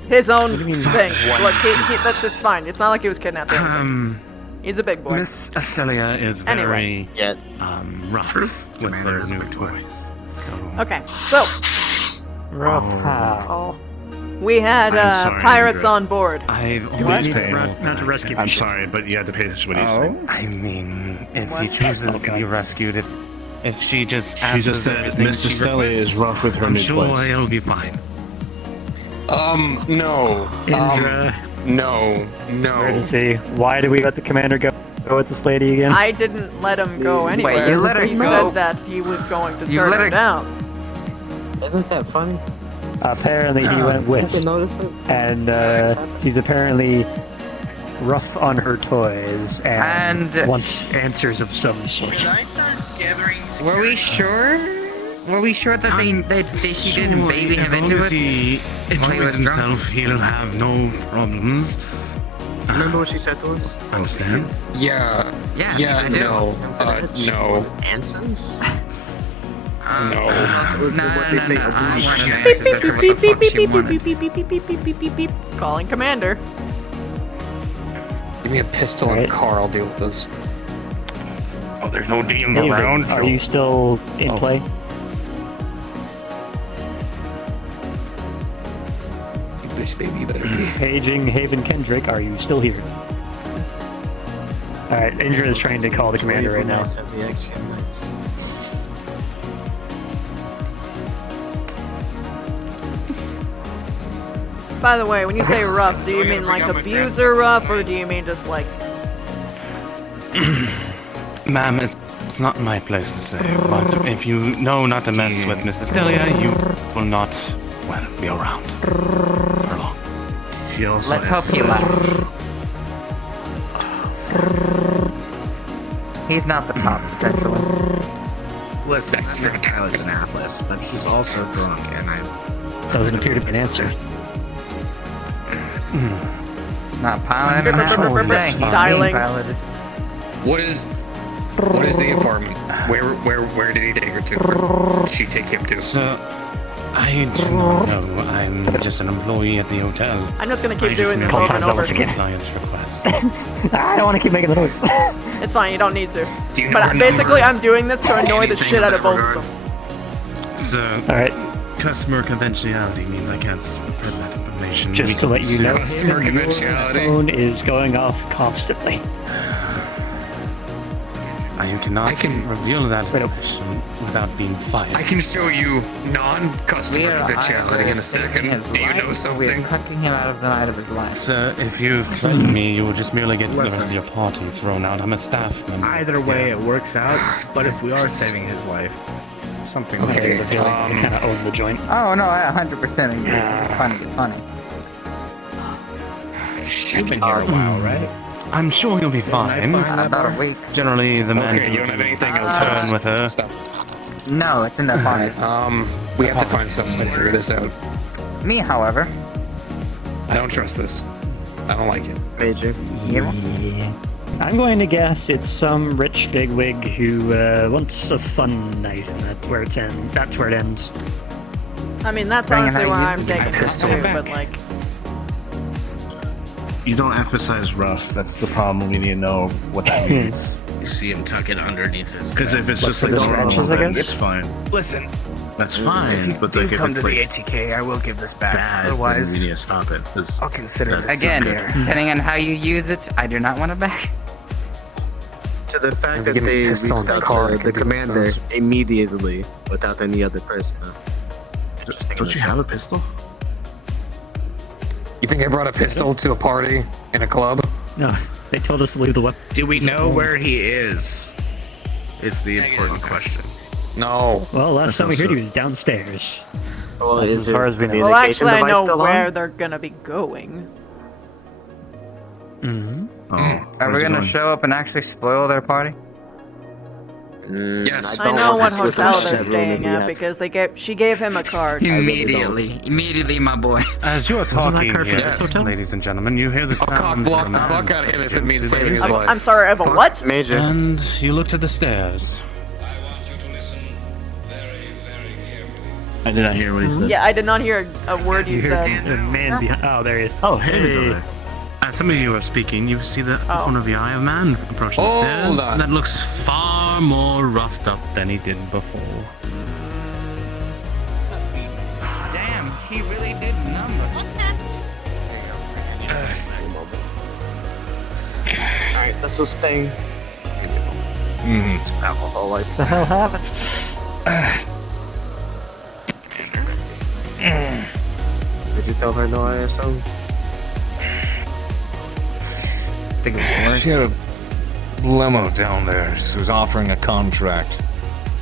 his own thing. Look, it's fine. It's not like he was kidnapped. or anything. He's a big boy. Miss Astelia is Anyway. very rough with her new toys. So Okay, so Rough how? we had I'm sorry, pirates Indra. on board. I've What? always said Not to rescue I'm me. sorry, but you have to pay attention to what he's saying. I mean, if he chooses to be rescued, if she just answers just said everything Mr. she Stella requests, is rough with her I'm new sure toys. it'll be fine. No. Indra. No. Emergency. Why did we let the commander go with this lady again? I didn't let him go anywhere. you let her he go? said that he was going to You turn let her her- down. Isn't that funny? Apparently he went You with, can notice it. and she's apparently rough on her toys and, And- wants answers of some sort. Were we sure? Were we sure that she didn't baby him as long into as it? he While he was enjoys drunk? himself, he'll have no problems. Remember what she said to us? Understand? Yeah. Yes, Yeah. I do. No. No. Ansems? No. I wanted answers as to what the fuck she wanted. Calling commander. Give me a pistol and a car, I'll deal with this. Oh, there's no DM David, around. are you still in play? Bitch, baby, you better be. Paging Haven Kendrick, are you still here? Alright, Indra is trying to call the commander right now. By the way, when you say rough, do you mean like abuser rough, or do you mean just like... Ma'am, it's not my place to say, but if you know not to mess with Mrs. Delia, you will not, well, be around for long. Let's hope he laughs. He's not the top, essentially. Listen, I'm the pilot's an Atlas, but he's also drunk, and I... Doesn't appear to be an answer. Not piloting an Atlas today. He's being piloted. What is the apartment? Where did he take her to? Where did she take him to? So, I do not know. I'm just an employee at the hotel. I'm just gonna keep doing this over and over again. Client's request. I don't want to keep making the noise. It's fine, you don't need to. Do you But basically, I'm doing this to annoy the shit out of both of them. So, alright. Customer confidentiality means I can't spread that information. Just to let you know, Customer your confidentiality. phone is going off constantly. I cannot reveal that information without being fired. I can show you non-customer confidentiality in a second. Do you know We're something? cutting him out of the night of his life. Sir, if you threaten me, you will just merely get the rest of your party thrown out. I'm a staff member. Either way, it works out, but if we are saving his life, something Okay, like they kind of own the joint. Oh no, I 100% agree. It's funny. You've been here a while, right? I'm sure you'll be fine. About a week. Generally, the man Okay, you don't have anything else turn with her. No, it's in the apartment. We have to find something to figure this out. Me, however. I don't trust this. I don't like it. Major. Yeah. I'm going to guess it's some rich bigwig who wants a fun night, and that's where it ends. I mean, that's Bringing honestly out where your I'm taking this pistol too, back. but like... You don't emphasize rough. That's the problem. We need to know what that means. You see him tuck it underneath his Because if it's just like scratches, I then guess? it's fine. Listen, That's if fine. you But do like if come it's to the like ATK, I will give this back. bad, then Otherwise, we need to stop it. 'cause I'll consider that's this. Again, not good. depending on how you use it, I do not want it back. To the fact that Give me a they reached pistol in the out car, I to can the do commander this. immediately without any other person. Don't you have a pistol? You think I brought a pistol to a party in a club? No, they told us to leave the weapon. Do we know where he is? Is the important question. No. Well, last time we heard he was downstairs. Well, as far as we know. Well, actually, I know where they're gonna be going. Mm-hmm. Are we gonna show up and actually spoil their party? Yes. I know what hotel they're staying at because she gave him a card. Immediately, my boy. As you are talking, card for yes, this hotel? ladies and gentlemen, you hear the I'll cock sound. block of the a fuck man. out of him if it means saving his I'm, life. I'm sorry, Eva, what? Major. And you look to the stairs. I did not hear what he said. Yeah, I did not hear a word you said. The man behind. Oh, there he is. Oh, hey. As some of you are speaking, you see the corner of your eye of a man approaching the Hold stairs on. that looks far more roughed up than he did before. Damn, he really did number. Alright, let's just stay. Alcohol like What the hell happened? Did you tell her no or something? I think it was She had worse. a limo down there. She was offering a contract.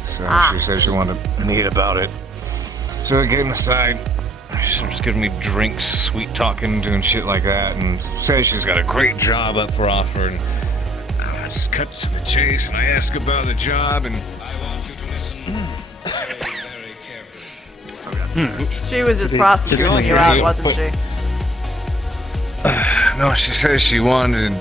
So she said she wanted to meet about it. So I gave him aside. She was giving me drinks, sweet talking, doing shit like that, and says she's got a great job up for offer. And I just cut to the chase, and I ask about the job, and She was just prostituting you out, wasn't she? no, she says she wanted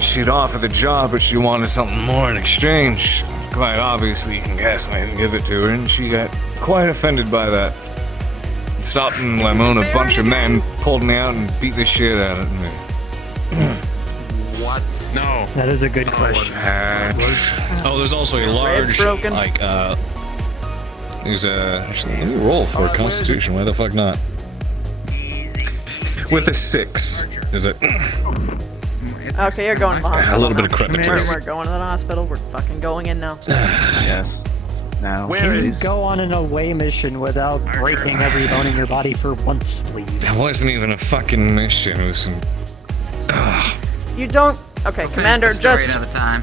she'd offer the job, but she wanted something more in exchange. Quite obviously, you can guess I didn't give it to her, and she got quite offended by that. Stopped in Lemon, a bunch of men pulled me out and beat the shit out of me. What? No. That is a good question. Oh, there's also a large, like, there's a, actually, let me roll for Constitution, why the fuck not? With a 6, is it? Okay, you're going to the hospital. A little bit of now. crepitus. We're going to the hospital. We're fucking going in now. Yes. Now, Can you go on an away mission without breaking every bone in your body for once, please? That wasn't even a fucking mission, it was some... You don't. Okay, Commander, just Another time.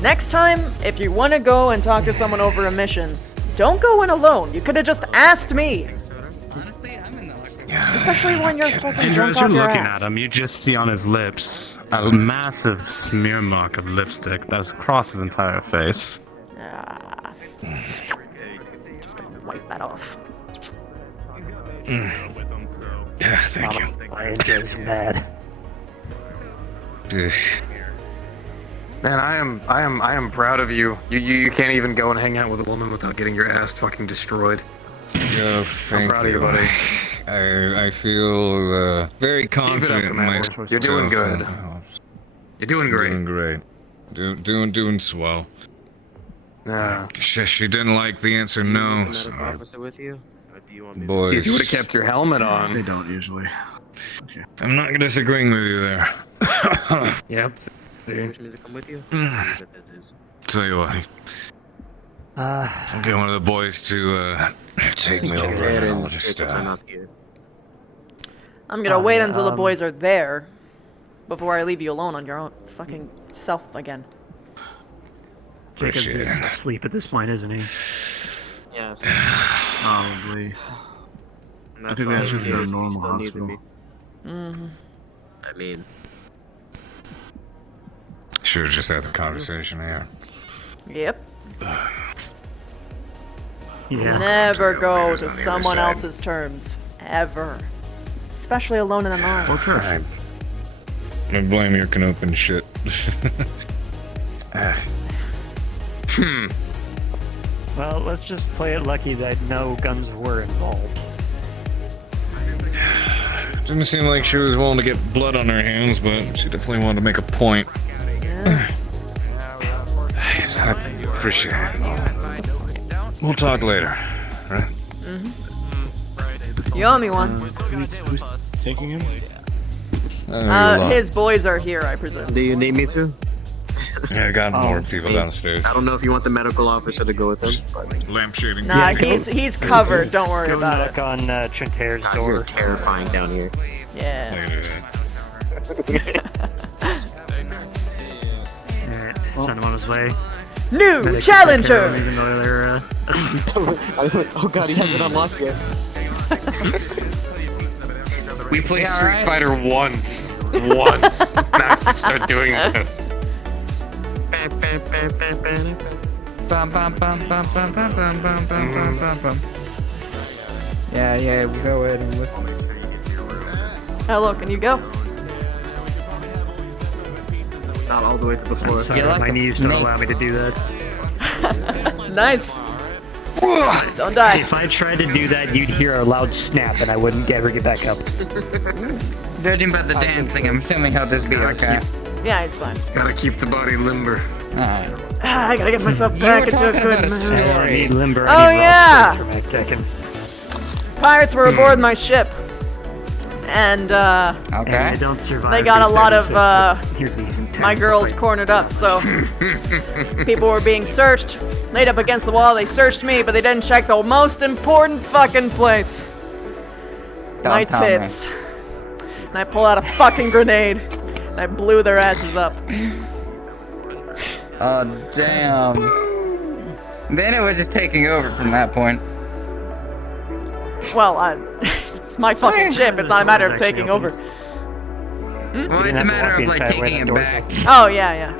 next time, if you want to go and talk to someone over a mission, don't go in alone. You could have just asked me. Especially when you're fucking Indra, drunk as off you're your looking ass. at him, you just see on his lips a massive smear mark of lipstick that's across his entire face. Just gonna wipe that off. Yeah, thank you. Indra's mad. Man, I am proud of you. You can't even go and hang out with a woman without getting your ass fucking destroyed. Yo, thank proud of you, buddy. I feel very confident in myself. You're doing good. You're doing great. Doing great. Doing swell. Yeah. She didn't like the answer no. So, Officer with you? boys. See, if you would have kept your helmet on. They don't usually. Okay. I'm not disagreeing with you there. Yep. Wish me to come with you? Tell you what. I'll get one of the boys to take me over and I'll just I'm gonna wait until the boys are there before I leave you alone on your own fucking self again. Jacob's just asleep at this point, isn't he? Yes. Probably. I think we have to go to a normal hospital. I mean, should have just had the conversation here. Yep. Yeah. Never go to someone else's terms. Ever. Especially alone in the mine. What first? I don't blame your Canopin shit. Well, let's just play it lucky that no guns were involved. Didn't seem like she was willing to get blood on her hands, but she definitely wanted to make a point. I appreciate it. We'll talk later, right? You owe me one. Who's taking him? His boys are here, I presume. do you need me to? Yeah, I got more people downstairs. I don't know if you want the medical officer to go with them. But... Lampshading. Nah, he's covered. Don't worry Go about knock it. on Trinter's God, door. you're terrifying down here. Yeah. Alright, send him on his way. New Medic challenger! even though they're, Oh god, he hasn't unlocked yet. We play Street Fighter once. Once. Now you start doing this. Yeah, we go ahead and look. Hello, can you go? Not all the way to the floor. sorry, my knees don't allow me to do that. Nice. Don't die. If I tried to do that, you'd hear a loud snap and I wouldn't ever get back up. Judging by the dancing, I'm assuming he'll just be okay. Yeah, it's fine. Gotta keep the body limber. I gotta get myself back into a good mood. I need limber. Oh, I need yeah! raw strength from it. Pirates were aboard my ship. And, And I don't survive. they got a lot of, your knees and my tendons girls will cornered up, so people were being searched, laid up against the wall. They searched me, but they didn't check the most important fucking place. My Don't tell me. tits. And I pull out a fucking grenade, and I blew their asses up. Oh, damn. Then it was just taking over from that point. Well, it's my fucking ship. It's not a matter of taking over. Well, it's a matter of like taking it back. Oh, yeah.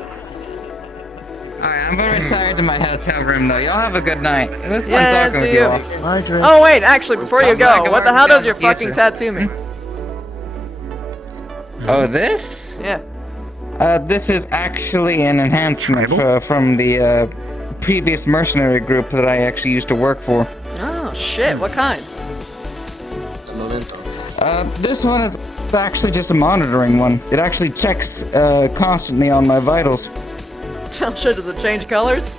Alright, I'm gonna retire to my hotel room though. Y'all have a good night. It was fun Yeah, talking see with you. you all. Oh, wait, actually, before you go, what the hell does your fucking tattoo mean? Oh, this? Yeah. This is actually an enhancement from the previous mercenary group that I actually used to work for. Oh shit! What kind? This one is actually just a monitoring one. It actually checks constantly on my vitals. Oh shit! Does it change colors?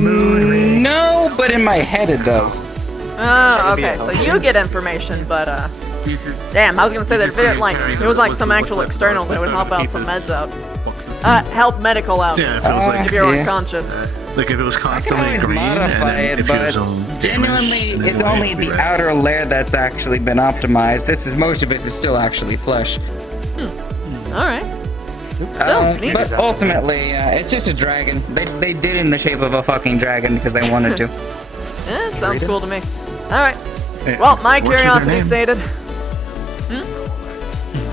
No, but in my head it does. Oh, okay. So you get information, but damn, I was gonna say that if it was like some actual external that would help out some meds out. Help medical out. Yeah, if it was like if you're unconscious. Like if it was constantly green, modify and it, if it was but genuinely, it's only the outer layer that's actually been optimized. Most of it is still actually flesh. All right. But ultimately, it's just a dragon. They did it in the shape of a fucking dragon because they wanted to. Yeah, sounds cool to me. All right. Well, my curiosity's sated.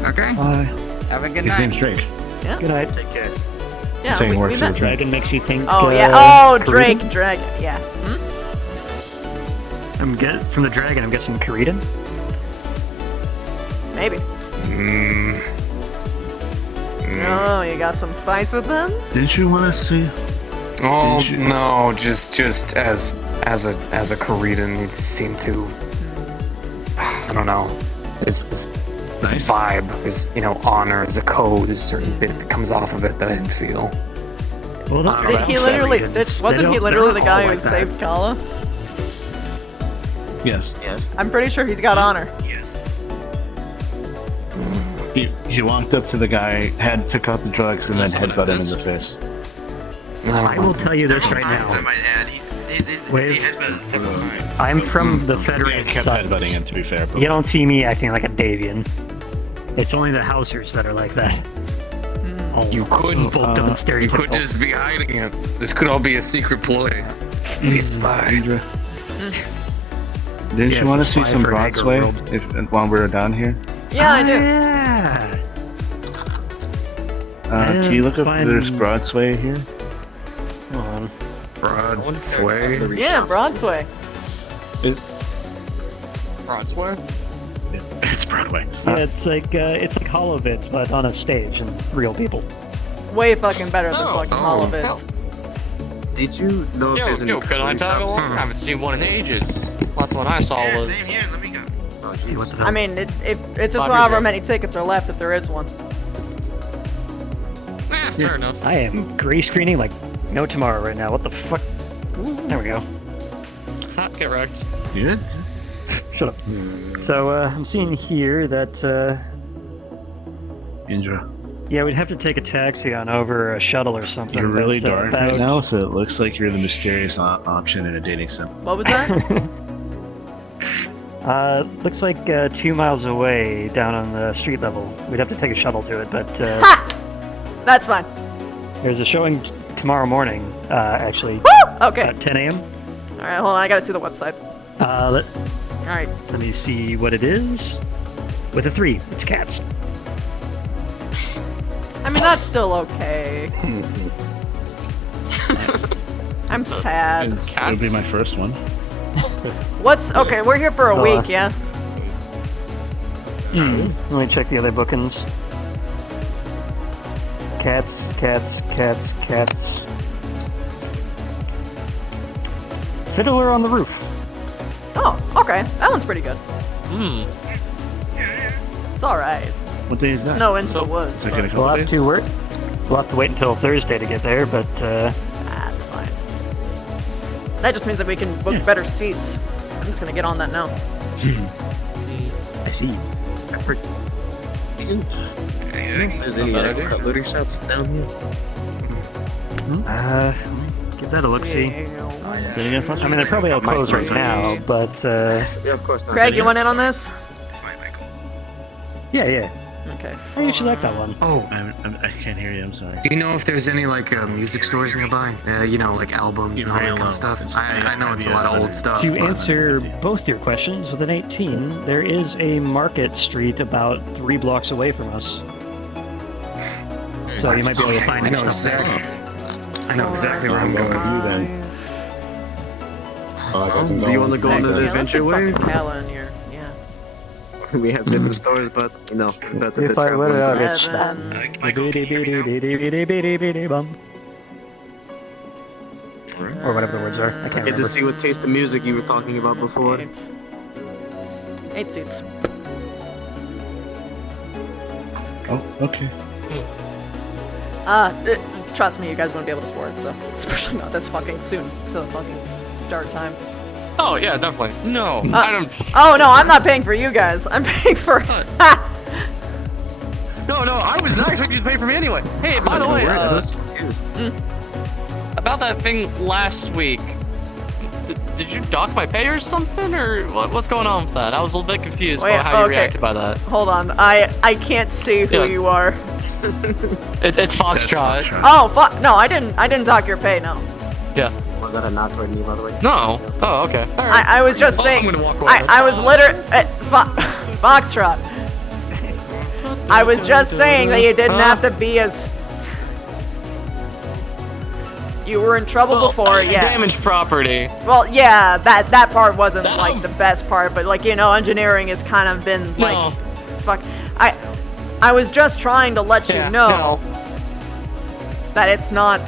Okay. Have a good night. His name's Drake. Yeah. Good night. Take care. Yeah, Saying we works met. with Dragon makes you think. Oh yeah. Oh, Drake. Dragon. Yeah. I'm get from the dragon. I'm guessing Karidan. Maybe. Oh, you got some spice with them? Didn't you want to see? Oh no, just as a Karidan, you just seem to. I don't know. There's a vibe. There's honor. There's a code. There's a certain bit that comes off of it that I didn't feel. Well, Did he literally? Wasn't he literally the guy who saved Kala? Yes. I'm pretty sure he's got honor. He walked up to the guy, took out the drugs, and then headbutted him in the face. I will tell you this right now. I'm from the Federated kept side. headbutting him, to be fair. But You don't see me acting like a Davian. It's only the Housers that are like that. You could, bulked up and you stereotypical. could just be hiding it. This could all be a secret ploy. Be a spy. Indra. Didn't you want to see some Broadsway while we were down here? Yeah, I do. Yeah. Can you look up if there's Broadsway here? Hold on. Broadsway? Yeah, Broadsway. Broadsway? It's Broadway. Yeah, it's like Holovitz, but on a stage and real people. Way fucking better than fucking Holovitz. Did you know if there's any Can I tag along? I haven't seen one in ages. Last one I saw was. Same here. Let me go. Oh, geez. I mean, it's just however many tickets are left if there is one. Fair enough. I am gray screening like no tomorrow right now. What the fuck? There we go. Get wrecked. You good? Shut up. So I'm seeing here that Indra. yeah, we'd have to take a taxi on over, a shuttle or something. You're really but, dark right now, so it looks like you're the mysterious option in a dating sim. What was that? Looks like 2 miles away down on the street level. We'd have to take a shuttle to it, but Ha! That's fine. there's a showing tomorrow morning, actually. Woo! Okay. At 10 a.m. All right, hold on. I gotta see the website. All right. Let me see what it is. With a 3, it's cats. I mean, that's still okay. I'm sad. It would be my first one. What's okay? We're here for a week, yeah. Let me check the other bookings. Cats. Fiddler on the Roof. Oh, okay. That one's pretty good. It's all right. What day is that? Snow into the woods. Is that gonna We'll go have to work. We'll have to wait until Thursday to get there, but That's fine. That just means that we can book better seats. I'm just gonna get on that now. I see. There's any cutlery shops down here? Give that a look-see. Say it again, I mean, they're probably all closed right now, but Yeah, of course not. Craig, you want in on this? yeah. Okay. Oh, you should like that one. Oh, I can't hear you. I'm sorry. do you know if there's any like music stores nearby? Like albums and all that kind of stuff. I know it's a lot of old stuff. To but- answer both your questions with an 18, there is a market street about 3 blocks away from us. So you might be able to find I know something. exactly. I know exactly where I'm going. Do you want to go on the Yeah, let's adventure get way? fucking Kala in here. Yeah. We have different stores, but you know, it's better to If I travel. let it out, it's or whatever the words are. I can't Get to remember. see what taste of music you were talking about before. 8 seats. Oh, okay. Trust me, you guys won't be able to afford it, so especially not this fucking soon to the fucking start time. Oh yeah, definitely. No, I don't. Oh no, I'm not paying for you guys. I'm paying for. No, I was not expecting you to pay for me anyway. Hey, by the way, about that thing last week, did you dock my pay or something, or what's going on with that? I was a little bit confused Wait, about how you okay. reacted by that. Hold on, I can't see who you are. It's Foxtrot. Oh fuck! No, I didn't dock your pay. No. Yeah. Was that a nod toward me, by the way? No. Oh, okay. All right. I was just Well, saying. I'm gonna walk away. I was literally Foxtrot. I was just saying that you didn't have to be as. You were in trouble before, yeah. Damaged property. Well, yeah, that part wasn't like the best part, but like engineering has kind of been like, fuck. I was just trying to let you know that it's not.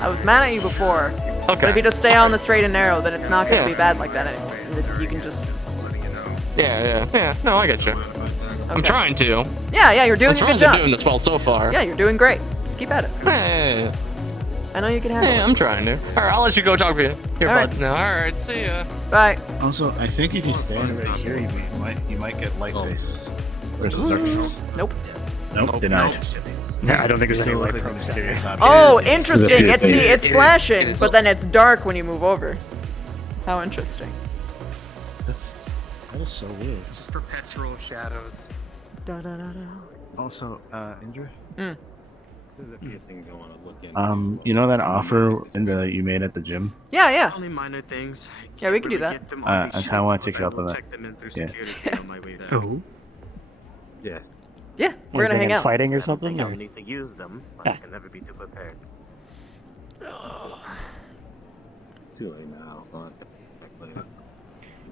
I was mad at you before. Okay. But if you just stay on the straight and narrow, then it's not going to be bad like that anymore. You can just. Yeah. No, I get you. I'm trying to. Yeah, you're doing a good job. I'm doing this well so far. Yeah, you're doing great. Just keep at it. Hey. I know you can handle it. I'm trying to. All right, I'll let you go talk to your All right. buds now. All right, see ya. Bye. Also, I think if you stand right here, you might get light face versus dark face. Nope. Nope. Denied. Yeah, I don't think there's any light from mysterious objects. Oh, interesting. It's It flashing, is. but then it's dark when you move over. How interesting. That is so weird. Just perpetual shadows. Da da da da. Also, Indra. There's a few things I want to look into. You know that offer that you made at the gym? Yeah. Only minor things. Yeah, we can do that. I kind of want to take you up on that. Check them in through Yeah. security on my way there. Oh. Yes. Yeah, we're gonna hang out. Fighting or something? I Or? need to use them, but I can never be too prepared. It's too late now, but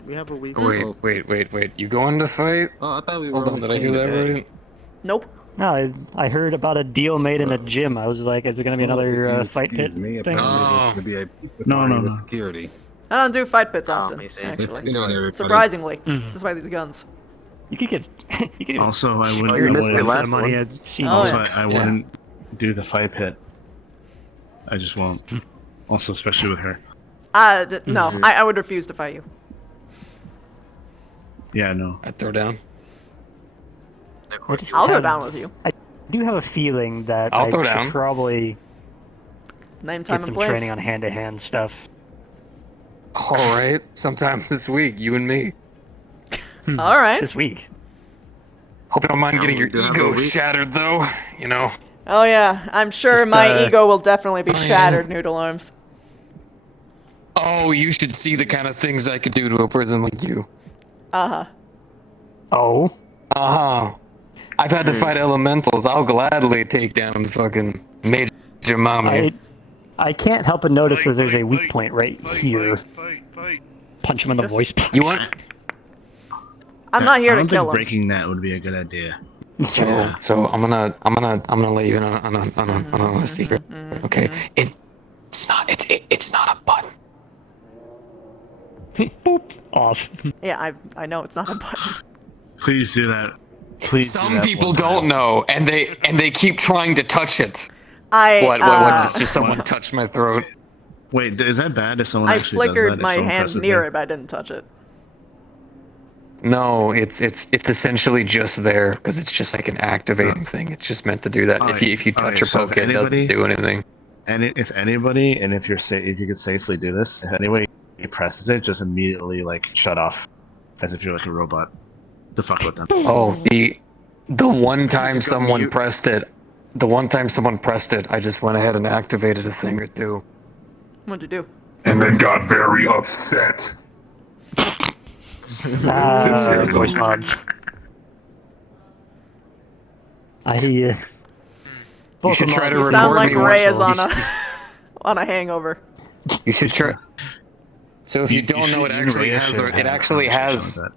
we have a week. Wait. You going to fight? Oh, I thought we were. Hold on, did I hear that right? Nope. No, I heard about a deal made in a gym. I was like, is it gonna be another fight pit Excuse me, thing? apparently there's gonna be a No. with security. I don't do fight pits often, I see. actually. You know, everybody. Surprisingly, despite these guns. You could get. You could Also, I you wouldn't. missed the last money one. I've seen. Oh, Also, yeah. I wouldn't do the fight pit. I just won't. Also, especially with her. No, I would refuse to fight you. Yeah, no. I'd throw down. I'll go down with you. I do have a feeling that I'll I throw should down. probably Name, get time, some and place. training on hand-to-hand stuff. All right, sometime this week, you and me. All right. This week. Hope you don't mind getting your do have a ego week. shattered, though. You know. Oh yeah, I'm sure Just, my ego will definitely be yeah. shattered, Noodle Arms. Oh, you should see the kind of things I could do to a person like you. Uh-huh. Oh. Uh-huh. I've had to fight elementals. I'll gladly take down fucking Major Mommy. I can't help but notice that there's a weak point right here. Punch him in the voice box. You want? I'm not here I to don't kill think him. breaking that would be a good idea. So I'm gonna let you in on a secret. Okay, it's not a button. Boop. Off. Yeah, I know it's not a button. Please do that. Please. do Some that people one don't time. know, and they keep trying to touch it. What? Just someone What? touched my throat. Wait, is that bad if someone I actually does flickered that? If my someone hand presses near it? it, but I didn't touch it. No, it's essentially just there because it's just like an activating thing. It's just meant to do that. If you touch or so poke it, it doesn't do anything. And if anybody, and if you could safely do this, if anybody presses it, just immediately like shut off, as if you're like a robot. The fuck with them. Oh, the one time someone pressed it, I just went ahead and activated a thing or two. What'd you do? And then got very upset. Voice mods. You should try to You record sound like me Ray once. is on a on a hangover. You should try. So if you don't know, You it and actually Ray has should it have a actually conversation has with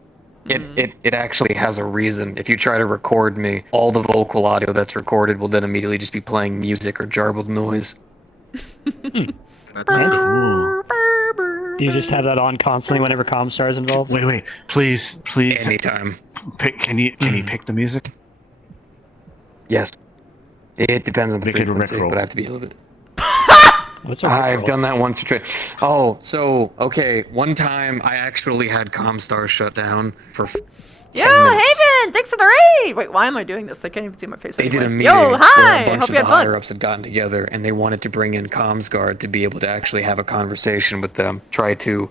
It actually has a reason. If you try to record me, all the vocal audio that's recorded will then immediately just be playing music or jarbled noise. That's cool. Do you just have that on constantly whenever Comstar is involved? Wait, please. Anytime. Can you pick the music? Yes. It depends on the Make it a frequency, Rickroll. but I have to be a little bit. What's a I've Rickroll? done that once for Oh, so okay. One time I actually had Comstar shut down for 10 Yo, minutes. Haven! Thanks for the raid! Wait, why am I doing this? They can't even see my face They anymore. did a meeting Yo, where hi! a bunch Hope of you the had fun. higher ups had gotten together, and they wanted to bring in Comsguard to be able to actually have a conversation with them, try to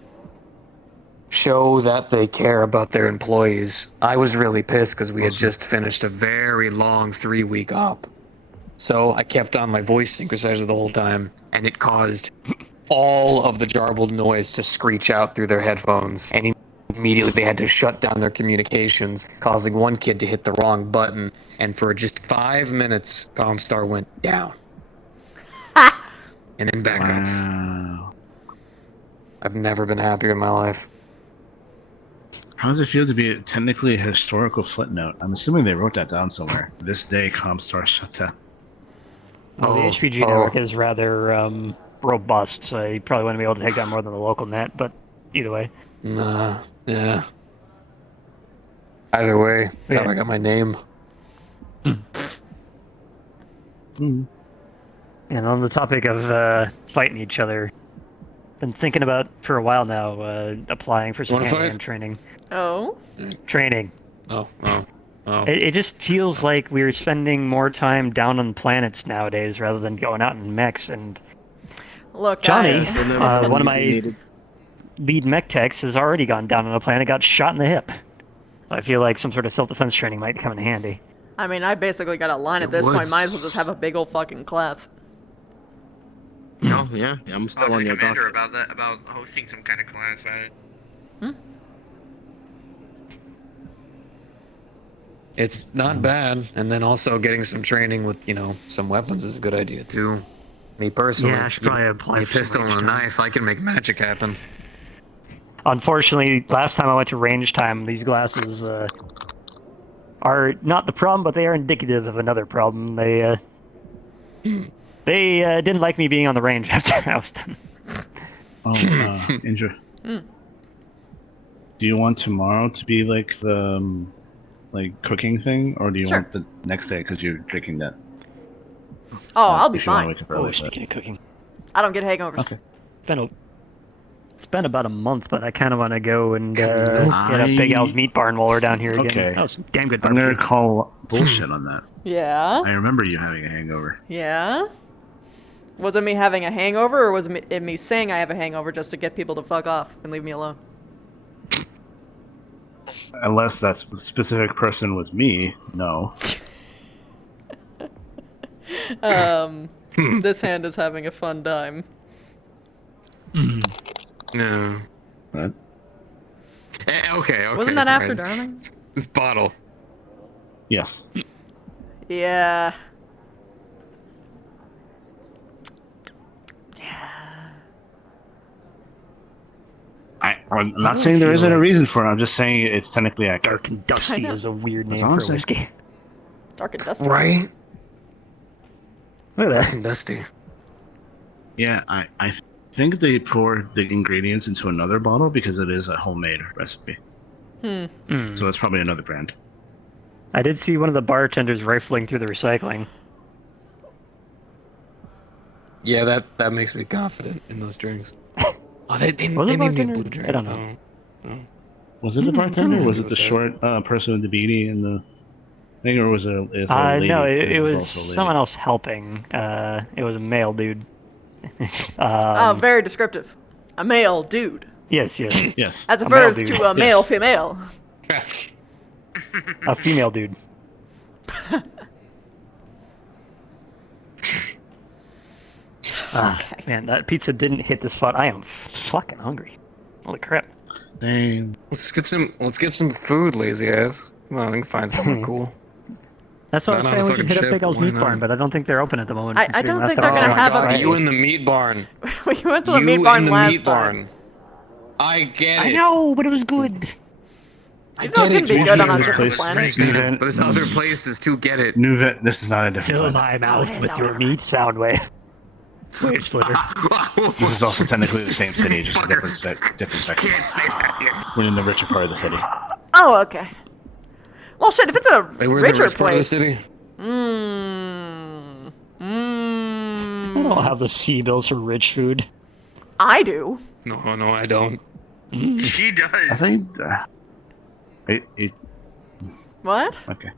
show that they care about their employees. I was really pissed because we had just finished a very long 3-week op. So I kept on my voice synthesizer the whole time, and it caused all of the jarbled noise to screech out through their headphones. And immediately they had to shut down their communications, causing one kid to hit the wrong button. And for just 5 minutes, Comstar went down. And then back up. I've never been happier in my life. How does it feel to be technically a historical footnote? I'm assuming they wrote that down somewhere. This day, Comstar shut down. Well, the HPG network is rather robust, so you probably wouldn't be able to take down more than the local net, but either way. Nah, yeah. Either way, that's how I got my name. And on the topic of fighting each other, been thinking about for a while now applying for some Wanna hand-to-hand fight? training. Oh? Training. Oh. It just feels like we're spending more time down on planets nowadays rather than going out in mechs. And Look, Johnny, I- one of my lead mech techs, has already gone down on a planet, got shot in the hip. I feel like some sort of self-defense training might come in handy. I mean, I basically got a line at this point. Might as well just have a big old fucking class. No, yeah, I'm still on your dock. Commander about hosting some kind of class. It's not bad, and then also getting some training with, some weapons is a good idea too. Me personally, Yeah, I should probably apply a for some pistol and a range time. knife, I can make magic happen. Unfortunately, last time I went to range time, these glasses are not the problem, but they are indicative of another problem. They didn't like me being on the range after I was done. Indra. Do you want tomorrow to be like the cooking thing, or do you Sure. want the next day because you're drinking that? Oh, I'll be if you wanna fine. wake up early, but- Speaking of cooking, I don't get hangovers. Okay. It's been about a month, but I kind of want to go and get a Big Al's meat barn while we're down here again. Okay. That was some damn good I'm barbecue. gonna call bullshit on that. Yeah? I remember you having a hangover. Yeah? Was it me having a hangover, or was it me saying I have a hangover just to get people to fuck off and leave me alone? Unless that specific person was me, no. This hand is having a fun time. No. What? Okay. Wasn't that after right. Darling? This bottle. Yes. Yeah. I'm not saying there isn't a reason for it. I'm just saying it's technically accurate. Dark and Dusty is a weird That's name all I'm for a saying. whiskey. Dark and dusty. Right? Look at Dark that. and dusty. Yeah, I think they pour the ingredients into another bottle because it is a homemade recipe. So it's probably another brand. I did see one of the bartenders rifling through the recycling. Yeah, that makes me confident in those drinks. Oh, they Was it made me a bartender? blue drink. I don't know. Was it the bartender, or was it the short person with the beanie and the thing, or was it a lady? No, it was also a lady. someone else helping. It was a male dude. Oh, very descriptive. A male dude. Yes. Yes. As A male opposed dude. to a male female. A female dude. Man, that pizza didn't hit the spot. I am fucking hungry. Holy crap. Dang. Let's get some food, lazy ass. Come on, we can find something cool. That's what I was Not on saying. a We can fucking hit up ship, Big Al's why meat not? barn, but I don't think they're open at the moment. I considering don't last think time they're I gonna was have on a- Friday. You in the meat barn. We went to the You meat barn in the last meat time. barn. I get I it. know, but it was good. I don't get tend to be good on a New different place. planet. New There's other places to get it. This is not a different Fill planet. my mouth with your meat, Soundwave. Wave splitter. This is also technically the same city, just a different section. We're in the richer part of the city. Oh, okay. Well, shit, if it's a They were in the richer rich part of the place. city. I don't have the sea bills for rich food. I do. No, I don't. She does. I think. What? Okay.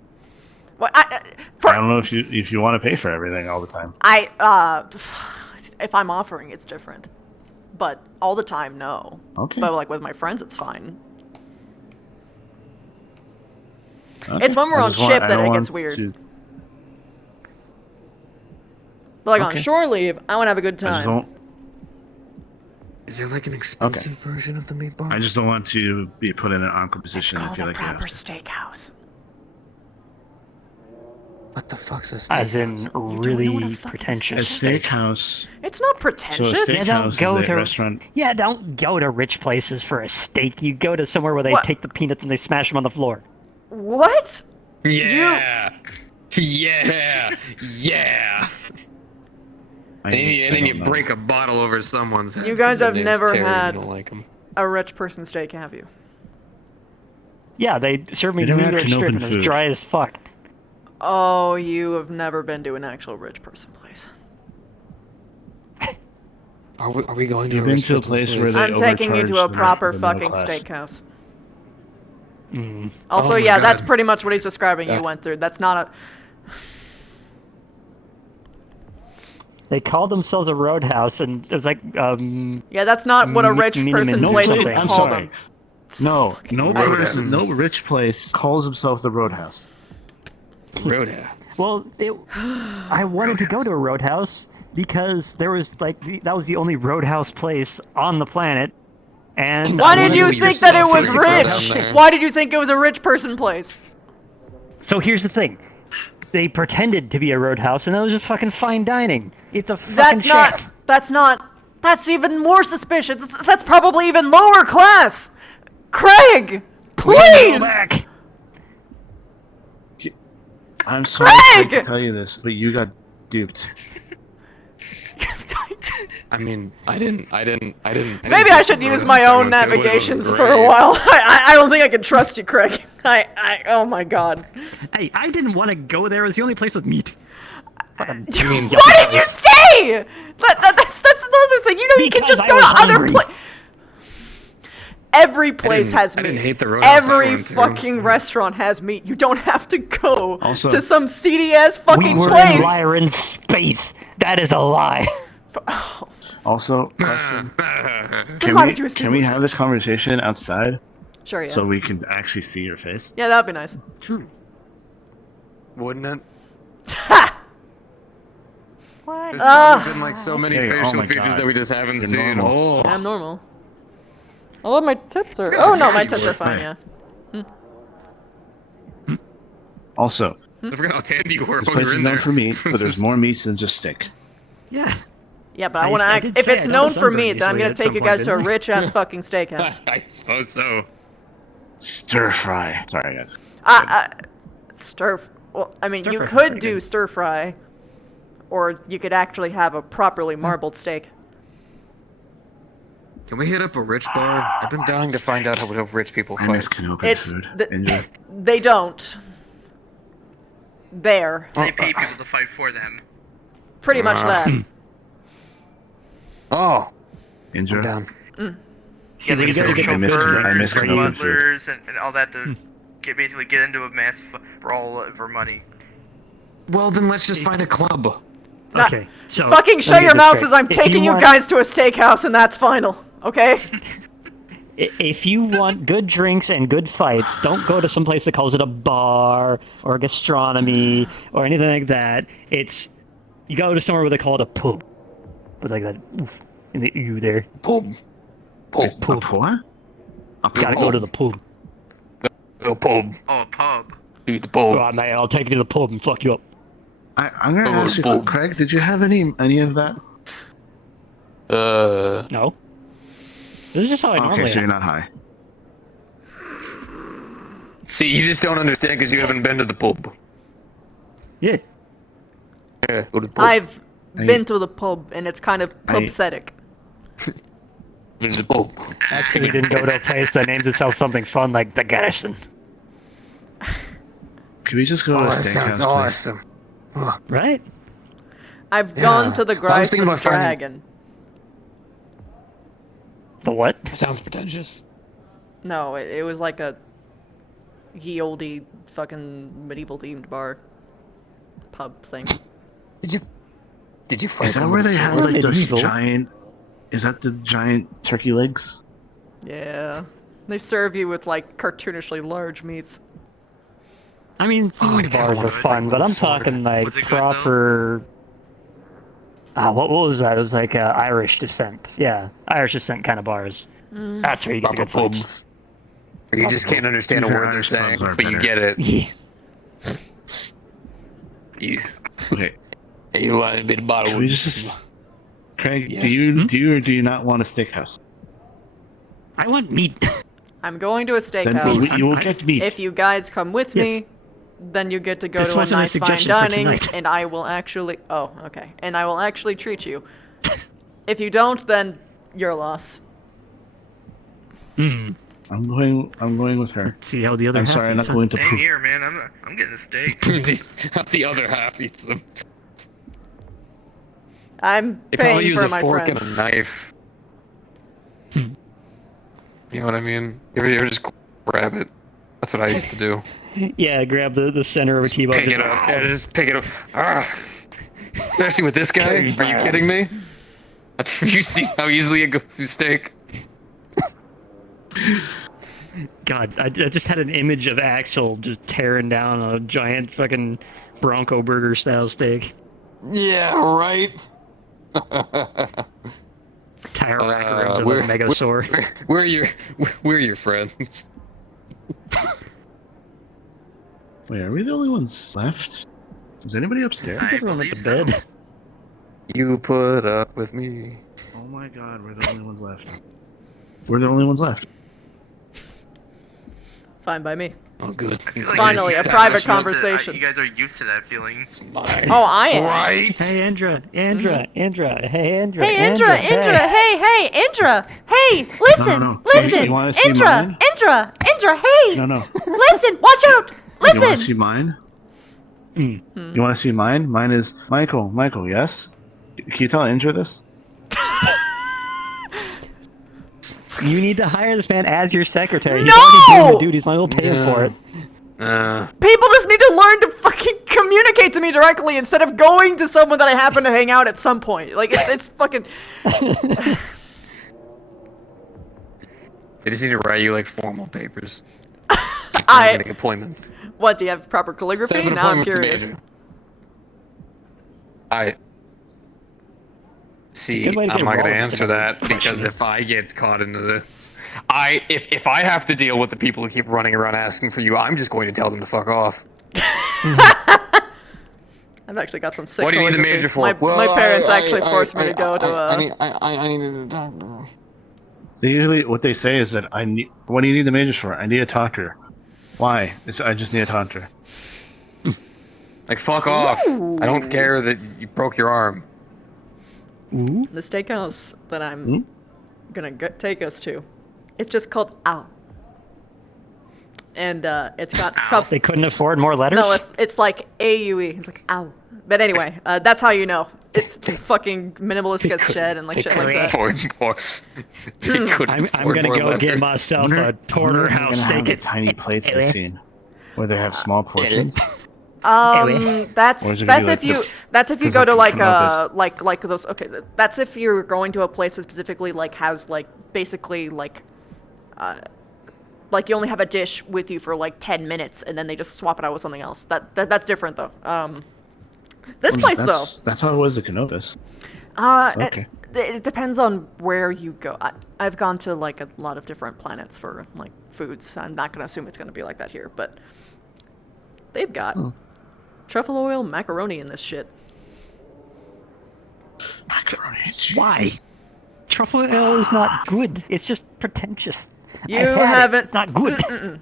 What? I don't know if you want to pay for everything all the time. If I'm offering, it's different. But all the time, no. Okay. But like with my friends, it's fine. Okay. It's when we're I on just want- ship I that don't it want gets weird. to- But like on Okay. shore leave, I want to have a good I just time. don't. Is there like an expensive version of the meat bar? I just don't want to be put in an awkward position and feel like I have Proper to. steakhouse. What the fuck's a steakhouse? As in really pretentious. A steakhouse. It's not So a pretentious. steakhouse is a restaurant. Yeah, don't go to rich places for a steak. You go to somewhere where they take the peanuts and they smash them on the floor. What? Yeah. Yeah. Yeah. And then you break a bottle over someone's head. You guys 'cause their have name's never Terry and had you don't like 'em. a rich person steak, have you? Yeah, they serve me You never New had York strip Canopin and it's food. dry as fuck. Oh, you have never been to an actual rich person place. Are we going to You've a been rich to a person's place where they I'm taking you to a overcharge the proper middle fucking class. steakhouse. Mm. Also, Oh my yeah, that's God. pretty much what he's describing you That- went through. That's not a... They called themselves a roadhouse, and it was like, Yeah, that's not what a rich person no place place- would I'm call sorry. them. No, no Roadhouse. person, no rich place calls himself the Roadhouse. Roadhouse. Well, I wanted to go to a roadhouse because there was like that was the only roadhouse place on the planet. And Why did you Believe think that it yourself was when you go down rich? there. Why did you think it was a rich person place? So here's the thing. They pretended to be a roadhouse, and it was just fucking fine dining. It's a fucking That's shack. that's even more suspicious. That's probably even lower class. Craig, please! Back. I'm sorry Craig! to tell you this, but you got duped. I mean, I didn't. Maybe I should use my own navigations for a while. I don't think I can trust you, Craig. Oh my god. Hey, I didn't want to go there. It was the only place with meat. Why did you stay? That's the other thing. You know, you can Because just I go was to other hungry. places. Every place has I meat. didn't hate the roadhouse I Every went to. fucking restaurant has meat. You don't have to go Also- to some seedy ass fucking We were place. in Lyran space. That is a lie. Also, question. Can why we, did you assume can we it was have this conversation outside Sure, yeah. so we can actually see your face? Yeah, that'd be nice. True. Wouldn't it? What? There's probably been like so many Okay, oh facial my features God. that we just haven't You're seen. normal. Oh. I'm normal. Oh, my tits are. Oh no, my tits are fine. Yeah. Also, I forgot how tandy you were this when we place were is in known there. for meat, but there's more meats than just steak. Yeah. Yeah, but I I- want to I act. did If say it's I got known a for sunburn meat, then I'm easily gonna at take some you guys point, to a didn't I? rich ass fucking steakhouse. I suppose so. Stir fry. Sorry, guys. Stir. Well, I mean, Stir you fry's could pretty do good. stir fry, or you could actually have a properly marbled steak. Can we hit up a rich bar? I've been dying to find out how rich people I fight. miss Canopin It's food. the- Indra. They don't. There. They pay people to fight for them. Pretty much that. Oh, Indra. down. Yeah, they gotta get I miss Chauffeurs, Canopin food. butlers, and all that to basically get into a mass brawl for money. Well, then let's just find a club. Not- Okay, so Fucking let shut me your get this mouth straight. as I'm If taking you want- guys to a steakhouse, and that's final. Okay? If you want good drinks and good fights, don't go to some place that calls it a bar or a gastronomy or anything like that. You go to somewhere where they call it a pub. With like that oof in the U there. Pub. A what? Gotta go to the pub. A pub. Oh, a pub. Dude, the pub. Alright, mate, I'll take you to the pub and fuck you up. I'm gonna ask you, Craig. Did you have any of that? No. This is just how I normally Okay, so you're act. not high. See, you just don't understand because you haven't been to the pub. Yeah. Yeah, go to the pub. I've been to the pub, and it's kind of pubthetic. The pub. That's because he didn't go to a place that names itself something fun like the Garrison. Can we just go to a that steakhouse, sounds please? awesome. Right? I've gone to the I was Grice thinking and about finding- Dragon. The what? Sounds pretentious. No, it was like a ye olde fucking medieval themed bar pub thing. Did you fight Is that them where with a they had sword? like those Medieval. giant? Is that the giant turkey legs? Yeah. They serve you with like cartoonishly large meats. I mean, themed bars are fun, but I'm talking like proper. What was that? It was like Irish descent. Yeah, Irish descent kind of bars. That's where you get the good pubs. You just can't understand a word they're saying, but you get it. You. Okay. You want a bit of bottle? Can we just, Craig? Yes. Do you or do you not want a steakhouse? I want meat. I'm going to a Then steakhouse. you will get meat. If you guys come with me, then you get to go This to a wasn't a nice fine suggestion for dining, tonight. and I will actually. Oh, okay. And I will actually treat you. If you don't, then your loss. Hmm. I'm going with her. See how the other I'm half sorry, I'm eats, not huh? going to Same prove. here, man. I'm getting a steak. The other half eats them. I'm They probably paying use for a my fork friends. and a knife. You know what I mean? You ever just grab it? That's what I used to do. Yeah, grab the center of a T-bone. Pick it up. Yeah, just pick it up. Ah. Especially with this guy. Are you kidding me? Have you seen how easily it goes through steak? God, I just had an image of Axel just tearing down a giant fucking Bronco burger style steak. Yeah, right. Tire rack ribs of a where- megasaur. Where are your friends? Wait, are we the only ones left? Is anybody upstairs? I think everyone went to bed. You put up with me. Oh my god, we're the only ones left. We're the only ones left. Fine by me. Oh, good. Finally, a private conversation. You guys are used to that feeling. It's mine. Oh, I am. Right. Hey, Indra. Hey, Indra. Hey, Indra, Hey. Indra. Hey, listen, No. listen. You wanna see Indra, mine? Indra, hey. No. Listen, watch out. You want to Listen. see mine? You want to see mine? Mine is Michael. Michael, yes? Can you tell Indra this? You need to hire this man as your secretary. He's No! already doing the duties. Might as well pay him for it. People just need to learn to fucking communicate to me directly instead of going to someone that I happen to hang out at some point. Like, it's fucking... They just need to write you like formal papers. Getting appointments. What, do you have proper calligraphy? Set up an Now I'm appointment with the curious. major. See, good way I'm to get not going to involved answer instead that of because if I get caught into this, if I have to deal with the people who keep running around asking for you, I'm just going to tell them to fuck off. I've actually got some sick What do you need the calligraphy. major for? My parents actually forced me to go to I need a doctor. They usually, what they say is that I need. What do you need the majors for? I need to talk to her. Why? I just need to talk to her. Like, fuck off. I don't care that you broke your arm. The steakhouse that I'm gonna take us to. It's just called Ow. And it's got truffle. They couldn't afford more letters? No, it's like AUE. It's like Ow. But anyway, that's how you know. It's fucking minimalist gets shed and like shit like that. I'm gonna go get myself a porterhouse steak. It's tiny plates I've seen where they have small portions. That's Or is it gonna be like if you this? That's if you There's go to like like those. Okay, that's if you're going to a place that specifically like has like basically like you only have a dish with you for like 10 minutes and then they just swap it out with something else. That's different though. This place though. That's how it was at Canovis. Okay. It depends on where you go. I've gone to like a lot of different planets for like foods. I'm not gonna assume it's gonna be like that here, but they've got truffle oil macaroni in this shit. Macaroni. Why? Truffle oil is not good. It's just pretentious. You haven't. Not good.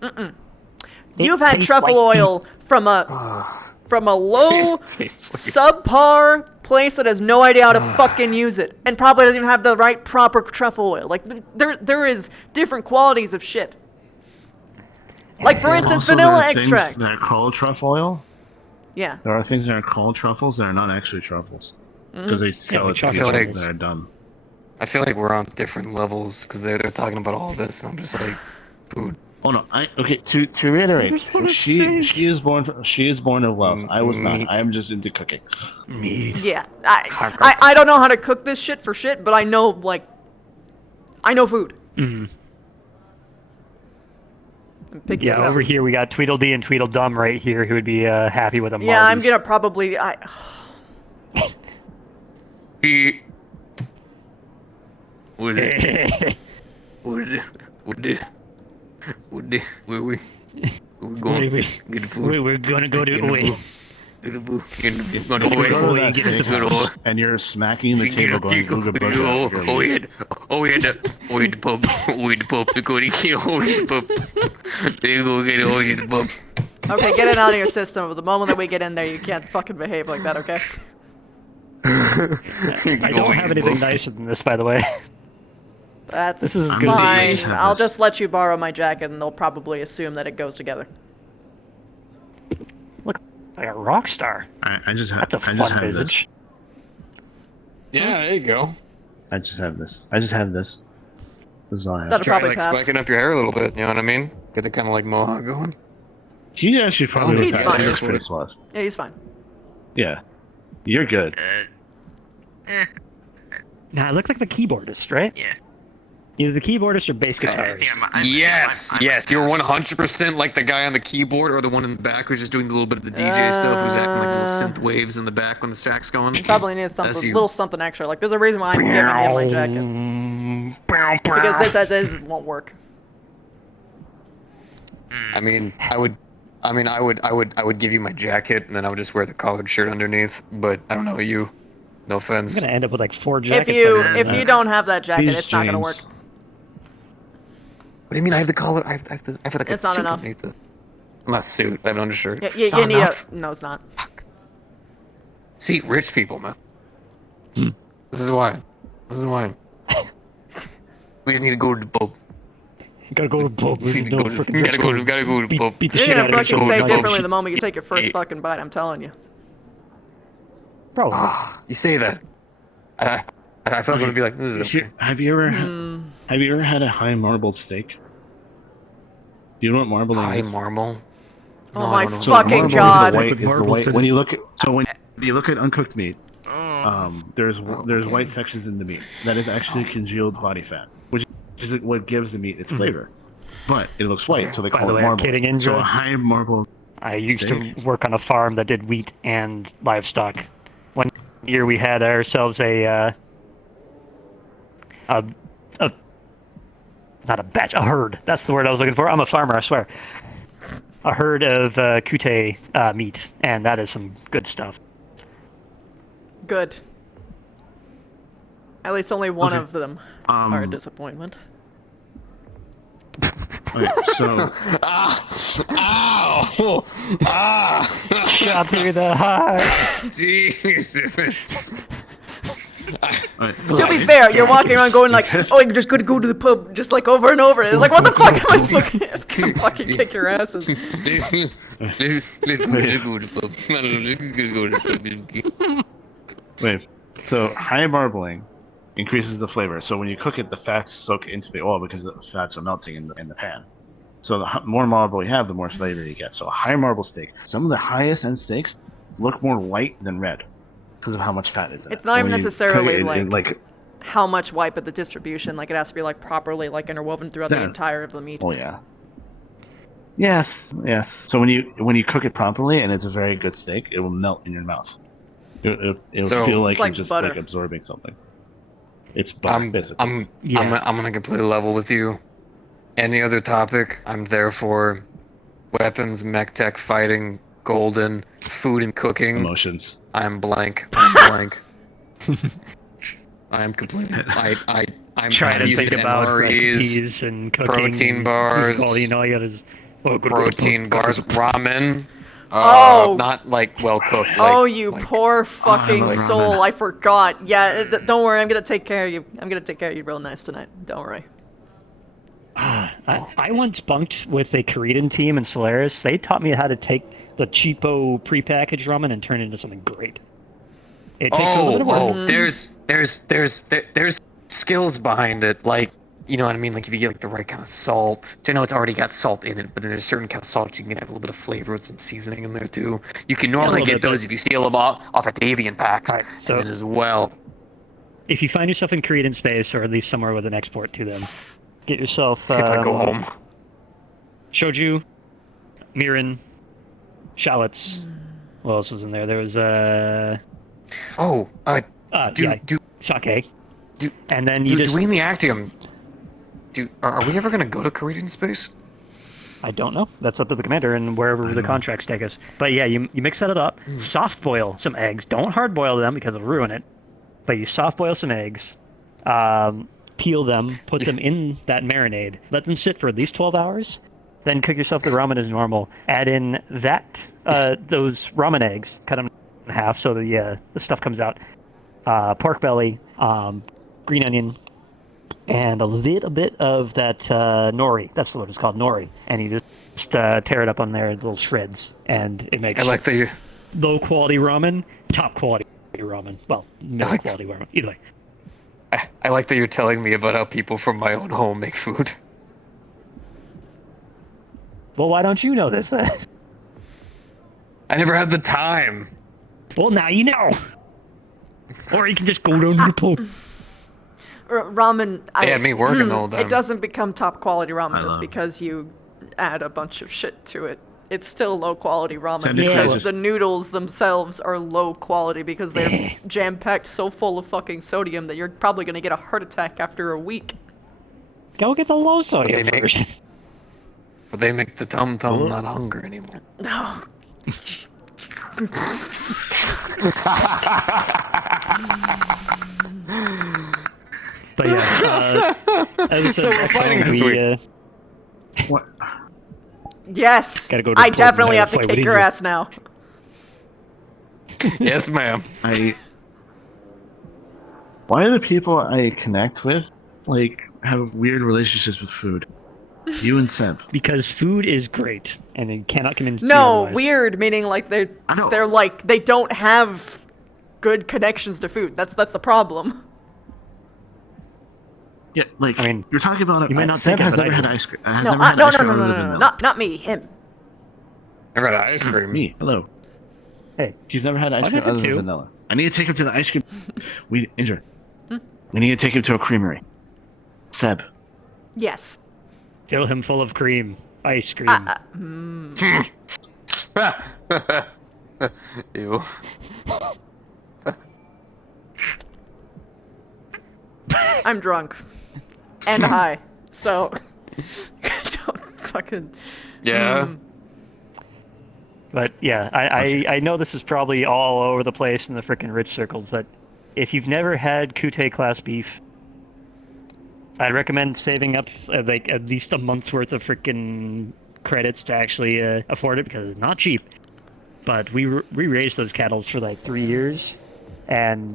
Mm-mm. It You've had tastes truffle like oil from a low, subpar place that has no idea how to fucking use it, and probably doesn't even have the right proper truffle oil. Like there is different qualities of shit. Like for instance, Also, vanilla there are extract. things that are called truffle oil. Yeah. There are things that are called truffles that are not actually truffles because they sell it to I feel people like that are dumb. I feel like we're on different levels because they're talking about all this, and I'm just like, food. Oh no! Okay. To reiterate, she is born of wealth. I was not. I am just into cooking. Meat. Yeah. I don't know how to cook this shit for shit, but I know food. Mm. Picky Yeah, as hell. over here we got Tweedledee and Tweedledum right here who would be happy with a Yeah, I'm Marty's. gonna probably. Where we going? Get the food. We're gonna go to Get the Oi. food. Get the food. Get the If food. you go to Oi. that Get the steak food. house and you're smacking the table going ooga booga, you're leaving. The pub. The pub. The go to the pub. There you go. Get the pub. Okay, get it out of your system. The moment that we get in there, you can't fucking behave like that, okay? I don't have anything nicer than this, by the way. That's This is fine. good. I'll just let you borrow my jacket, and they'll probably assume that it goes together. Look, like a rock star. I just have. That's a I just fun have this. visage. Yeah, there you go. I just have this. I just have this. This is all I have. That'll Try probably like pass. spiking up your hair a little bit. You know what I mean? Get the kind of like mohawk going. He actually probably He's fine. he looks pretty suave. Yeah, he's fine. Yeah, you're good. Nah, I look like the keyboardist, right? Yeah. Either the keyboardist or bass guitarist. Yes, yes, you're 100% like the guy on the keyboard or the one in the back who's just doing a little bit of the DJ stuff, who's acting like little synth waves in the back when the track's going. He probably needs That's something, you. little something extra. Like, there's a reason why I'm giving him my jacket. Because this as is won't work. I mean, I would give you my jacket and then I would just wear the collared shirt underneath. But I don't know you. No offense. I'm gonna end up with like 4 If jackets. you don't have that jacket, These it's not gonna work. jeans. What do you mean? I have the collar. I have like It's a not suit enough. underneath it. I'm not a suit. I have an undershirt. You It's not need enough. a. No, it's not. See, rich people, man. This is why. This is why. We just need to go to the pub. You gotta go to the pub. We need to go to- we gotta go to the pub. Beat the You're shit gonna out of fucking each say other. differently the moment you take your first fucking bite. I'm telling you. Probably. You say that. I feel like I'm gonna be like, this is okay. Have you ever had a high marbled steak? Do you know what marbling High is? marble. Oh No, my I don't know. So fucking marbling god. Is the white. When you look at when you look at uncooked meat, there's white sections in the meat that is actually congealed body fat, which is what gives the meat its flavor. But it looks white, so they By call the it way, I'm marble. kidding, Indra. So a high marble. I used steak? to work on a farm that did wheat and livestock. One year we had ourselves a not a batch, a herd. That's the word I was looking for. I'm a farmer, I swear. A herd of kute meat, and that is some good stuff. Good. At least only one Okay. of them are a Um, disappointment. Okay, so Ow! Ah! Shot through the heart. Jesus. To be fair, you're walking around going like, "Oh, you're just gonna go to the pub," just like over and over. It's like, what the fuck am I supposed to fucking kick your asses? Let's go to the pub. I don't know, let's go to the pub. wait, so high marbling increases the flavor. So when you cook it, the fats soak into the oil because the fats are melting in the pan. So the more marble you have, the more flavor you get. So a high marble steak, some of the highest end steaks look more white than red because of how much fat is in it. It's not even When you necessarily cook it, like how much white, but the distribution. Like it has to be like properly like interwoven throughout the Yeah. entire of the meat. Oh yeah. Yes. So when you cook it properly and it's a very good steak, it will melt in your mouth. It'll So- feel like It's you're like just butter. like absorbing something. It's butter, basically. I'm gonna completely level with you. Any other topic, I'm there for. Weapons, mech tech, fighting, golden, food and cooking. Emotions. I'm blank. I'm blank. I am completely. I'm Trying to used think about MREs, recipes and cooking. protein and bars. All you know, you got is protein bars, ramen. Oh. Not like well cooked. Oh, Like, you poor fucking love soul! ramen. I forgot. Yeah, don't worry. I'm gonna take care of you. I'm gonna take care of you real nice tonight. Don't worry. I once bunked with a Korean team in Solaris. They taught me how to take the cheapo prepackaged ramen and turn it into something great. It takes a little bit of work. There's skills behind it. Like, you know what I mean? Like if you get like the right kind of salt. I know it's already got salt in it, but then there's a certain kind of salt you can have a little bit of flavor with some seasoning in there too. You can normally get those if you steal them off of Davian packs and then as well. If you find yourself in Korean space, or at least somewhere with an export to them, get yourself. If I go home. Shoju, mirin, shallots. What else was in there? There was sake. And then you just. Do we in the Actium? Are we ever gonna go to Korean space? I don't know. That's up to the commander and wherever the contracts take us. But yeah, you mix that up. Soft boil some eggs. Don't hard boil them because it'll ruin it. But you soft boil some eggs. Peel them. Put them in that marinade. Let them sit for at least 12 hours. Then cook yourself the ramen as normal. Add in those ramen eggs. Cut them in half so the stuff comes out. Pork belly. Green onion. And a little bit of that nori. That's what it's called, nori. And you just tear it up on there in little shreds. And it makes low quality ramen, top quality ramen. Well, middle quality ramen. Either way. I like that you're telling me about how people from my own home make food. Well, why don't you know this then? I never had the time. Well, now you know. Or you can just go down to the pub. Ramen. They had me working the whole time. It doesn't become top quality ramen just because you add a bunch of shit to it. It's still low quality ramen because the noodles themselves are low quality because they're jam packed so full of fucking sodium that you're probably gonna get a heart attack after a week. Go get the low sodium version. But they make the tum tum not hunger anymore. No. But yeah, as I said, So we're fighting this week. What? Yes. Gotta go to I the pub definitely now, have to fight kick with your Indra. ass now. Yes, ma'am. Why do the people I connect with have weird relationships with food? You and Seb. Because food is great, and you cannot convince No, otherwise. weird meaning like they're like they don't have good connections to food. That's the problem. Yeah, you're talking about it. you might not Seb think has it, but never I had do. ice cream. Has No, never had ice cream other than milk. not me. Him. Never had ice cream. Me. Hello. Hey. He's never had ice I cream did other than too. vanilla. I need to take him to the ice cream. Indra. We need to take him to a creamery. Seb. Yes. Fill him full of cream, ice cream. Ew. I'm drunk and high, so don't fucking. Yeah. But yeah, I know this is probably all over the place in the frickin' rich circles, but if you've never had Kute class beef, I'd recommend saving up at least a month's worth of frickin' credits to actually afford it because it's not cheap. But we raised those cattle for 3 years, and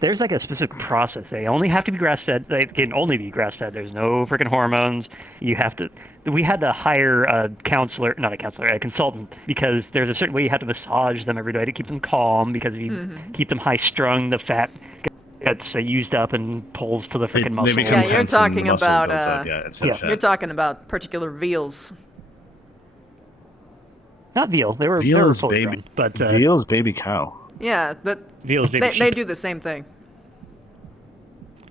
there's a specific process. They only have to be grass fed. They can only be grass fed. There's no freaking hormones. You have to. We had to hire a consultant, because there's a certain way you have to massage them every day to keep them calm. Because if you keep them high strung, the fat gets used up and pulls to the freaking muscle. Yeah, you're talking about You're talking about particular veals. Not veal. They were Veal's fully baby. grown, but Veal's baby cow. Yeah, veal's baby they sheep. do the same thing.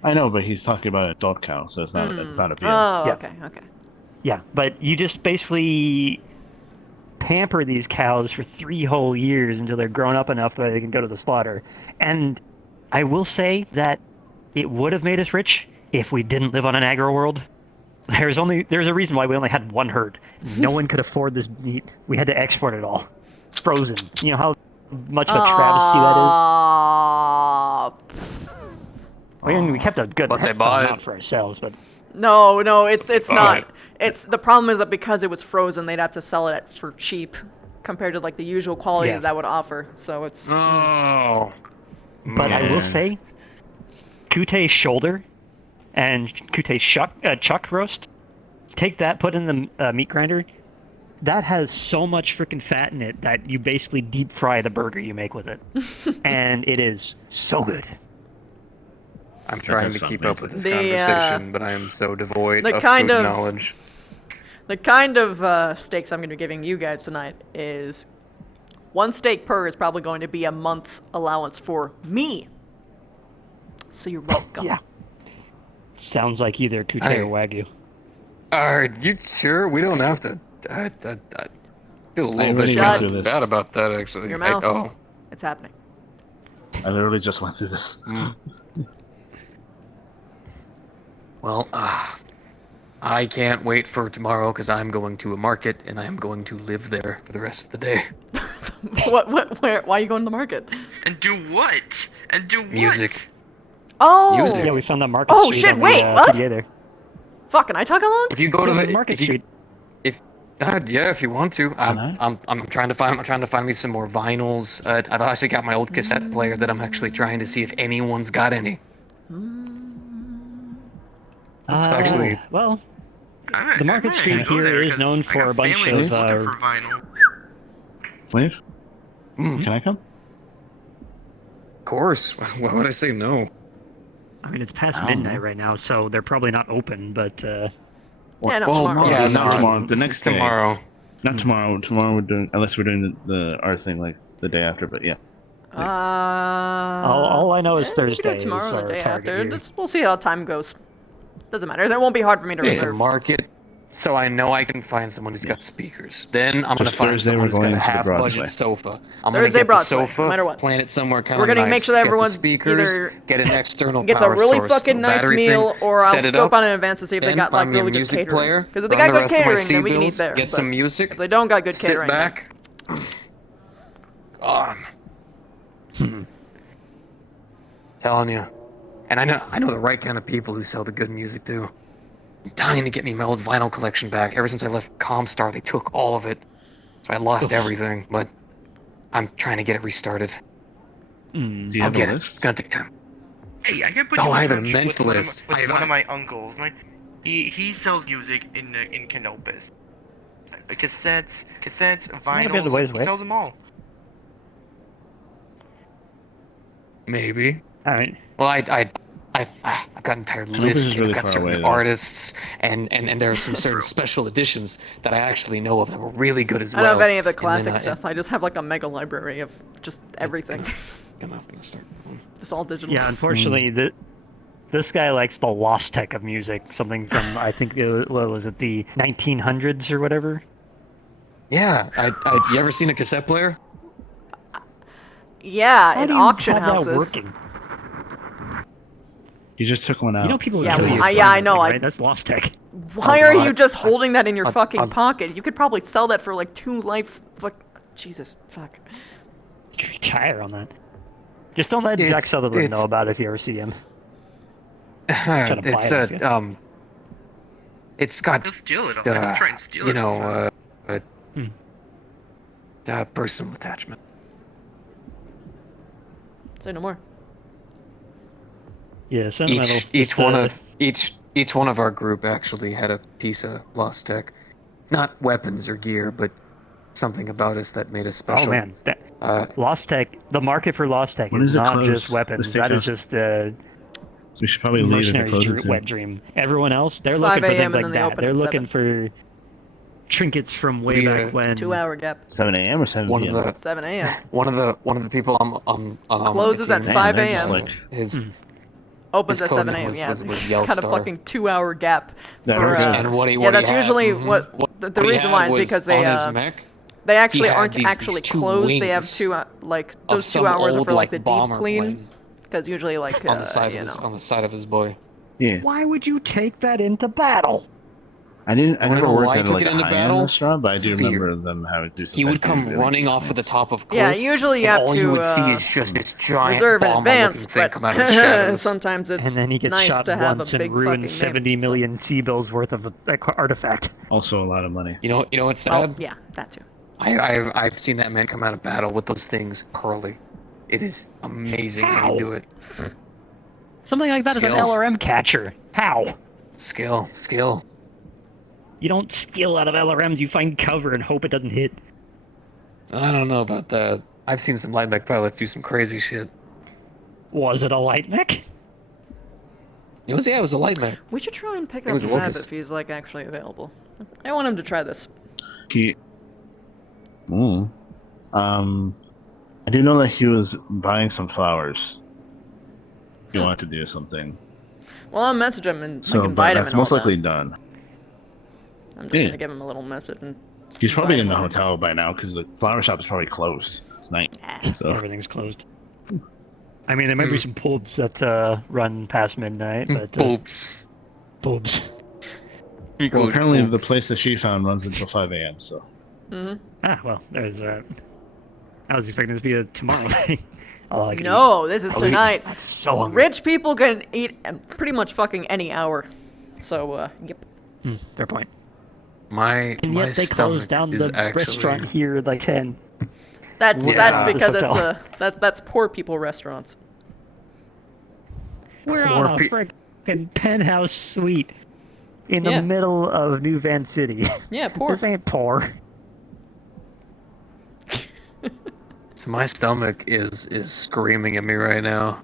I know, but he's talking about an adult cow, so it's not. It's not a veal. Oh, Yeah. okay. Yeah, but you just basically pamper these cows for 3 whole years until they're grown up enough that they can go to the slaughter. And I will say that it would have made us rich if we didn't live on an agro world. There's a reason why we only had 1 herd. No one could afford this meat. We had to export it all. Frozen. You know how much of a travesty that is? I mean, we kept a good But they bought it. amount for ourselves, but No, it's not. Alright. It's the problem is that because it was frozen, they'd have to sell it for cheap compared to like the usual quality that would offer. So it's. Oh. But I will say, Kute's shoulder and Kute's chuck roast, take that, put in the meat grinder. That has so much freaking fat in it that you basically deep fry the burger you make with it. And it is so good. I'm trying to keep up with this conversation, but I am so devoid the of kind food of- knowledge. The kind of steaks I'm going to be giving you guys tonight is 1 steak per is probably going to be a month's allowance for me. So you're welcome. Yeah. Sounds like either Kute or Wagyu. Are you sure? We don't have to. I feel a little bit already went through this. bad about that, actually. Your mouth. Oh. It's happening. I literally just went through this. Well, I can't wait for tomorrow because I'm going to a market and I am going to live there for the rest of the day. Where? Why are you going to the market? And do what? And do what? Music. Oh! Music. Yeah, we found that market Oh, street shit, on wait, the, what? PDA there. Fuck, can I tug along? If you go to Yeah, the Market if you, Street. yeah, if you want to. I'm trying to find me some more vinyls. I've actually got my old cassette player that I'm actually trying to see if anyone's got any. It's actually Well, the Market Street here is known for a bunch of. Wave? Can I come? Of course. Why would I say no? I mean, it's past midnight right now, so they're probably not open, but. Yeah, not Well, tomorrow. yeah, no, tomorrow. The next day. tomorrow. Not tomorrow. Tomorrow we're doing, unless we're doing our thing like the day after. But yeah. All I know is We can do Thursday it tomorrow is or the our day target after. here. We'll see how time goes. Doesn't matter. That won't be hard for me to It's a reserve. market, so I know I can find someone who's got speakers. Then I'm gonna Just find Thursday someone we're who's got going a to the half-budget Broadway. sofa. I'm Thursday gonna get Broadway, the sofa, no matter what. plant it somewhere kind We're of gonna nice. make sure that get the everyone speakers, either get an external gets a power really source, fucking a nice battery meal, thing, or I'll set it scope up, on in advance to see if they then got like find me a really good music catering. player, Because if they run got the good rest of my catering, then we can eat C-bills, there. get but some music, If they don't got good sit catering, then- back. God. Telling you. And I know the right kind of people who sell the good music too. I'm dying to get me my old vinyl collection back. Ever since I left Comstar, they took all of it. So I lost everything, but I'm trying to get it restarted. Do you I'll have get a it. list? It's gonna take time. Hey, I can put Oh, you I in have an touch immense with list. One of my uncles. He sells music in Canopus. Cassettes, vinyls. He sells them all. Maybe. All right. Well, I've got an entire Canopus list. is really I've got far certain away, though. artists, and there are some certain special editions that I actually know of that were really good as I well. don't have any of the And then, classic stuff. I just have like a mega library of just everything. Gonna start. Just all digital. Yeah, unfortunately, this guy likes the lost tech of music. Something from, I think, what was it, the 1900s or whatever? Yeah, you ever seen a cassette player? Yeah, How in do you auction have that houses. working? You just took one out. You know people Yeah, kill you. I know. Right? That's lost tech. Why are you just holding that in your fucking pocket? You could probably sell that for like 2 life. Fuck. Jesus, fuck. Retire on that. Just don't let Jack It's- Sutherland know it's- about it if you ever see him. Try to buy It's it off you. it's got He'll steal it. I'll try and steal it. Personal attachment. Say no more. Yeah, sentimental. Each one of our group actually had a piece of lost tech, not weapons or gear, but something about us that made us special. Oh man, lost tech. The market for lost tech When is does it not close? just weapons. The That is steakhouse? just the We should probably leave if it mercenaries' closes soon. wet dream. Everyone else, they're 5 looking for a.m. things and like then they that. open They're at looking for trinkets from way back when. 2 hour gap. 7 a.m. or 7 One p.m. of the 7 a.m. one of the people on Closes my at team, 5 they're just a.m. like- his Opens his at code 7 name a.m. was- Yeah, was it's Yellstar. got a fucking 2 hour gap. That For, hurts. and what he yeah, what that's he had, usually mhm. what the What he reason had why is was because they on his mech, they actually had aren't these actually two closed. They have wings 2 like of those 2 some hours are old, for like the like, deep bomber clean. plane Because usually like on the side you of his know. on the side of his boy. Yeah. Why would you take that into battle? I never know worked why I at took like it a into high-end battle? restaurant, but I do Fear. remember them having to do some. He would type of come really running off of the top of cliffs. Yeah, usually you and have all to you would see is just this giant reserve in bomber-looking advance, thing but come out of the shadows. sometimes it's And then he gets nice shot to have once a and big ruins fucking 70 million T-bills worth of artifact. Also a lot of money. You know what's Oh, sad? yeah, that too. I've seen that man come out of battle with those things curly. It is amazing how you do it. Something like that is an Skill. LRM catcher. How? Skill. You don't skill out of LRMs, you find cover and hope it doesn't hit. I don't know about that. I've seen some light mech pilots do some crazy shit. Was it a light mech? It was a light mech. We should try and pick It up was a Seb locust. if he's like actually available. I want him to try this. I do know that he was buying some flowers. He wanted to do something. Well, I'll message him and So, but invite him. that's and most all likely that. done. I'm just gonna give him a little message and. He's probably invite in the him. hotel by now because the flower shop is probably closed. It's night. So Everything's closed. I mean, there might be some pubs that run past midnight, but... Pubs. Pubs. well, apparently the place that she found runs until 5 a.m. So Ah, well, there's that. I was expecting this to be a tomorrow thing. Although I could No, eat- this is I'll eat- tonight. I'm so hungry. Rich people can eat at pretty much fucking any hour. So, yep. Fair point. My And my yet they stomach closed down is the actually... restaurant here at like 10. That's Yeah. because The it's hotel. that's poor people restaurants. We're Poor on a freaking penthouse suite in Yeah. the middle of New Van City. Yeah, poor. This ain't poor. So my stomach is screaming at me right now.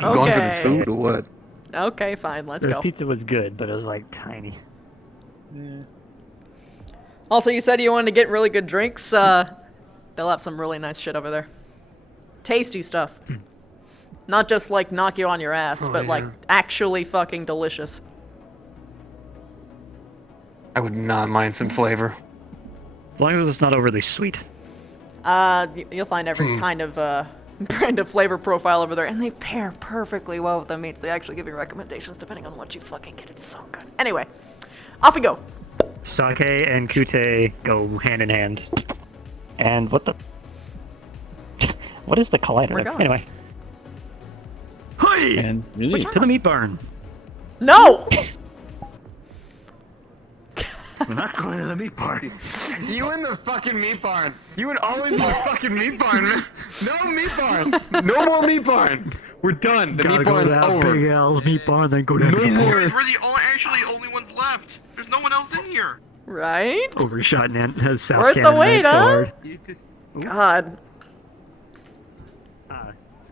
I'm going for this food or what? Okay, fine, let's This go. pizza was good, but it was like tiny. Also, you said you wanted to get really good drinks. They'll have some really nice shit over there. Tasty stuff. Not just like knock you on your ass, Oh, but like yeah. actually fucking delicious. I would not mind some flavor. As long as it's not overly sweet. You'll find every kind of flavor profile over there, and they pair perfectly well with the meats. They actually give you recommendations depending on what you fucking get. It's so good. Anyway, off we go. Sake and kute go hand in hand. And what the... What is the collider? We're going. Anyway. Hey! And really, To the meat barn. No! We're not going to the meat barn. You in the fucking meat barn. You would always in the fucking meat barn. No meat barn. No more meat barn. We're done. The Gotta meat go barn's to that over. Big Al's meat barn, then go down to No the more. We're the only ones left. There's no one else in here. Right? Overshot South Worth the Canada wait, so huh? hard. God.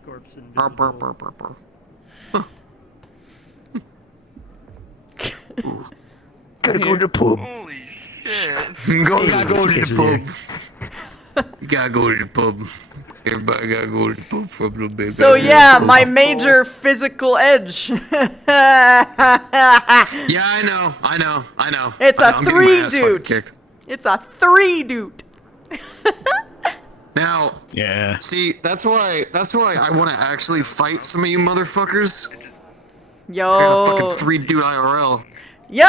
Scorps and Gotta go to the pub. Holy shit. Gotta go to the pub. Gotta go to the pub. Everybody gotta go to the pub for a little bit. So Gotta go to yeah, the my pub. major physical edge. Yeah, I know. It's I a know, I'm getting my 3, ass fucking dude. kicked. It's a 3, dude. Now, yeah. See, that's why I want to actually fight some of you motherfuckers. I got a Yo. fucking 3 dude IRL. Yo,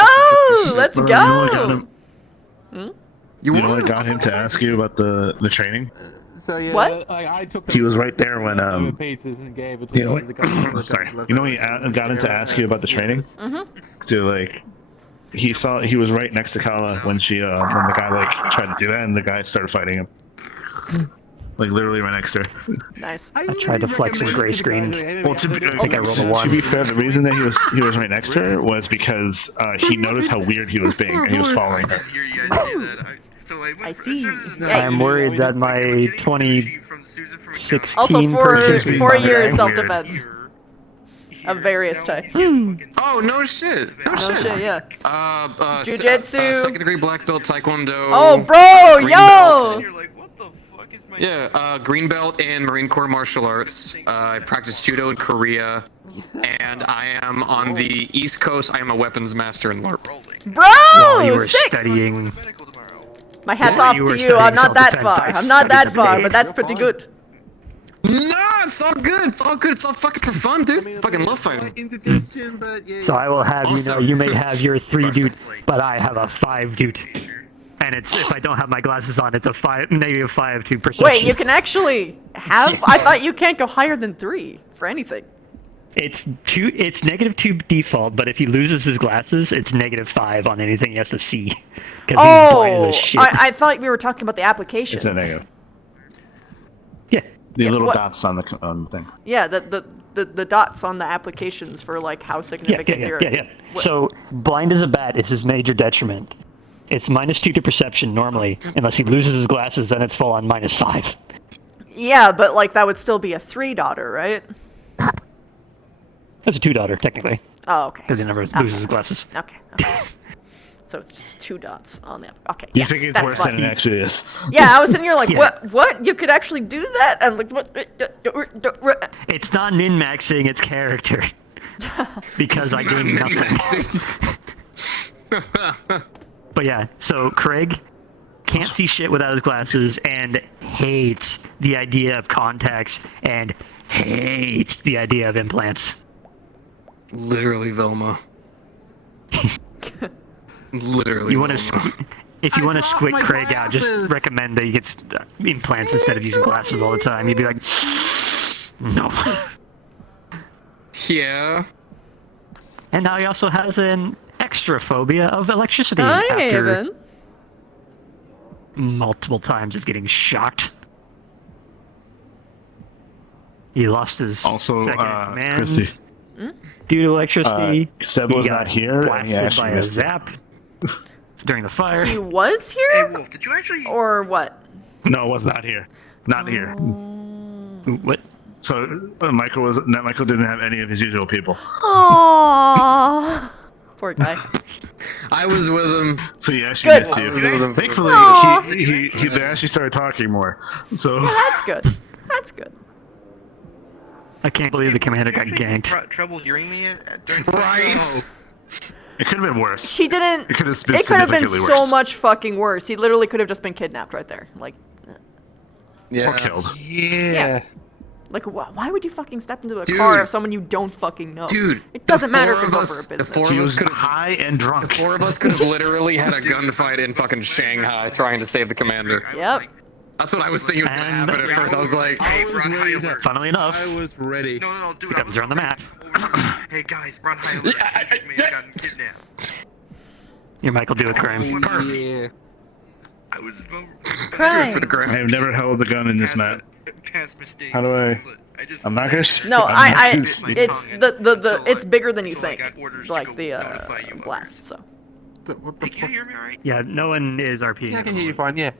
let's You know what got go. him? You know what got him to ask you about the training? So yeah, What? I took He was right there when pizzas and gave it you know to the guy. sorry. You know when he got him to ask you about the training? Mhm. To like, he was right next to Kala when when the guy like tried to do that, and the guy started fighting him. Like literally right next to her. Nice. I tried to flex some gray screen. Well, to be fair, the reason that he was right next to her was because he noticed how weird he was being, and he was following her. I see. I'm worried that my 2016 Also, purchase will be 4 very years weird. self-defense of various types. Oh, no shit. No shit. Yeah. Jiu-jitsu. Second degree black belt taekwondo. Oh, bro, green yo. belt. Yeah, green belt in Marine Corps martial arts. I practice judo in Korea, and I am on the East Coast. I am a weapons master in LARP. Bro, While you were sick. studying. My hat's While off you to were you. I'm studying not that self-defense, far. I I'm not that studied far, every but day. that's pretty good. Nah, it's all good. It's all good. It's all fucking for fun, dude. Fucking love fighting. Indigestion, but yeah. So I will have Also- you may have your 3 dudes, but I have a 5 dude. And it's if I don't have my glasses on, it's a -5 to perception. Wait, you can actually have? I thought you can't go higher than 3 for anything. It's -2 default, but if he loses his glasses, it's -5 on anything he has to see. Because he's blind as shit. I thought we were talking about the applications. It's a negative. Yeah. The little what- dots on the thing. Yeah, the dots on the applications for like how significant you're. Yeah. So blind as a bat is his major detriment. It's -2 to perception normally, unless he loses his glasses, then it's full on -5. Yeah, but like that would still be a 3-daughter, right? That's a 2-daughter, technically. Oh, okay. Because he never loses his glasses. Okay. So it's just 2 dots on the. Okay. You yeah, think it's that's worse fine. than it actually is? Yeah, I was sitting here like, Yeah. what? You could actually do that? And like, what? It's not min-maxing, it's character. Because I gained nothing. But yeah, so Craig can't see shit without his glasses and hates the idea of contacts and hates the idea of implants. Literally, Velma. Literally. You want to if you want to squid Craig out, just recommend that he gets implants instead of using glasses all the time. You'd be like, no. Yeah. And now he also has an extra phobia of electricity Hi, after Haven. multiple times of getting shocked. He lost his Also, second command Chrissy. due to electricity. Seb He was got not here, and he blasted actually by a missed it. zap during the fire. He was here? Hey, Wolf, did you actually? Or what? No, it was not here. Not here. What? So Michael didn't have any of his usual people. Aww. Poor guy. I was with him. So he actually Good. missed I was with you. him. Thankfully, Aw. they actually started talking more. So That's good. That's good. I can't believe the commander got ganked. Trouble hearing me during Right? it could have been worse. He didn't. It could have been It could have been significantly so worse. much fucking worse. He literally could have just been kidnapped right there. Like, Yeah. Or killed. yeah. Like, why would you fucking step into a Dude. car of someone you don't fucking know? Dude, It doesn't the matter four if it's of over us- a the business. four He of us was could have high and drunk. The 4 of us could have literally had a gunfight in fucking Shanghai trying to save the commander. Yep. That's what I was thinking was gonna And- happen at first. I was like, Funnily enough, I was ready. No, dude. the guns are on the map. Hey guys, run high alert. This man's gotten kidnapped. Your Michael do a crime. Yeah. I was do it Crime. for the I gram. have never held a gun in this map. past mistakes. How do I? I'm not gonna. No, I'm not- it's it's bigger than you until I think. got orders to Like go the notify you blast. So. What the Can you hear me alright? Yeah, no one is RPing. Yeah, I at can the hear you moment, fine, yeah.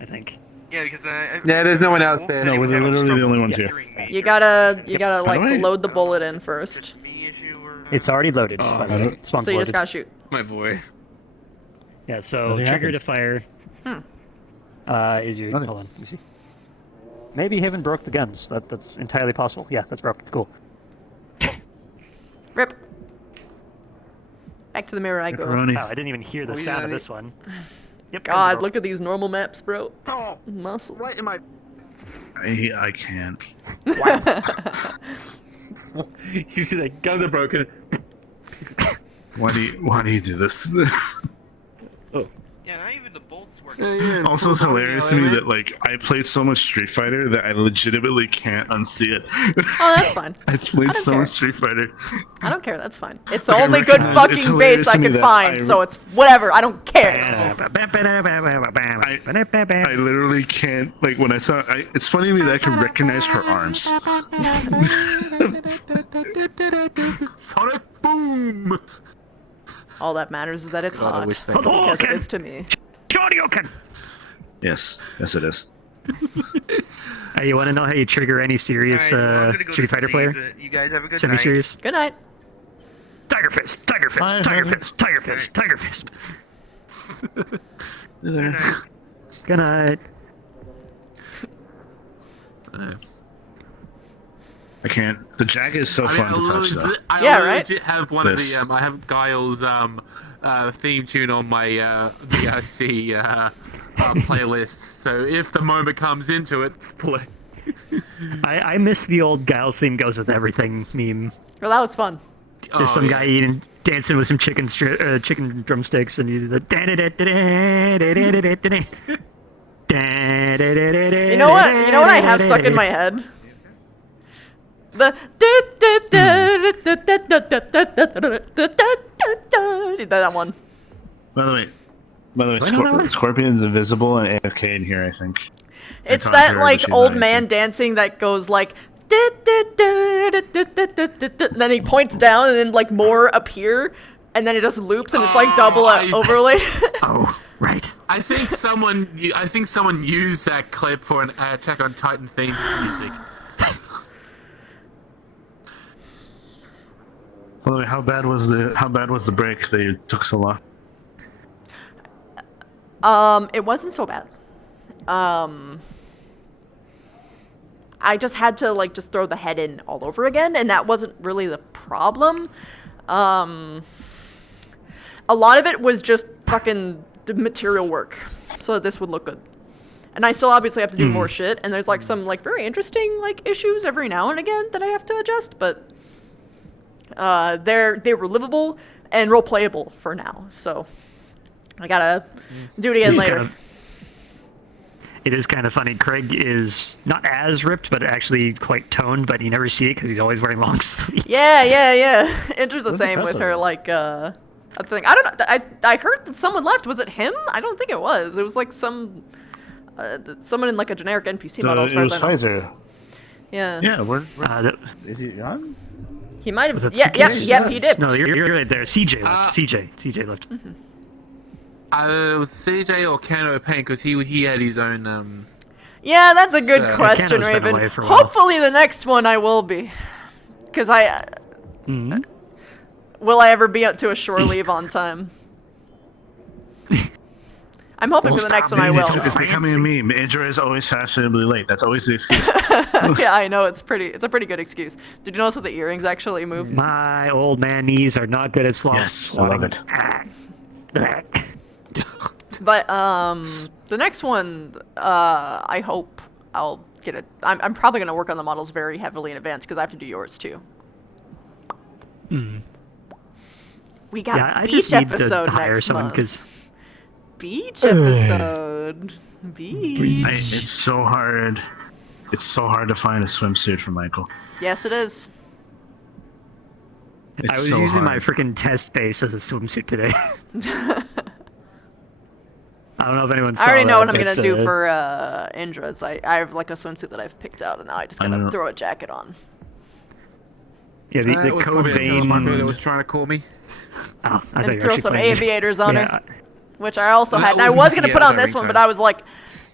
I think. Yeah, because Yeah, there's no one else there. No, we're literally the only ones here. You gotta like do I- load the bullet in first. It's already loaded. by the way. Spawn's So you just loaded. gotta shoot. My boy. Yeah, so Nothing trigger happened. to fire. Is your Nothing. hold on, let me see. Maybe Haven broke the guns. That's entirely possible. Yeah, that's broken. Cool. Rip. Back to the mirror I go. Wow, I didn't even hear the sound of this one. Yep. God, look at these normal maps, bro. Oh, Muscle. right in my. I can't. You see that guns are broken. Why do you do this? Yeah, not even the bolts work. Also, it's hilarious to me that like I played so much Street Fighter that I legitimately can't unsee it. Oh, that's fine. I played so care. much Street Fighter. I don't care. That's fine. It's the Like, I only good recognize- it's fucking hilarious base I to me could that find, I- so it's whatever. I don't care. I literally can't like when I saw. It's funny to me that I can recognize her arms. Sonic boom! All that matters is that it's God, I hot. wish that- Because it is to me. Yes, it is. Hey, you want to know how you trigger any serious Alright, well, I'm gonna go Street to Fighter sleep, player? but you guys have a good Semi night. serious. Good night. Tiger fist, tiger fist, Bye, tiger Harvey. fist, tiger fist, tiger fist. There. Good night. I can't. The Jag is so fun to touch though. I Yeah, right? legit have one This. of the I have Guile's theme tune on my VRC playlist. So if the moment comes into it, it's play. I miss the old Giles theme goes with everything meme. Well, that was fun. There's some guy dancing with some chicken drumsticks, and he's like. You know what? You know what I have stuck in my head? That one. By the way, Scorpion's invisible and AFK in here, I think. It's that like old man dancing that goes like. Then he points down, and then like more appear, and then it just loops, and it's like double overlay. Oh, right. I think someone used that clip for an Attack on Titan theme music. By the way, how bad was the break that you took so long? It wasn't so bad. I just had to like just throw the head in all over again, and that wasn't really the problem. A lot of it was just fucking the material work, so that this would look good. And I still obviously have to do more shit, and there's like some like very interesting like issues every now and again that I have to adjust, but they were livable and role playable for now. So I gotta do it again later. It is kind of funny. Craig is not as ripped, but actually quite toned, but you never see it because he's always wearing long sleeves. Yeah. Indra's the same with her, like, I think. I don't know. I heard that someone left. Was it him? I don't think it was. It was like someone in like a generic NPC model, as far as I know. Pfizer. Yeah. Yeah, is he on? He might have. Yeah, he dipped. No, you're right there. CJ left. CJ left. Mm-hmm. It was CJ or Kano Payne, because he had his own. Yeah, that's a good question, Kano's been Raven. away for a while. Hopefully, the next one I will be, because will I ever be up to a shore leave on time? I'm hoping for the next one I will. It's becoming a meme. Indra is always fashionably late. That's always the excuse. Yeah, I know. It's a pretty good excuse. Did you notice that the earrings actually move? My old man knees are not good at slot. Yes, I love it. But the next one, I hope I'll get it. I'm probably gonna work on the models very heavily in advance because I have to do yours too. We got beach episode next month. Beach episode. Beach. It's so hard. It's so hard to find a swimsuit for Michael. Yes, it is. I was using my freaking test base as a swimsuit today. I don't know if anyone saw I already know that, what I'm gonna do for Indra's. I have like a swimsuit that I've picked out, and now I just gotta throw a jacket on. Yeah, the code vein. That was trying to call me. Oh, and throw some aviators on her, which I also had. And I was gonna put on this one, but I was like,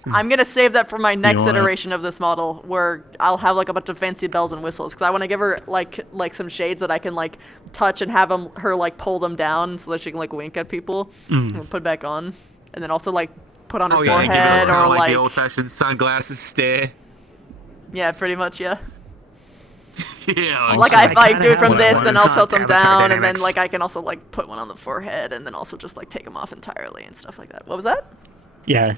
I'm gonna save that for my next iteration of this model, where I'll have like a bunch of fancy bells and whistles, because I want to give her like some shades that I can like touch and have her like pull them down so that she can like wink at people and put back on, and then also like put on her forehead or like the old-fashioned sunglasses stare. Yeah, pretty much, yeah. Yeah, like if I do it from this, then I'll tilt them down, and then like I can also like put one on the forehead, and then also just like take them off entirely and stuff like that. What was that? Yeah.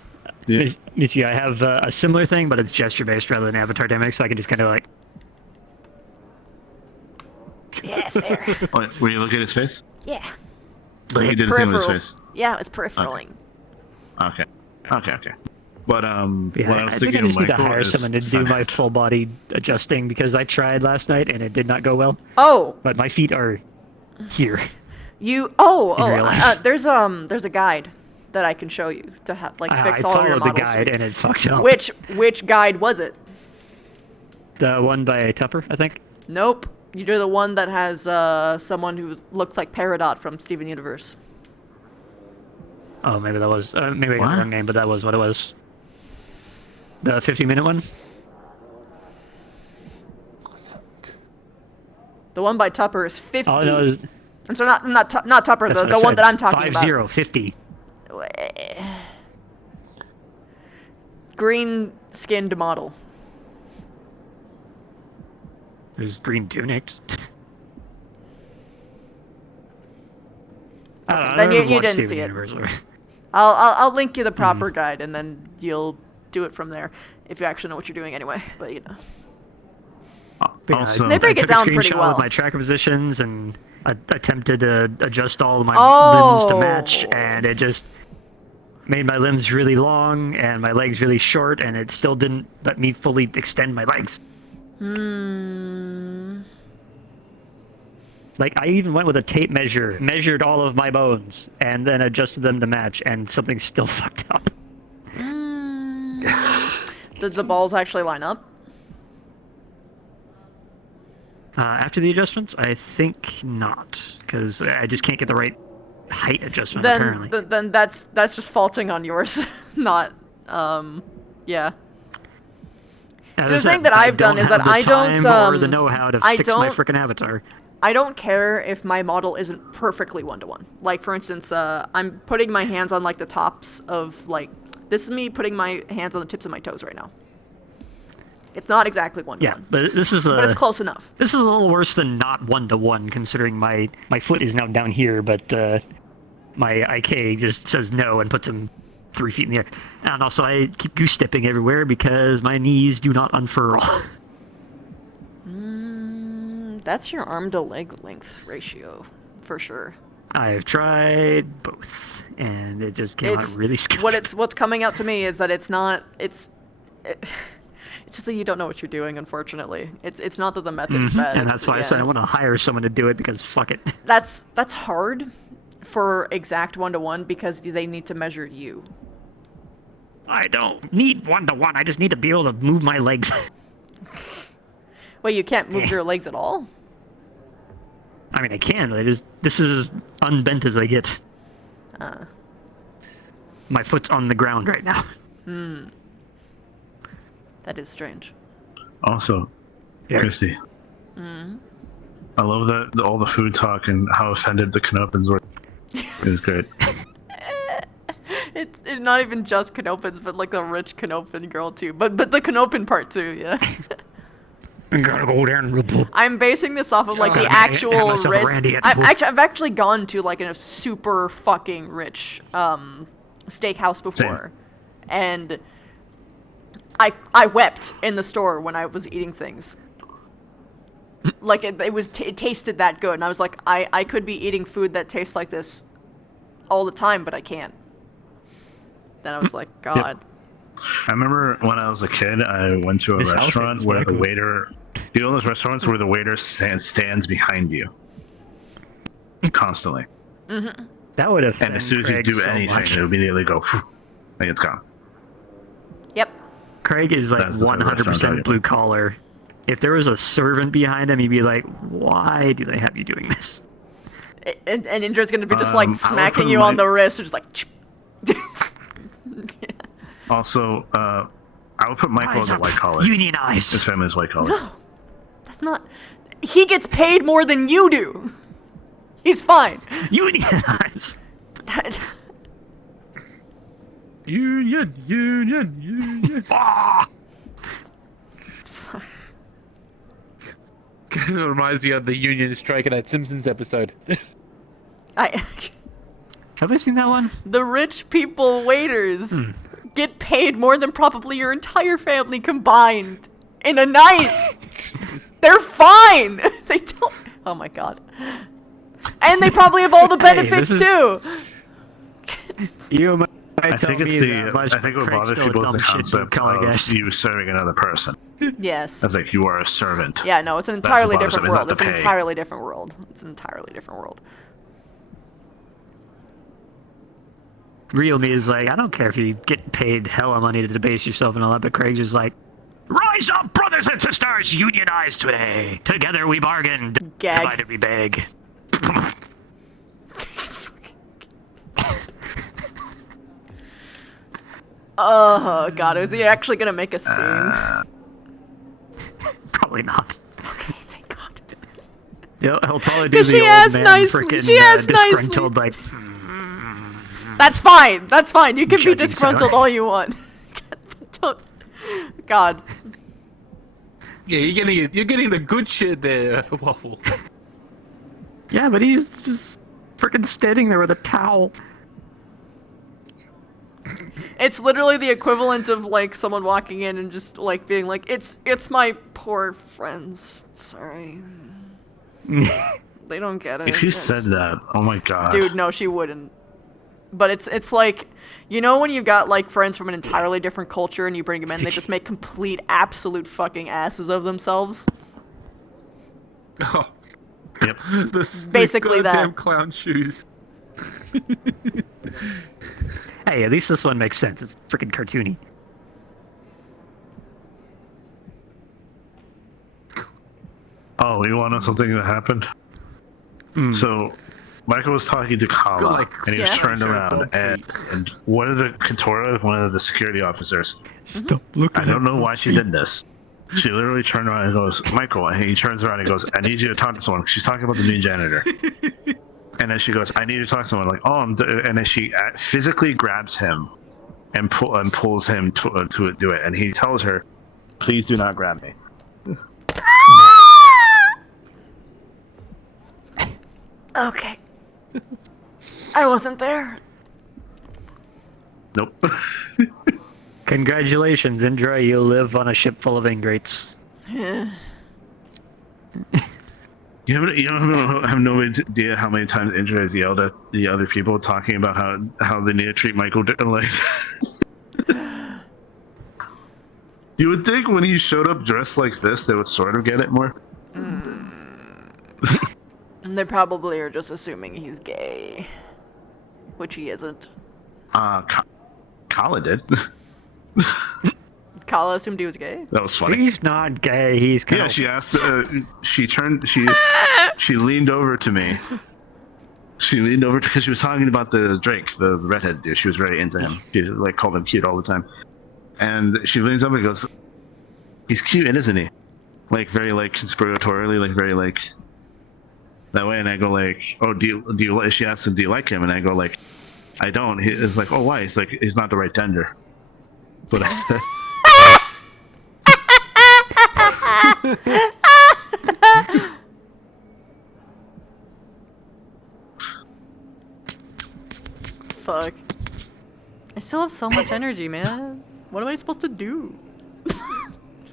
You see, I have a similar thing, but it's gesture-based rather than avatar dynamic, so I can just kind of like... Yeah, fair. Were you looking at his face? Yeah. But he did the thing with his face. Yeah, it was peripheral-ing. Okay. But what I was I think thinking I of just need to Michael hire is someone to do my full body adjusting, because I tried last night and it did not go well. Oh. But my feet are here. There's a guide that I can show you to have fix all of your models. I followed the guide and it fucked up. Which guide was it? The one by Tupper, I think. Nope. You do the one that has someone who looks like Peridot from Steven Universe. Oh, maybe that was maybe I got the wrong name, but that was what it was. The 50-minute one. The one by Tupper is 50. Oh no, I'm sorry, not Tupper. The one that I'm talking about. 50. Green-skinned model. There's green tunics. Then you didn't see it. I'll link you the proper guide, and then you'll do it from there if you actually know what you're doing anyway. But you know. Also, They break I it took a down pretty screenshot well. with my tracker positions and attempted to adjust all of my limbs to match, and it just made my limbs really long and my legs really short, and it still didn't let me fully extend my legs. Like, I even went with a tape measure, measured all of my bones, and then adjusted them to match, and something still fucked up. Did the balls actually line up? After the adjustments, I think not, because I just can't get the right height adjustment, apparently. Then that's just faulting on yours, not, yeah. As So I the said, thing that I've done is have that the I don't, time or the know-how to I fix my don't- frickin' avatar. I don't care if my model isn't perfectly one-to-one. Like, for instance, I'm putting my hands on, like, the tops of, like... This is me putting my hands on the tips of my toes right now. It's not exactly one-to-one. Yeah, but this is But it's close enough. This is a little worse than not one-to-one, considering my foot is now down here, but my IK just says no and puts him 3 feet in the air. And also, I keep goose-stepping everywhere because my knees do not unfurl. That's your arm-to-leg length ratio, for sure. I've tried both, and it just came out really scary. What's coming out to me is that it's not... It's just that you don't know what you're doing, unfortunately. It's not that the method is bad. And that's why I said I want to hire someone to do it, because fuck it. That's hard for exact one-to-one because they need to measure you. I don't need one-to-one, I just need to be able to move my legs. Wait, you can't move your legs at all? I mean, I can, but this is as unbent as I get. My foot's on the ground right now. That is strange. Also, Christy, I love all the food talk and how offended the Canopans were. It was great. It's not even just Canopans, but like the rich Canopan girl too. But the Canopan part too, yeah. I gotta go down. I'm basing this off of like the I actual myself a risk. Randy at the I've actually gone to like a super fucking rich steakhouse before, and I wept in the store when I was eating things. Like it tasted that good, and I was like, I could be eating food that tastes like this all the time, but I can't. Then I was like, God. Yep. I remember when I was a kid, I went to a restaurant where the waiter... You know those restaurants where the waiter stands behind you? Constantly. That would have. And as soon as you do anything, it would immediately go... and it's gone. Yep. Craig is like 100% blue collar. If there was a servant behind him, he'd be like, why do they have you doing this? And Indra's gonna be just like smacking you on the wrist, and just like... Also, I would put Michael as a white collar. Unionized. His family is white collar. No, that's not... He gets paid more than you do. He's fine. Unionized. Union. It reminds me of the union strike in that Simpsons episode. Have I seen that one? The rich people waiters get paid more than probably your entire family combined in a night. They're fine. They don't... Oh my god. And they probably have all the benefits too. You I think it's I think what bothers people is the concept of you serving another person. Yes. As like you are a servant. Yeah, no, it's an entirely That's what different bothers them, world. is It's not an the pay. entirely different world. It's an entirely different world. Real me is like, I don't care if you get paid hella money to debase yourself and all that, but Craig's just like, rise up, brothers and sisters, unionize today. Together we bargained. Gag. Divided we beg. Oh god, is he actually gonna make a scene? Probably not. Okay, thank god. Yeah, he'll probably do 'Cause the she old asked man nicely. frickin' She asked disgruntled, like, That's fine. That's fine. You can be Judging disgruntled Sarah. all you want. Don't... God. Yeah, you're getting the good shit there, Waffle. yeah, but he's just frickin' standing there with a towel. It's literally the equivalent of like someone walking in and just like being like, "It's my poor friends. Sorry." They don't get it. If you said that, oh my god. Dude, no, she wouldn't. But it's like, you know when you've got like friends from an entirely different culture and you bring them in, they just make complete, absolute fucking asses of themselves. Oh. Yep. Basically goddamn that. clown shoes. Hey, at least this one makes sense. It's freaking cartoony. Oh, you want to know something that happened? So, Michael was talking to Kala, and he was turned around, and one of the Katora, one of the security officers, Stop looking. I don't know why she did this. She literally turned around and goes, Michael, and he turns around and goes, I need you to talk to someone. She's talking about the new janitor. And then she goes, I need you to talk to someone. Like, oh, and then she physically grabs him and pulls him to do it. And he tells her, please do not grab me. Okay. I wasn't there. Nope. Congratulations, Indra. You live on a ship full of ingrates. Yeah. You have no idea how many times Indra has yelled at the other people talking about how they need to treat Michael like. You would think when he showed up dressed like this, they would sort of get it more. They probably are just assuming he's gay, which he isn't. Kala did. Kala assumed he was gay? That was funny. He's not gay. He's kind Yeah, of... she asked. She leaned over to me. She leaned over because she was talking about the Drake, the redhead dude. She was very into him. She like called him cute all the time. And she leans over and goes, "He's cute, isn't he? Like very like conspiratorially, like very like that way." And I go like, "Oh, do you?" She asks him, "Do you like him?" And I go like, "I don't." He's like, "Oh, why?" He's like, "He's not the right gender." But I said. Fuck. I still have so much energy, man. What am I supposed to do?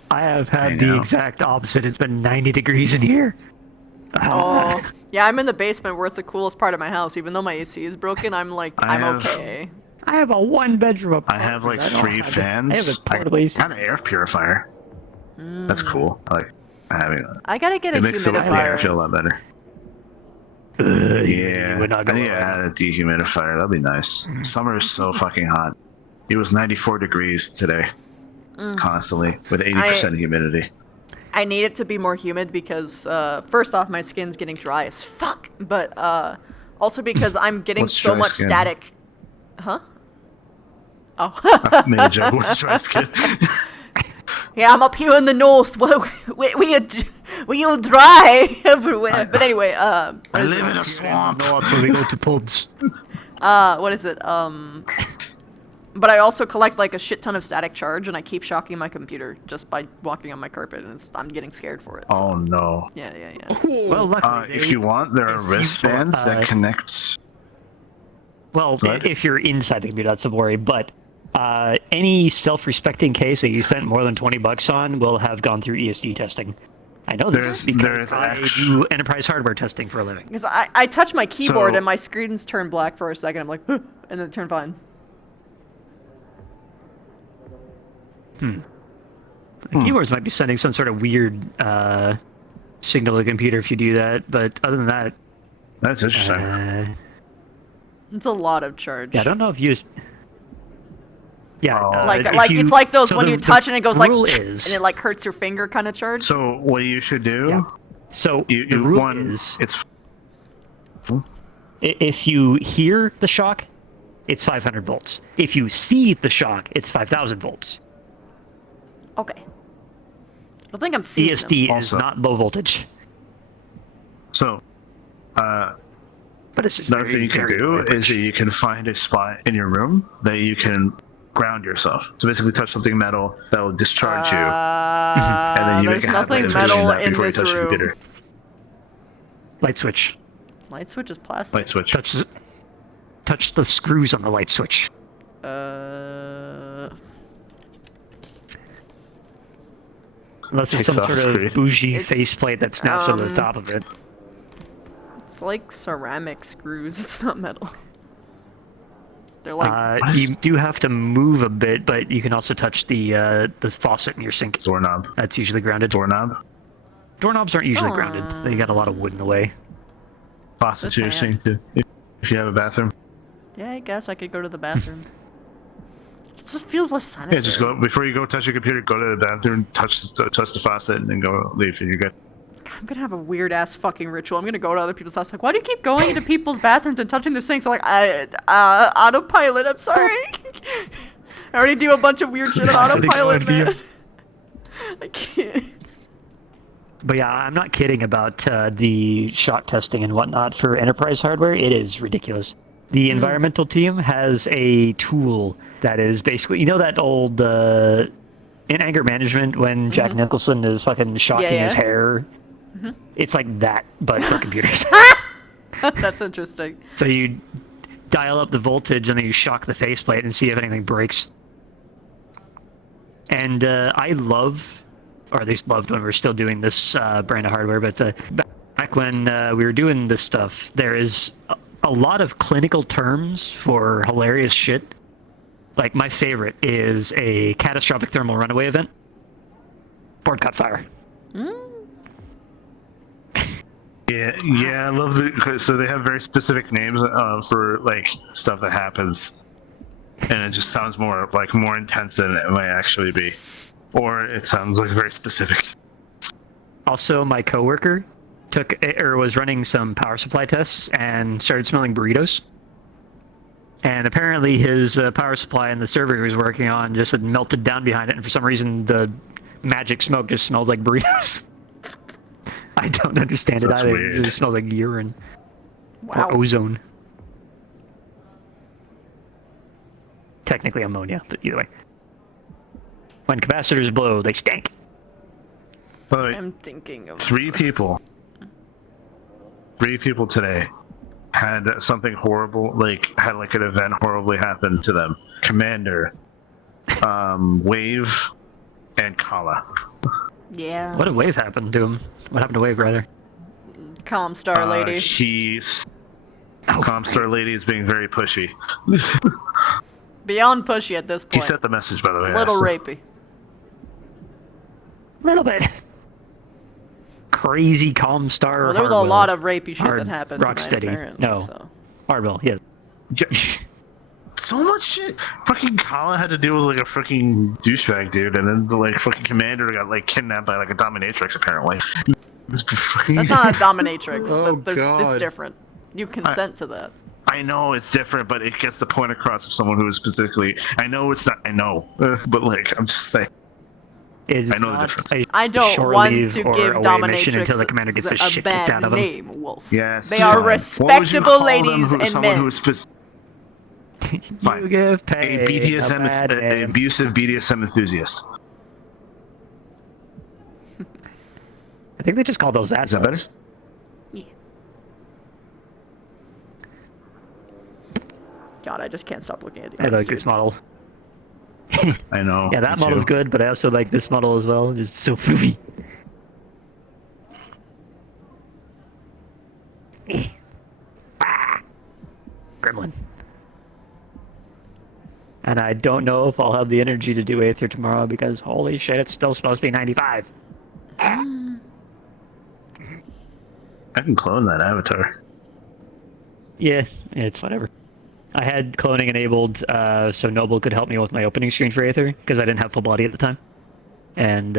I have had the exact opposite. It's been 90 degrees in here. Oh. Yeah, I'm in the basement where it's the coolest part of my house. Even though my AC is broken, I'm like, I'm okay. I have a one-bedroom apartment. I have like 3 fans. I have a portable AC. Got an air purifier. That's cool. I like having that. I gotta get a It makes the humidifier. air feel a lot better. Yeah, I need to add a dehumidifier. That'd be nice. Summer is so fucking hot. It was 94 degrees today, constantly, with 80% humidity. I need it to be more humid because, first off, my skin's getting dry as fuck. But also because I'm getting What's so dry much skin? static. Huh? Oh. MAJ, what's dry skin? Yeah, I'm up here in the north. We all dry everywhere. But anyway, I live in a swamp. North where we go to pubs. What is it? But I also collect like a shit ton of static charge, and I keep shocking my computer just by walking on my carpet, and I'm getting scared for it. So. Oh no. Yeah. Well, luckily, if you want, there are wristbands that connect. Well, if you're inside the computer, that's a worry. But any self-respecting case that you spent more than $20 on will have gone through ESD testing. I know this because I do enterprise hardware testing for a living. Because I touch my keyboard and my screens turn black for a second. I'm like, and then it turned fine. The keyboards might be sending some sort of weird signal to the computer if you do that, but other than that... That's interesting. It's a lot of charge. Yeah, I don't know if you... Yeah, it's like those when you touch and it goes like, is, and it like hurts your finger kind of charge. So what you should do? Yeah. So the rule is, if you hear the shock, it's 500 volts. If you see the shock, it's 5,000 volts. Okay. I think I'm seeing ESD is not low voltage. So, but it's just another thing you can do is that you can find a spot in your room that you can ground yourself. So basically touch something metal that will discharge you. And then you there's can have nothing light metal that in before you this touch the room. computer. Light switch. Light switch is plastic. Light switch. Touch the screws on the light switch. Unless it's Takes some off sort of screen. bougie It's, faceplate that snaps over the top of it. It's like ceramic screws. It's not metal. They're like. You do have to move a bit, but you can also touch the faucet in your sink. Doorknob. That's usually grounded. Doorknob. Doorknobs aren't usually grounded. They got a lot of wood in the way. Faucet to your sink too. If you have a bathroom. Yeah, I guess I could go to the bathroom. It just feels less sanitary. Yeah, just go before you go touch your computer. Go to the bathroom, touch the faucet, and then go leave, and you're good. I'm gonna have a weird ass fucking ritual. I'm gonna go to other people's house. Like, why do you keep going into people's bathrooms and touching their sinks? I'm like, autopilot. I'm sorry. I already do a bunch of weird shit on autopilot, man. I can't. But yeah, I'm not kidding about the shock testing and whatnot for enterprise hardware. It is ridiculous. The environmental team has a tool that is basically, you know, that old in anger management when Jack Nicholson is fucking shocking his hair. It's like that, but for computers. That's interesting. So you dial up the voltage and then you shock the faceplate and see if anything breaks. And I love, or at least loved when we were still doing this brand of hardware, but back when we were doing this stuff, there is a lot of clinical terms for hilarious shit. Like, my favorite is a catastrophic thermal runaway event. Board caught fire. Yeah, I love so they have very specific names for like stuff that happens, and it just sounds more intense than it might actually be, or it sounds like very specific. Also, my coworker was running some power supply tests and started smelling burritos. And apparently his power supply and the server he was working on just had melted down behind it, and for some reason the magic smoke just smells like burritos. I don't understand it either. Weird. It just smells like urine. Wow. Or ozone. Technically ammonia, but either way. When capacitors blow, they stink. I'm thinking of three people today had something horrible, had an event horribly happen to them. Commander, Wave, and Kala. Yeah. What did Wave happen to him? What happened to Wave, rather? Calm Star Lady. Calm Star Lady is being very pushy. Beyond pushy at this point. He sent the message, by the way. A little rapey. Little bit. Crazy Calm Star. Well, there was a lot of rapey shit that happened Rocksteady. tonight, apparently. No. So. Hardwell, yeah. So much shit. Fucking Kala had to deal with a freaking douchebag dude, and then the fucking commander got kidnapped by a dominatrix apparently. That's not a dominatrix. Oh, It's God. different. You consent to that. I know it's different, but it gets the point across of someone who is specifically. I know it's not. I know, but I'm just saying. I know the difference. I don't want to give dominatrix until the commander gets his a shit kicked out bad of him. name, Wolf. Yes. They are respectable ladies and someone men. who is fine. You give pay A BDSM, a bad an name. abusive BDSM enthusiast. I think they just call those assholes. Is that better? God, I just can't stop looking at the I arms, like this dude. model. I know. Yeah, that me model's too. good, but I also like this model as well. It's so floofy. Gremlin. And I don't know if I'll have the energy to do Aether tomorrow because holy shit, it's still supposed to be 95. I can clone that avatar. Yeah, it's whatever. I had cloning enabled so Noble could help me with my opening screen for Aether because I didn't have full body at the time. And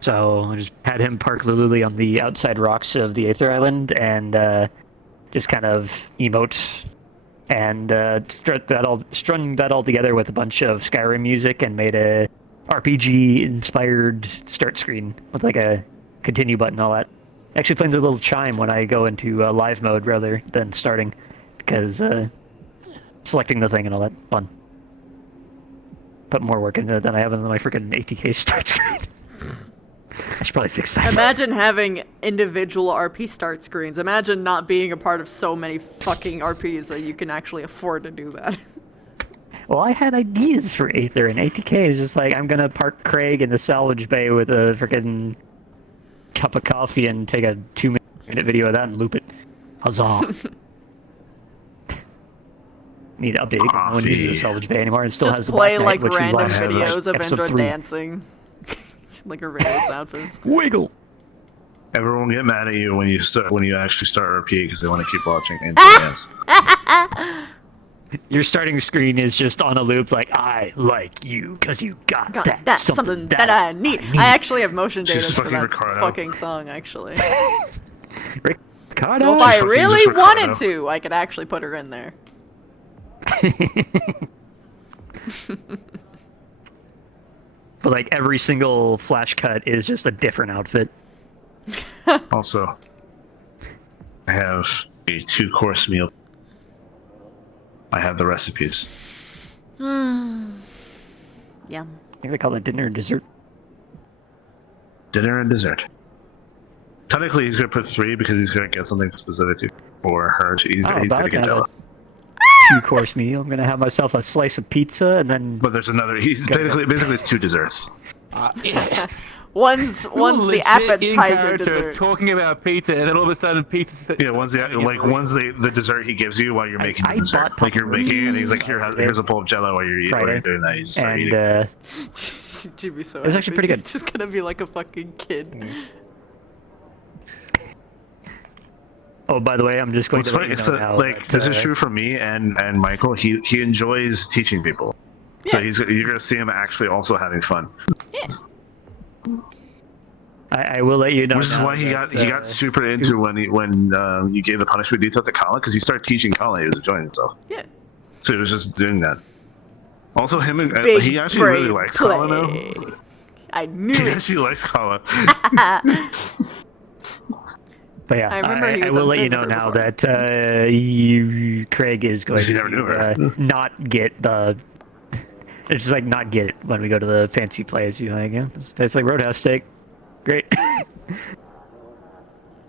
so I just had him park Lululi on the outside rocks of the Aether Island and just kind of emote and strung that all together with a bunch of Skyrim music and made a RPG-inspired start screen with a continue button and all that. Actually plays a little chime when I go into live mode rather than starting because selecting the thing and all that fun. Put more work into it than I have in my freaking ATK start screen. I should probably fix that. Imagine having individual RP start screens. Imagine not being a part of so many fucking RPs that you can actually afford to do that. Well, I had ideas for Aether, and ATK is just like, I'm gonna park Craig in the salvage bay with a freaking cup of coffee and take a 2-minute video of that and loop it. Huzzah. Need to update it 'cause no one uses the salvage bay anymore and still Just has the play Black Knight, like which we random last had, videos of episode Indra 3. dancing. Like her various outfits. Wiggle! Everyone will get mad at you when you actually start RP because they want to keep watching and dance. Your starting screen is just on a loop like, I like you because you got that. That's something that I need. I actually have motion She's data for fucking that Ricardo. fucking song, actually. Ricardo? So if I She's really fucking wanted Ricardo. to, I could actually put her in there. But like every single flash cut is just a different outfit. Also, I have a 2-course meal. I have the recipes. Yeah. I think they call it dinner and dessert. Dinner and dessert. Technically, he's going to put 3 because he's going to get something specific for her. He's going to get Della. 2-course meal. I'm gonna have myself a slice of pizza and then. But there's another. He's basically it's 2 desserts. One's the appetizer dessert. Talking about pizza, and then all of a sudden pizza. Yeah, one's the dessert he gives you while you're making the dessert. Like you're making it, and he's like, here's a bowl of Jello while you're doing that. You just start eating. She'd be so It's actually pretty good. She's gonna be like a fucking kid. Oh, by the way, I'm just going It's to funny. let you know now Like that, this is true for me and Michael. He enjoys teaching people, so you're gonna see him actually also having fun. Yeah. I will let you know. Which is why he got super into when you gave the punishment detail to Colin, because he started teaching Colin. He was enjoying himself. Yeah. So he was just doing that. Also, him and Big he actually really brain likes play. Colin now. I knew He it. actually likes Colin. But yeah, I remember he was will on let you Survivor know now before. that Craig is going You never knew her. to not get the. It's just like not get it when we go to the fancy place. You know, like, yeah, it's like Roadhouse steak. Great.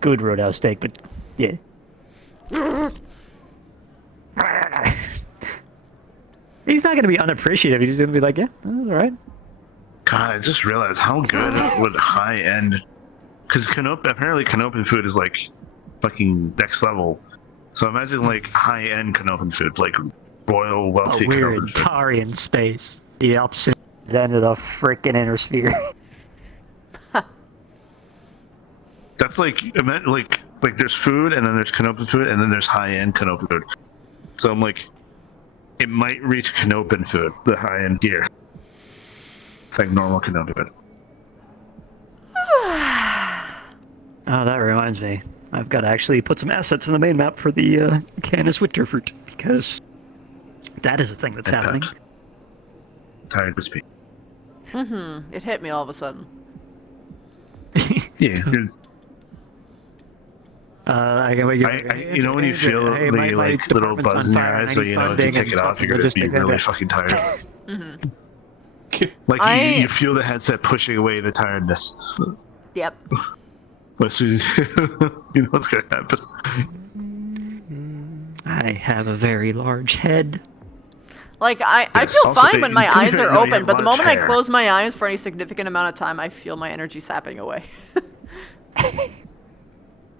Good Roadhouse steak, but yeah. He's not going to be unappreciative. He's going to be like, yeah, that's all right. God, I just realized how good would high end. Because apparently Canopian food is like fucking next level. So imagine like high end Canopian food, like royal wealthy Oh, we're Canopian in food. Tarian space. The opposite end of the frickin' inner sphere. That's like there's food, and then there's Canopian food, and then there's high end Canopian food. So I'm like, it might reach Canopian food, the high end gear, like normal Canopian food. Oh, that reminds me. I've got to actually put some assets in the main map for the Canis winter fruit, because that is a thing that's happening. Tired to speak. It hit me all of a sudden. Yeah. I can wake You know when you feel the like little buzz in your eyes, so you know if you take it off, you're gonna be really fucking tired. Like you feel the headset pushing away the tiredness. Yep. As soon as you know what's gonna happen. I have a very large head. Like, I Yes, feel also, fine when my to be eyes fair, are no, you open, have but the large moment I hair. close my eyes for any significant amount of time, I feel my energy sapping away.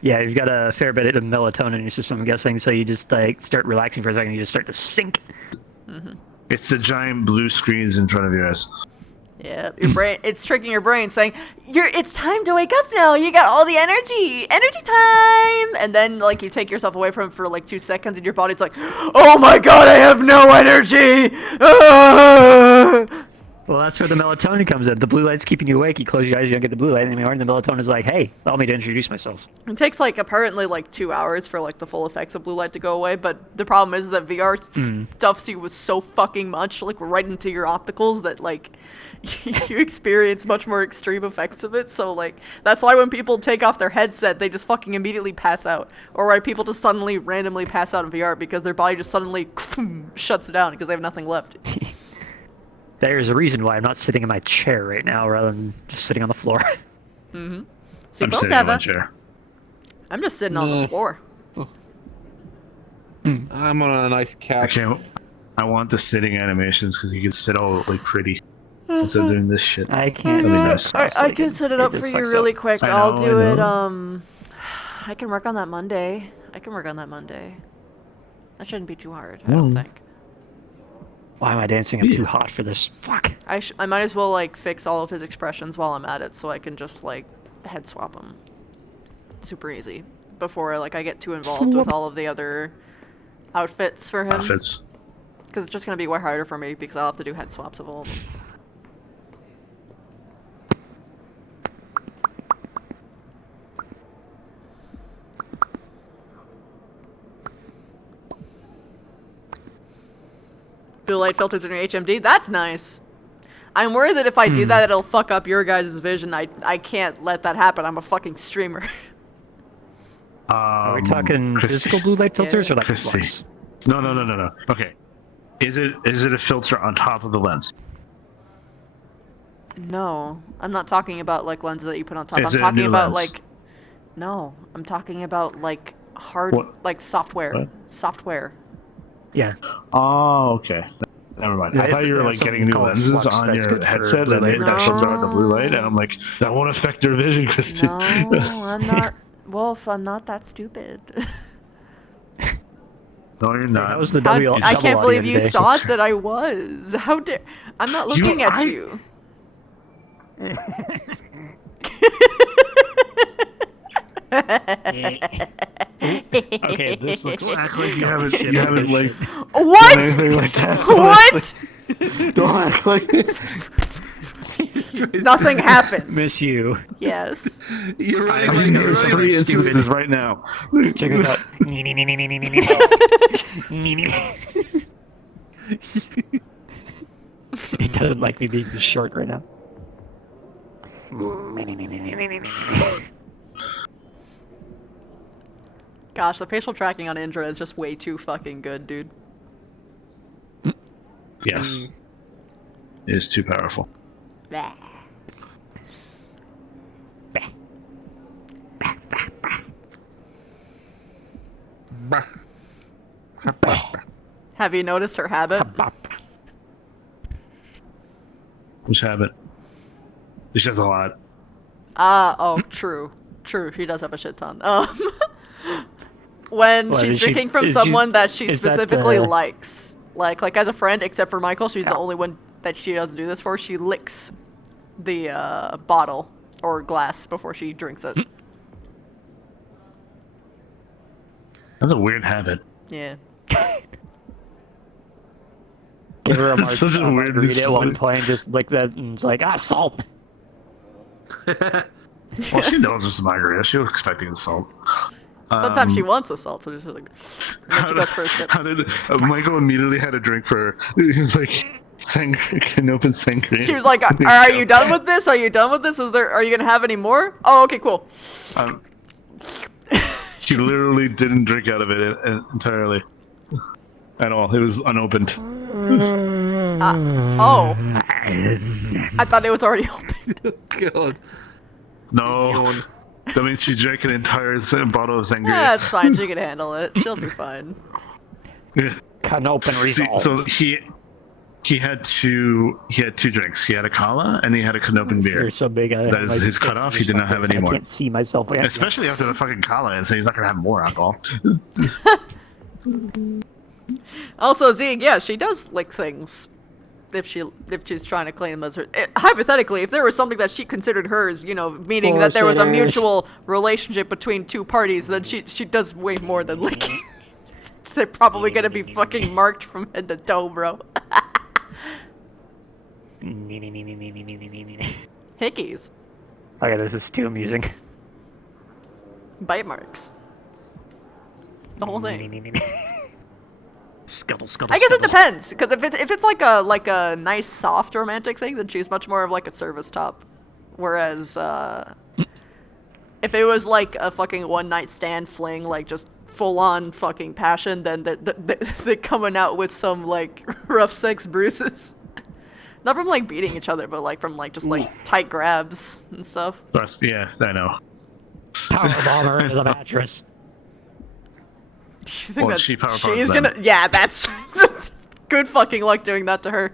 Yeah, you've got a fair bit of melatonin in your system, I'm guessing, so you just like start relaxing for a second and you just start to sink. It's the giant blue screens in front of your eyes. Yeah, your brain, it's tricking your brain saying, it's time to wake up now, you got all the energy time! And then, like, you take yourself away from it for, like, 2 seconds, and your body's like, oh my god, I have no energy! Ah! Well, that's where the melatonin comes in. The blue light's keeping you awake, you close your eyes, you don't get the blue light anymore, and the melatonin is like, hey, allow me to introduce myself. It takes, like, apparently, like, 2 hours for, like, the full effects of blue light to go away, but the problem is that VR stuffs you with so fucking much, like, right into your opticals that, like, you experience much more extreme effects of it, so, like, that's why when people take off their headset, they just fucking immediately pass out. Or why people just suddenly randomly pass out in VR because their body just suddenly shuts down because they have nothing left. There's a reason why I'm not sitting in my chair right now rather than just sitting on the floor. See, I'm both sitting have in my a- chair. I'm just sitting on the floor. I'm on a nice couch. I want the sitting animations because you can sit all like pretty instead of doing this shit. I can't. That'd be nice. I can set it up for you really quick. I'll do it. I can work on that Monday. That shouldn't be too hard. I don't think. Why am I dancing? I'm too hot for this. Fuck. I might as well like fix all of his expressions while I'm at it, so I can just like head swap them. Super easy. Before like I get too involved with all of the other outfits for him. Because it's just gonna be way harder for me because I'll have to do head swaps of all of them. Blue light filters in your HMD? That's nice. I'm worried that if I do that, it'll fuck up your guys' vision. I can't let that happen. I'm a fucking streamer. Are we talking physical blue light filters or like flux? No. Okay. Is it a filter on top of the lens? No, I'm not talking about like lenses that you put on top. Is I'm it a talking new about lens? like, no, I'm talking about like hard, like software. What? Software. Yeah. Oh, okay. Never mind. I thought you were like getting new lenses on your headset and it filters out the blue light, and I'm like, that won't affect your vision, Christy. No, I'm not. Wolf, I'm not that stupid. No, you're not. That was the I can't believe you thought that I was. How dare? I'm not looking at you. Okay, this looks act like you haven't like what? done anything like that. What? Don't act like Nothing happened. Miss you. Yes. You're right. I mean, there's 3 instances right now. Check it out. He doesn't like me being this short right now. Gosh, the facial tracking on Indra is just way too fucking good, dude. Yes. It is too powerful. Have you noticed her habit? Which habit? She has a lot. Oh, true. True, she does have a shit ton. When What, she's is she- drinking from is someone she- that she is that specifically the- likes. Like as a friend, except for Michael, she's the only one that she doesn't do this for. She licks the bottle or glass before she drinks it. That's a weird habit. Yeah. Give her a It's such a weird margarita at one display. point, just like that, and it's like, salt. Well, she knows it's margarita. She was expecting the salt. Sometimes she wants the salt, so she's like, and then she goes for a sip. How did Michael immediately had a drink for her? He was like, can open sangria. She was like, "Are you done with this? Are you done with this? Are you gonna have any more?" Oh, okay, cool. She literally didn't drink out of it entirely. At all. It was unopened. Oh. I thought it was already open. God. No. That means she drank an entire bottle of sangria. Yeah, it's fine. She can handle it. She'll be fine. Yeah. Can open resolve. So he had two drinks. He had a Kala and he had a Canopen beer. You're so big. That is his cutoff. He did not have any more. I can't see myself. Especially after the fucking Kala, and so he's not gonna have more alcohol. Also, Zeke, yeah, she does lick things. If she's trying to claim them as her, hypothetically, if there was something that she considered hers, meaning that there was a mutual relationship between two parties, then she does way more than licking. They're probably gonna be fucking marked from head to toe, bro. Hickeys. Okay, this is too amusing. Bite marks. The whole thing. Scuttle, scuttle, I guess it scuttle. depends, because if it's like a nice soft romantic thing, then she's much more of like a service top. Whereas if it was like a fucking one night stand fling, like just full on fucking passion, then they're coming out with some like rough sex bruises. Not from like beating each other, but like from like just like tight grabs and stuff. Yeah, I know. Power bomber is a mattress. You think Well, that she power she's bombs gonna? them. Yeah, that's good fucking luck doing that to her.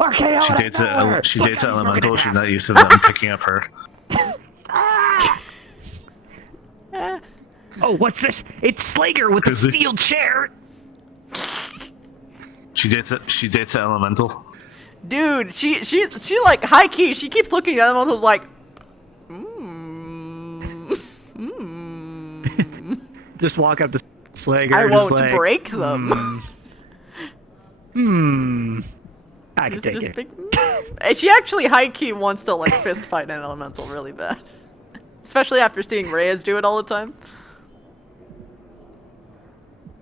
RKO. She dates an elemental. She's not used to them picking up her. Oh, what's this? It's Slager with the steel chair. She dates an elemental. Dude, she like high key. She keeps looking at elementals like, Just walk up to Slager. I won't just like, break them. I can take it. And she actually high key wants to like fist fight an elemental really bad, especially after seeing Reyes do it all the time.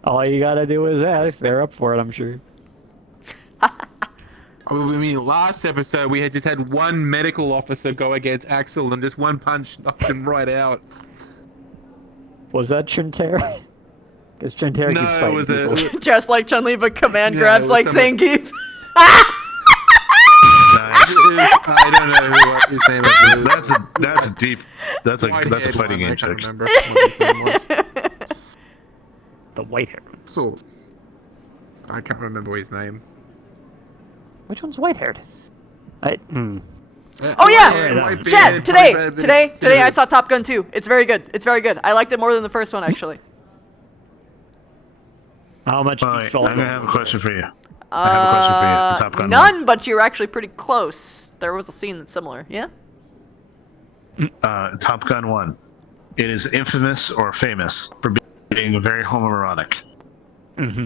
All you gotta do is ask. They're up for it, I'm sure. I mean, last episode we had just had one medical officer go against Axel and just one punch knocked him right out. Was that Trinterra? Because Trinterra keeps fighting was people. Just like Chun-Li, but command Yeah, grabs it was like someone- Zangief. I don't know what his name is. That's a deep. That's a fighting game I trick. can't remember what his name was. The white hair. So, I can't remember his name. Which one's white haired? Oh yeah, Chad. Today I saw Top Gun 2. It's very good. It's very good. I liked it more than the first one actually. How much? I'm gonna have a question for you. I have a question for you. For Top Gun None, but you're actually pretty close. There was a scene that's similar. Yeah. Top Gun 1. It is infamous or famous for being very homoerotic.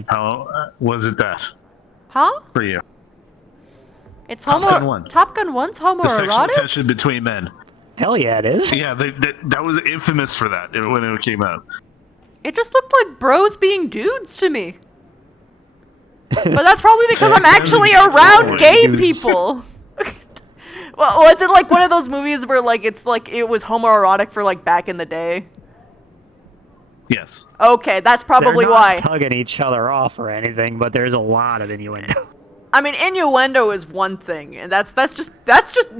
How was it that Huh? for you? It's Top Gun 1. Top Gun 1's The sexual homoerotic? tension between men. Hell yeah, it is. Yeah, that was infamous for that when it came out. It just looked like bros being dudes to me. But that's probably because I'm actually around gay people. Well, was it like one of those movies where like it's like it was homoerotic for like back in the day? Yes. Okay, that's probably They're why. not tugging each other off or anything, but there's a lot of innuendo. I mean, innuendo is one thing, and that's just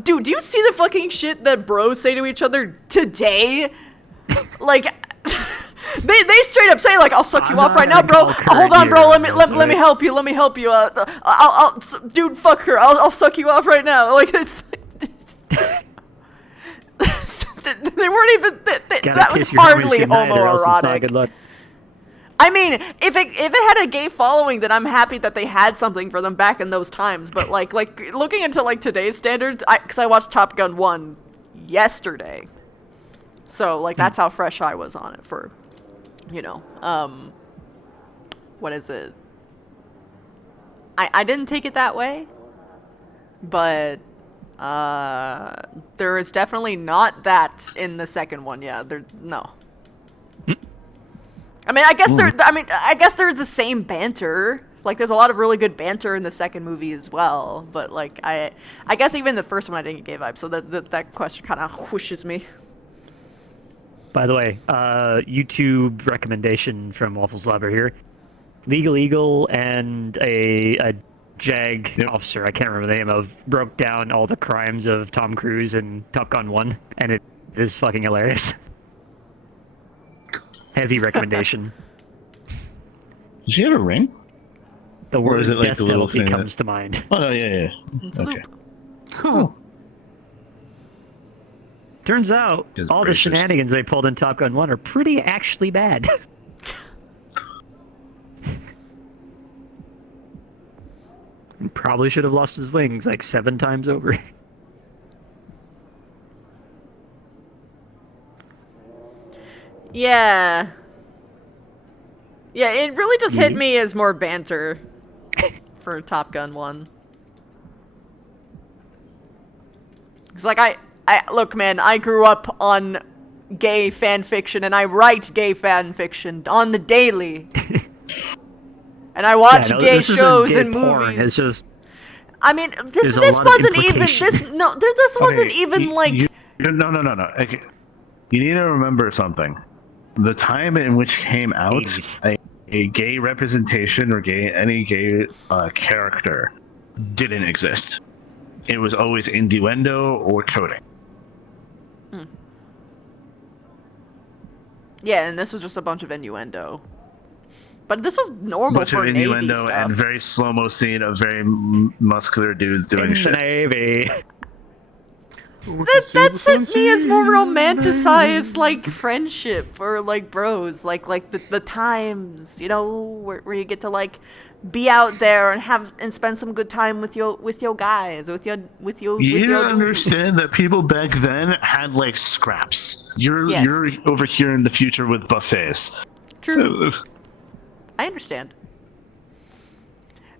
dude, do you see the fucking shit that bros say to each other today? Like they straight up say like, I'll suck you off right now, bro. Hold on, bro. Let me help you. Let me help you. Dude, fuck her. I'll suck you off right now. Like it's they weren't even that was hardly homoerotic. Good luck. I mean, if it had a gay following, then I'm happy that they had something for them back in those times. But like looking into like today's standards, because I watched Top Gun 1 yesterday, so like that's how fresh I was on it for, what is it? I didn't take it that way, but there is definitely not that in the second one. Yeah, no. I mean, I guess there's the same banter. Like, there's a lot of really good banter in the second movie as well. But like, I guess even the first one I didn't get gay vibes. So that question kind of whooshes me. By the way, YouTube recommendation from Waffles Labber here. Legal Eagle and a JAG officer, I can't remember the name of, broke down all the crimes of Tom Cruise in Top Gun 1, and it is fucking hilarious. Heavy recommendation. Does he have a ring? The word is it like death the little penalty thing comes to mind. Oh, no, yeah. Okay. Cool. Turns out, His all bracers. the shenanigans they pulled in Top Gun 1 are pretty actually bad. And probably should have lost his wings like 7 times over. Yeah. Yeah, it really just hit me as more banter for Top Gun 1. It's like I look, man, I grew up on gay fan fiction and I write gay fan fiction on the daily. And I watch gay shows and movies. It's just I mean, this wasn't even this wasn't even like No. Okay. You need to remember something. The time in which came out, a gay representation or any gay character didn't exist. It was always innuendo or coding. Yeah, and this was just a bunch of innuendo. But this was normal bunch for of Navy innuendo stuff. and very slow-mo scene of very muscular dudes doing In shit. the Navy. That's to me as more romanticized like friendship or like bros, like the times, you know, where you get to like be out there and spend some good time with your guys, with your You dudes. understand that people back then had like scraps. You're over here in the future with buffets. True. I understand.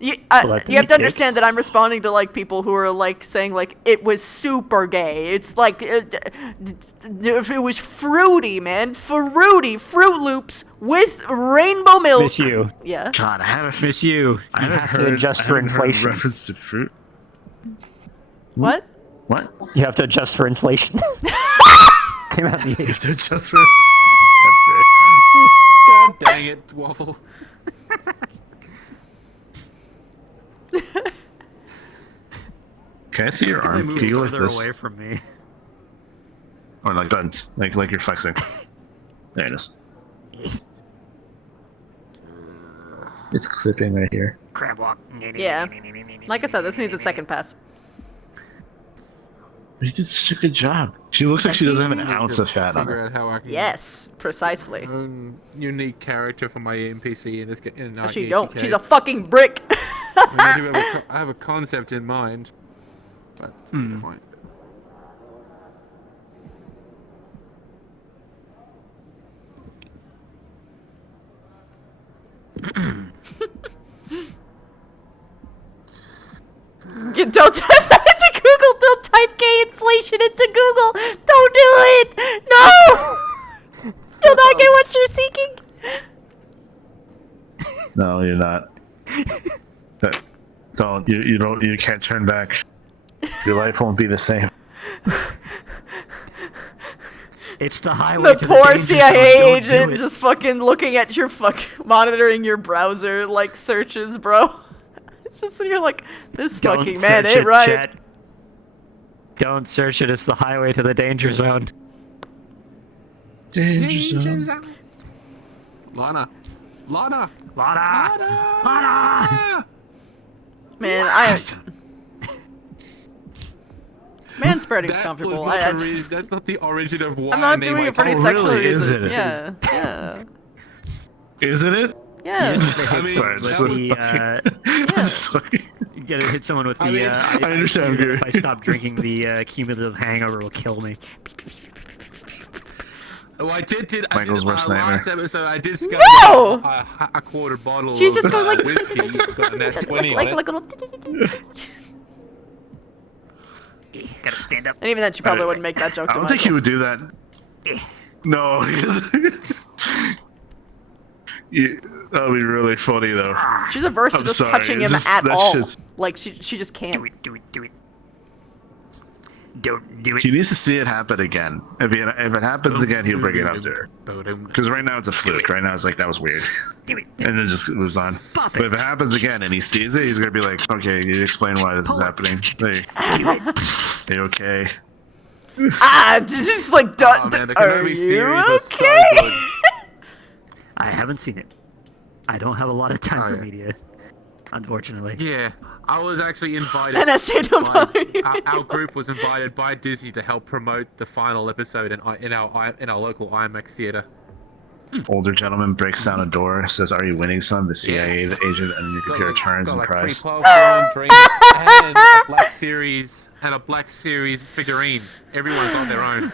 You have to understand that I'm responding to like people who are like saying like it was super gay. It's like if it was fruity, man, Fruit Loops with rainbow milk. Miss you. Yeah. God, I haven't Miss you. I You haven't have heard, to adjust I for haven't heard inflation. reference to fruit. What? What? You have to adjust for inflation. Came out in the You 80s. have to adjust for. That's great. God dang it, Waffle. Can I see your They arm? move Can you go like further this? away from me. Or like buns, like you're flexing. There it is. It's clipping right here. Crab walk. Yeah. Like I said, this needs a second pass. You did such a good job. She looks like she doesn't have an ounce of fat on Figure her. out how I can Yes, precisely. unique character for my NPC in this in She ATK. don't. She's a fucking brick. I have a concept in mind. But fine. Don't type that into Google. Don't type gay inflation into Google. Don't do it. No. You'll not get what you're seeking. No, you're not. Don't. You can't turn back. Your life won't be the same. It's the highway The to poor danger zone. CIA Don't do agent it. just fucking looking at your monitoring your browser like searches, bro. It's just you're like, this Don't fucking man search ain't it, right. chat. Don't search it. It's the highway to the danger zone. Danger zone. Lana. Lana. Man, man spreading is That comfortable. was not that's not the origin of why I'm I not named doing my it for any character. sexual really? reason. Isn't it? Yeah. Isn't it? Yeah. I mean, Sorry, that just was- You gotta hit someone with the. I mean, I understand, If I stop drinking, the cumulative hangover will kill me. Oh, I did. Michael's worst last nightmare. episode, I did scuff No! a quarter bottle She's of just going like whiskey. Got an S20 on like it. a little. Gotta stand up. And even then, she probably wouldn't make that joke. I to don't think he Michael. would do that. No. That would be really funny though. She's averse to I'm just sorry, touching him just- at that all. shit's- Like she just can't. Do it. Don't do it. He needs to see it happen again. If it happens again, he'll bring it up to her. Because right now it's a fluke. Right now it's like, that was weird. And then just moves on. But if it happens again and he sees it, he's going to be like, okay, you explain why this is happening. Are you okay? Just like, Oh, man, the are Kenobi you series was so okay? good. I haven't seen it. I don't have a lot of time for media, unfortunately. Yeah, I was actually invited. And I said, our group was invited by Disney to help promote the final episode in our local IMAX theater. Older gentleman breaks down a door, says, "Are you winning, son?" The CIA, the agent, and your computer turns and cries. Free popcorn, drinks, and a Black Series figurine. Everyone got their own.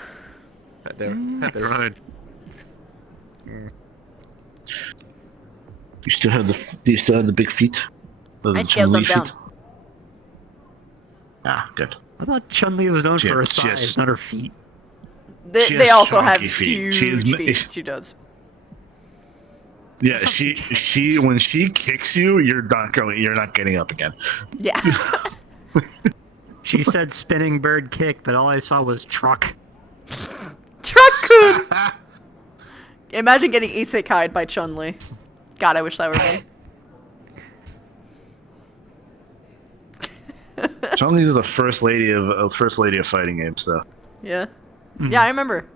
Had their own. Do you still have the big feet? The I scaled them Chun-Li down. feet? Ah, good. I thought Chun-Li was known She for her has- she has- thighs, not her feet. She They has also have chunky feet. huge She is- feet. She does. Yeah, she when she kicks you, you're not getting up again. Yeah. She said spinning bird kick, but all I saw was truck. Truck-kun! Imagine getting isekai'd by Chun-Li. God, I wish that were me. Chun-Li is the first lady of fighting games, though. Yeah. Yeah, I remember.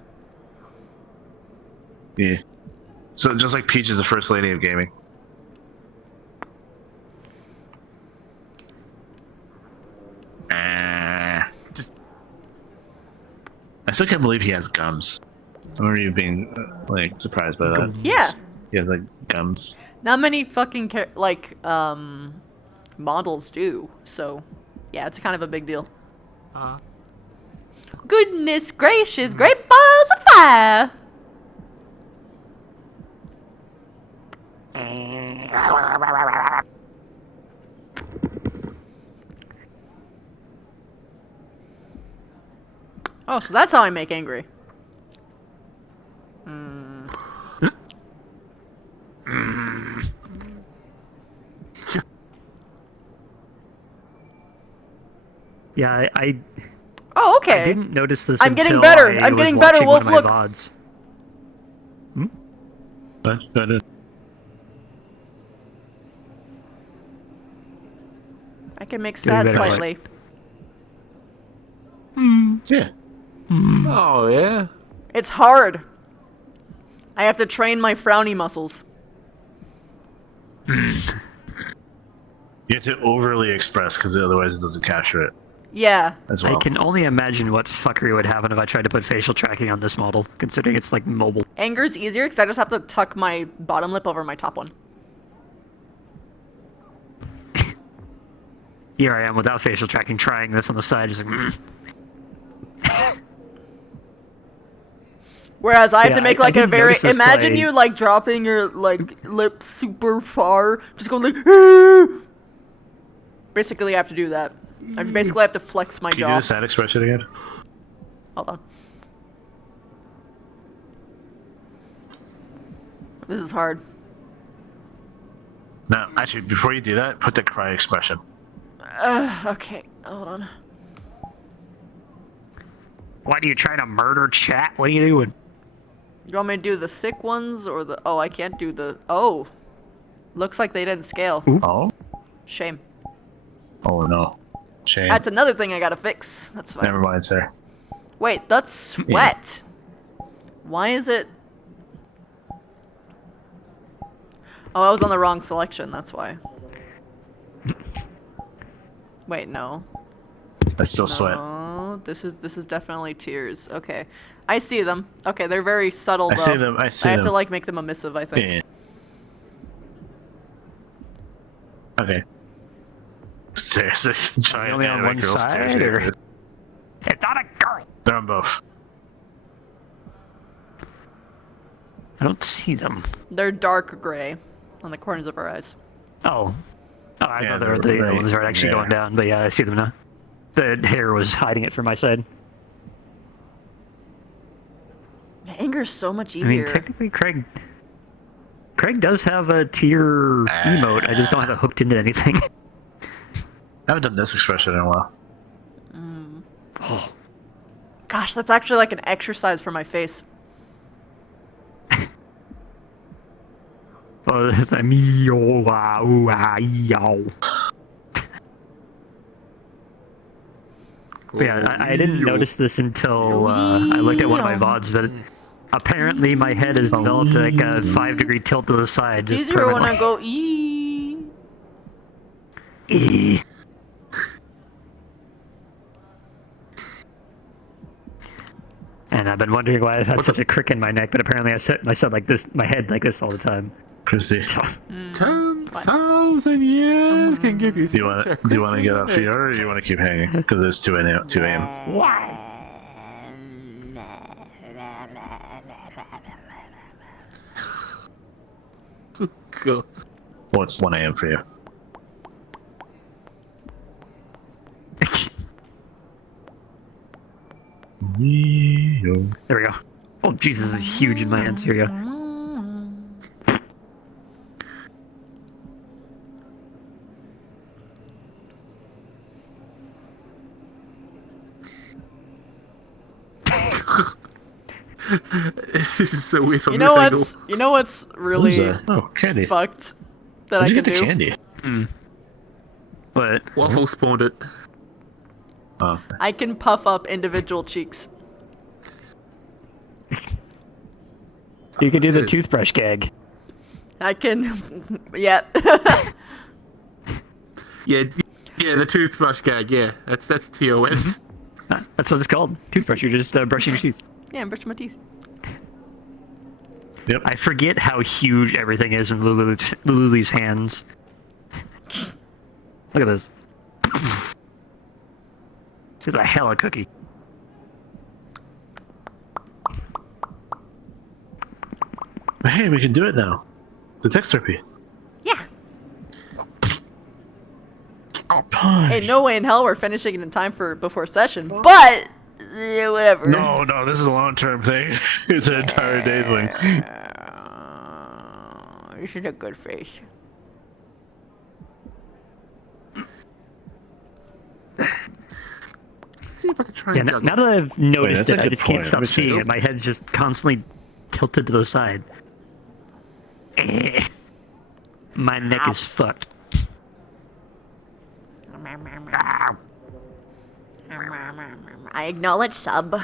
Yeah. So just like Peach is the first lady of gaming. I still can't believe he has gums. I remember you being like surprised by that. Yeah. He has like gums. Not many fucking models do. So, yeah, it's kind of a big deal. Goodness gracious, great balls of fire! Oh, so that's how I make angry. Yeah, I Oh, okay. I didn't notice this. I'm getting until better. I I'm was getting better, watching Wolf. one of my Look. VODs. I can make sad better, like- slightly. Yeah. Oh yeah. It's hard. I have to train my frowny muscles. You have to overly express because otherwise it doesn't capture it Yeah. as well. I can only imagine what fuckery would happen if I tried to put facial tracking on this model, considering it's like mobile. Anger's easier because I just have to tuck my bottom lip over my top one. Here I am without facial tracking, trying this on the side, just like. Whereas I have Yeah, to make I like a didn't very notice this imagine play. you like dropping your like lip super far, just going like. Basically, I have to do that. I basically have to flex my Can you jaw. do the sad expression again? Hold on. This is hard. No, actually, before you do that, put the cry expression. Okay, hold on. What are you trying to murder chat? What are you doing? You want me to do the thick ones or the? Oh, I can't do the. Oh, looks like they didn't scale. Oh? Shame. Oh no. Shame. That's another thing I gotta fix. That's fine. Never mind, sir. Wait, that's sweat. Why is it? Oh, I was on the wrong selection. That's why. Wait, no. That's still sweat. No, this is definitely tears. Okay, I see them. Okay, they're very subtle I though. see them, I see I have to them. like make them emissive, I think. Yeah. Okay. Seriously, giant only on anime one girl side, stares at your or- face. It's not a girl. They're on both. I don't see them. They're dark gray on the corners of our eyes. Oh. Oh, I Yeah, thought they were they're the right ones that are actually there. going down, but yeah, I see them now. The hair was hiding it from my side. Anger's so much I easier. mean, technically, Craig does have a tier emote. I just don't have it hooked into anything. I haven't done this expression in a while. Gosh, that's actually like an exercise for my face. Oh, it's like me, oh, wow, wow, yow. But yeah, I didn't notice this until I looked at one of my VODs, but apparently my head has developed like a 5-degree tilt to the side. It's just easier when permanently. I go ee. Eee. And I've been wondering why I've had such a crick in my neck, but apparently I said like this, my head like this all the time. Chrissy, 10,000 years can give you. do you want to get off here or do you want to keep hanging? Because it's 2 a.m. 2 a.m. Cool. Well, it's 1 a.m. for you. There we go. Oh, Jesus, this is huge in my hands. Here we go. This is so weird from You this know angle. what's really Who's that? Oh, candy. fucked that Where'd I you can get the do? candy? But Waffle spawned it. Oh. I can puff up individual cheeks. you could do the toothbrush gag. I can, yeah. Yeah. Yeah, the toothbrush gag. Yeah, that's TOS. That's what it's called. Toothbrush. You're just brushing your teeth. Yeah, I'm brushing my teeth. Yep. I forget how huge everything is in Lulu's hands. Look at this. It's a hella cookie. Hey, we can do it now. The ATK-RP. Yeah. Punch. Hey, no way in hell we're finishing it in time for before session, but yeah, whatever. No, this is a long-term thing. It's an entire day thing. You should have good face. Let's see if I can try Yeah, and now juggle. that I've noticed that's a it, I good just can't point. stop Let me see. seeing it. My head's just constantly tilted to the side. My neck is fucked. I acknowledge sub.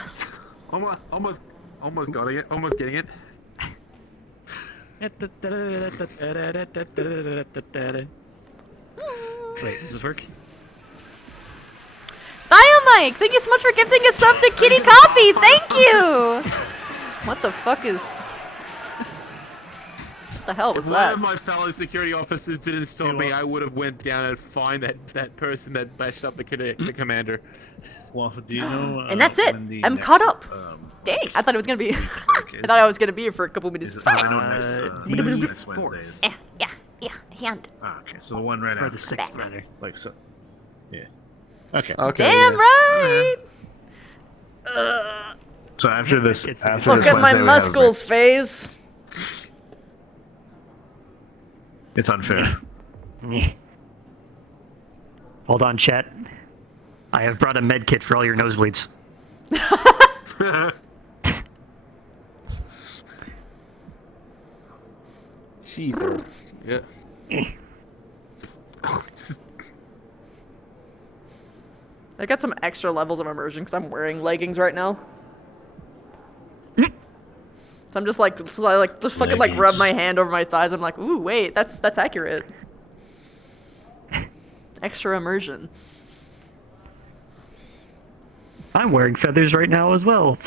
Almost got it. Almost getting it. Wait, does this work? Mike, thank you so much for gifting a sub to Kitty Coffee. Thank you. What the fuck is? What the hell was If one that? of my fellow security officers didn't stop me, I would have went down and find that person that bashed up the commander. Well, do you know? And that's it. when the I'm next, caught up. Dang, I thought it was gonna be. I thought I was gonna be here for a couple minutes. It's fine. I know next Wednesday is. Yeah, hand. Okay, so the one right Or after. the 6th, rather. Like so. Yeah. Okay. Damn right. So after this, after Look this at my Wednesday, we have a muscles phase. break. It's unfair. Hold on, chat. I have brought a med kit for all your nosebleeds. Jeez. Yeah. I got some extra levels of immersion because I'm wearing leggings right now. So I'm just like, just fucking like rub my hand over my thighs. I'm like, ooh, wait, that's accurate. Extra immersion. I'm wearing feathers right now as well.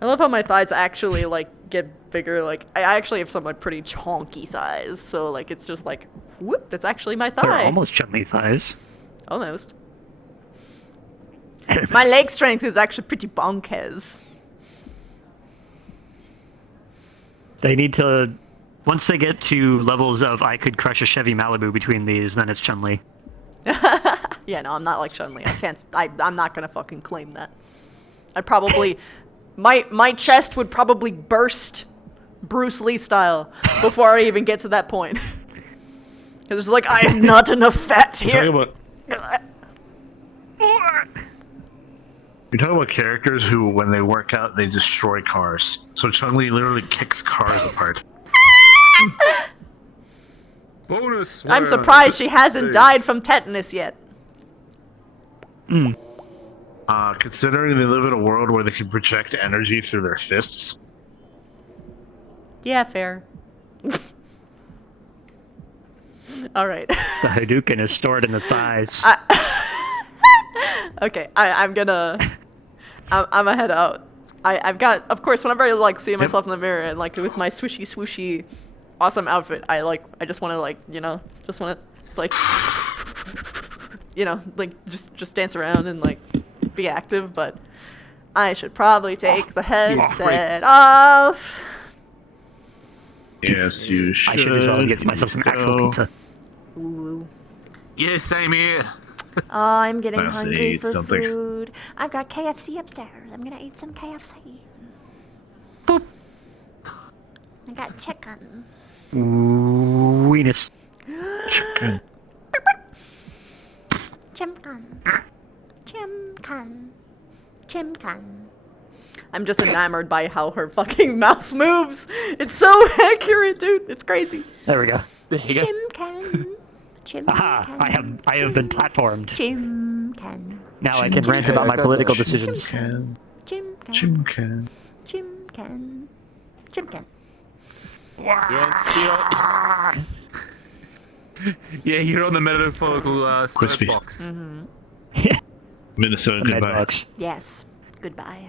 I love how my thighs actually like get bigger. Like I actually have some like pretty chonky thighs, so like it's just like, whoop, that's actually my They're thigh. almost chummy thighs. Almost. My leg strength is actually pretty bonkers. They need to... Once they get to levels of I could crush a Chevy Malibu between these, then it's Chun-Li. Yeah, no, I'm not like Chun-Li. I can't. I'm not gonna fucking claim that. I'd probably, my chest would probably burst, Bruce Lee style, before I even get to that point. Because it's like I have not enough fat here. You're talking about characters who, when they work out, they destroy cars. So Chun-Li literally kicks cars apart. Bonus. I'm surprised she hasn't died from tetanus yet. Considering they live in a world where they can project energy through their fists. Yeah, fair. All right. The Hadouken is stored in the thighs. Okay, I'm gonna head out. I've got, of course, whenever I like see myself in the mirror and like with my swooshy awesome outfit, I just want to like just dance around and like be active, but I should probably take the headset off. Yes, you should. I should as well get myself some actual pizza. Ooh. Yeah, same here. Oh, I'm getting I also hungry need for something. food. I've got KFC upstairs. I'm gonna eat some KFC. I got chicken. Weenus. Chicken. Chimkan. I'm just enamored by how her fucking mouth moves. It's so accurate, dude. It's crazy. There we go. There you go. Chimkan. Aha! I have been platformed. Chimkan. Now I can rant about my political decisions. Chimkan. Chimkan. Chimkan. Chimkan. Chimkan. Yeah, you're on the metaphorical Crispy. soapbox. Minnesota, The med goodbye. bucks. Yes. Goodbye.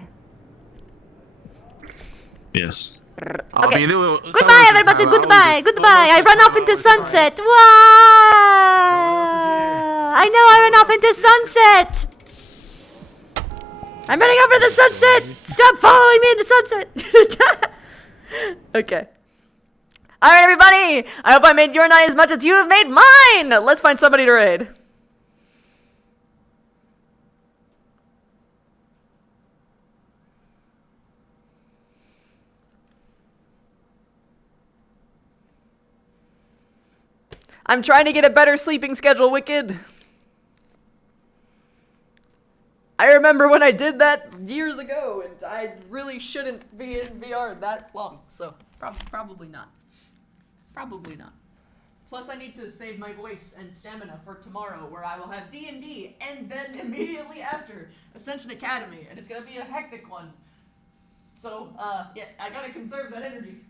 Yes. Okay. Goodbye, everybody. Goodbye. Goodbye. I run off into sunset. Wow. I know I ran off into sunset. I'm running over the sunset. Stop following me in the sunset. Okay. All right, everybody. I hope I made your night as much as you have made mine. Let's find somebody to raid. I'm trying to get a better sleeping schedule, Wicked. I remember when I did that years ago, and I really shouldn't be in VR that long, so probably not. Probably not. Plus, I need to save my voice and stamina for tomorrow, where I will have D&D, and then immediately after, Ascension Academy, and it's gonna be a hectic one. So, yeah, I gotta conserve that energy.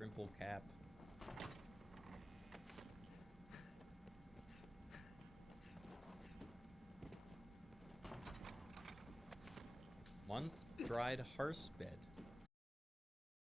Rimple cap. Month dried horse bed.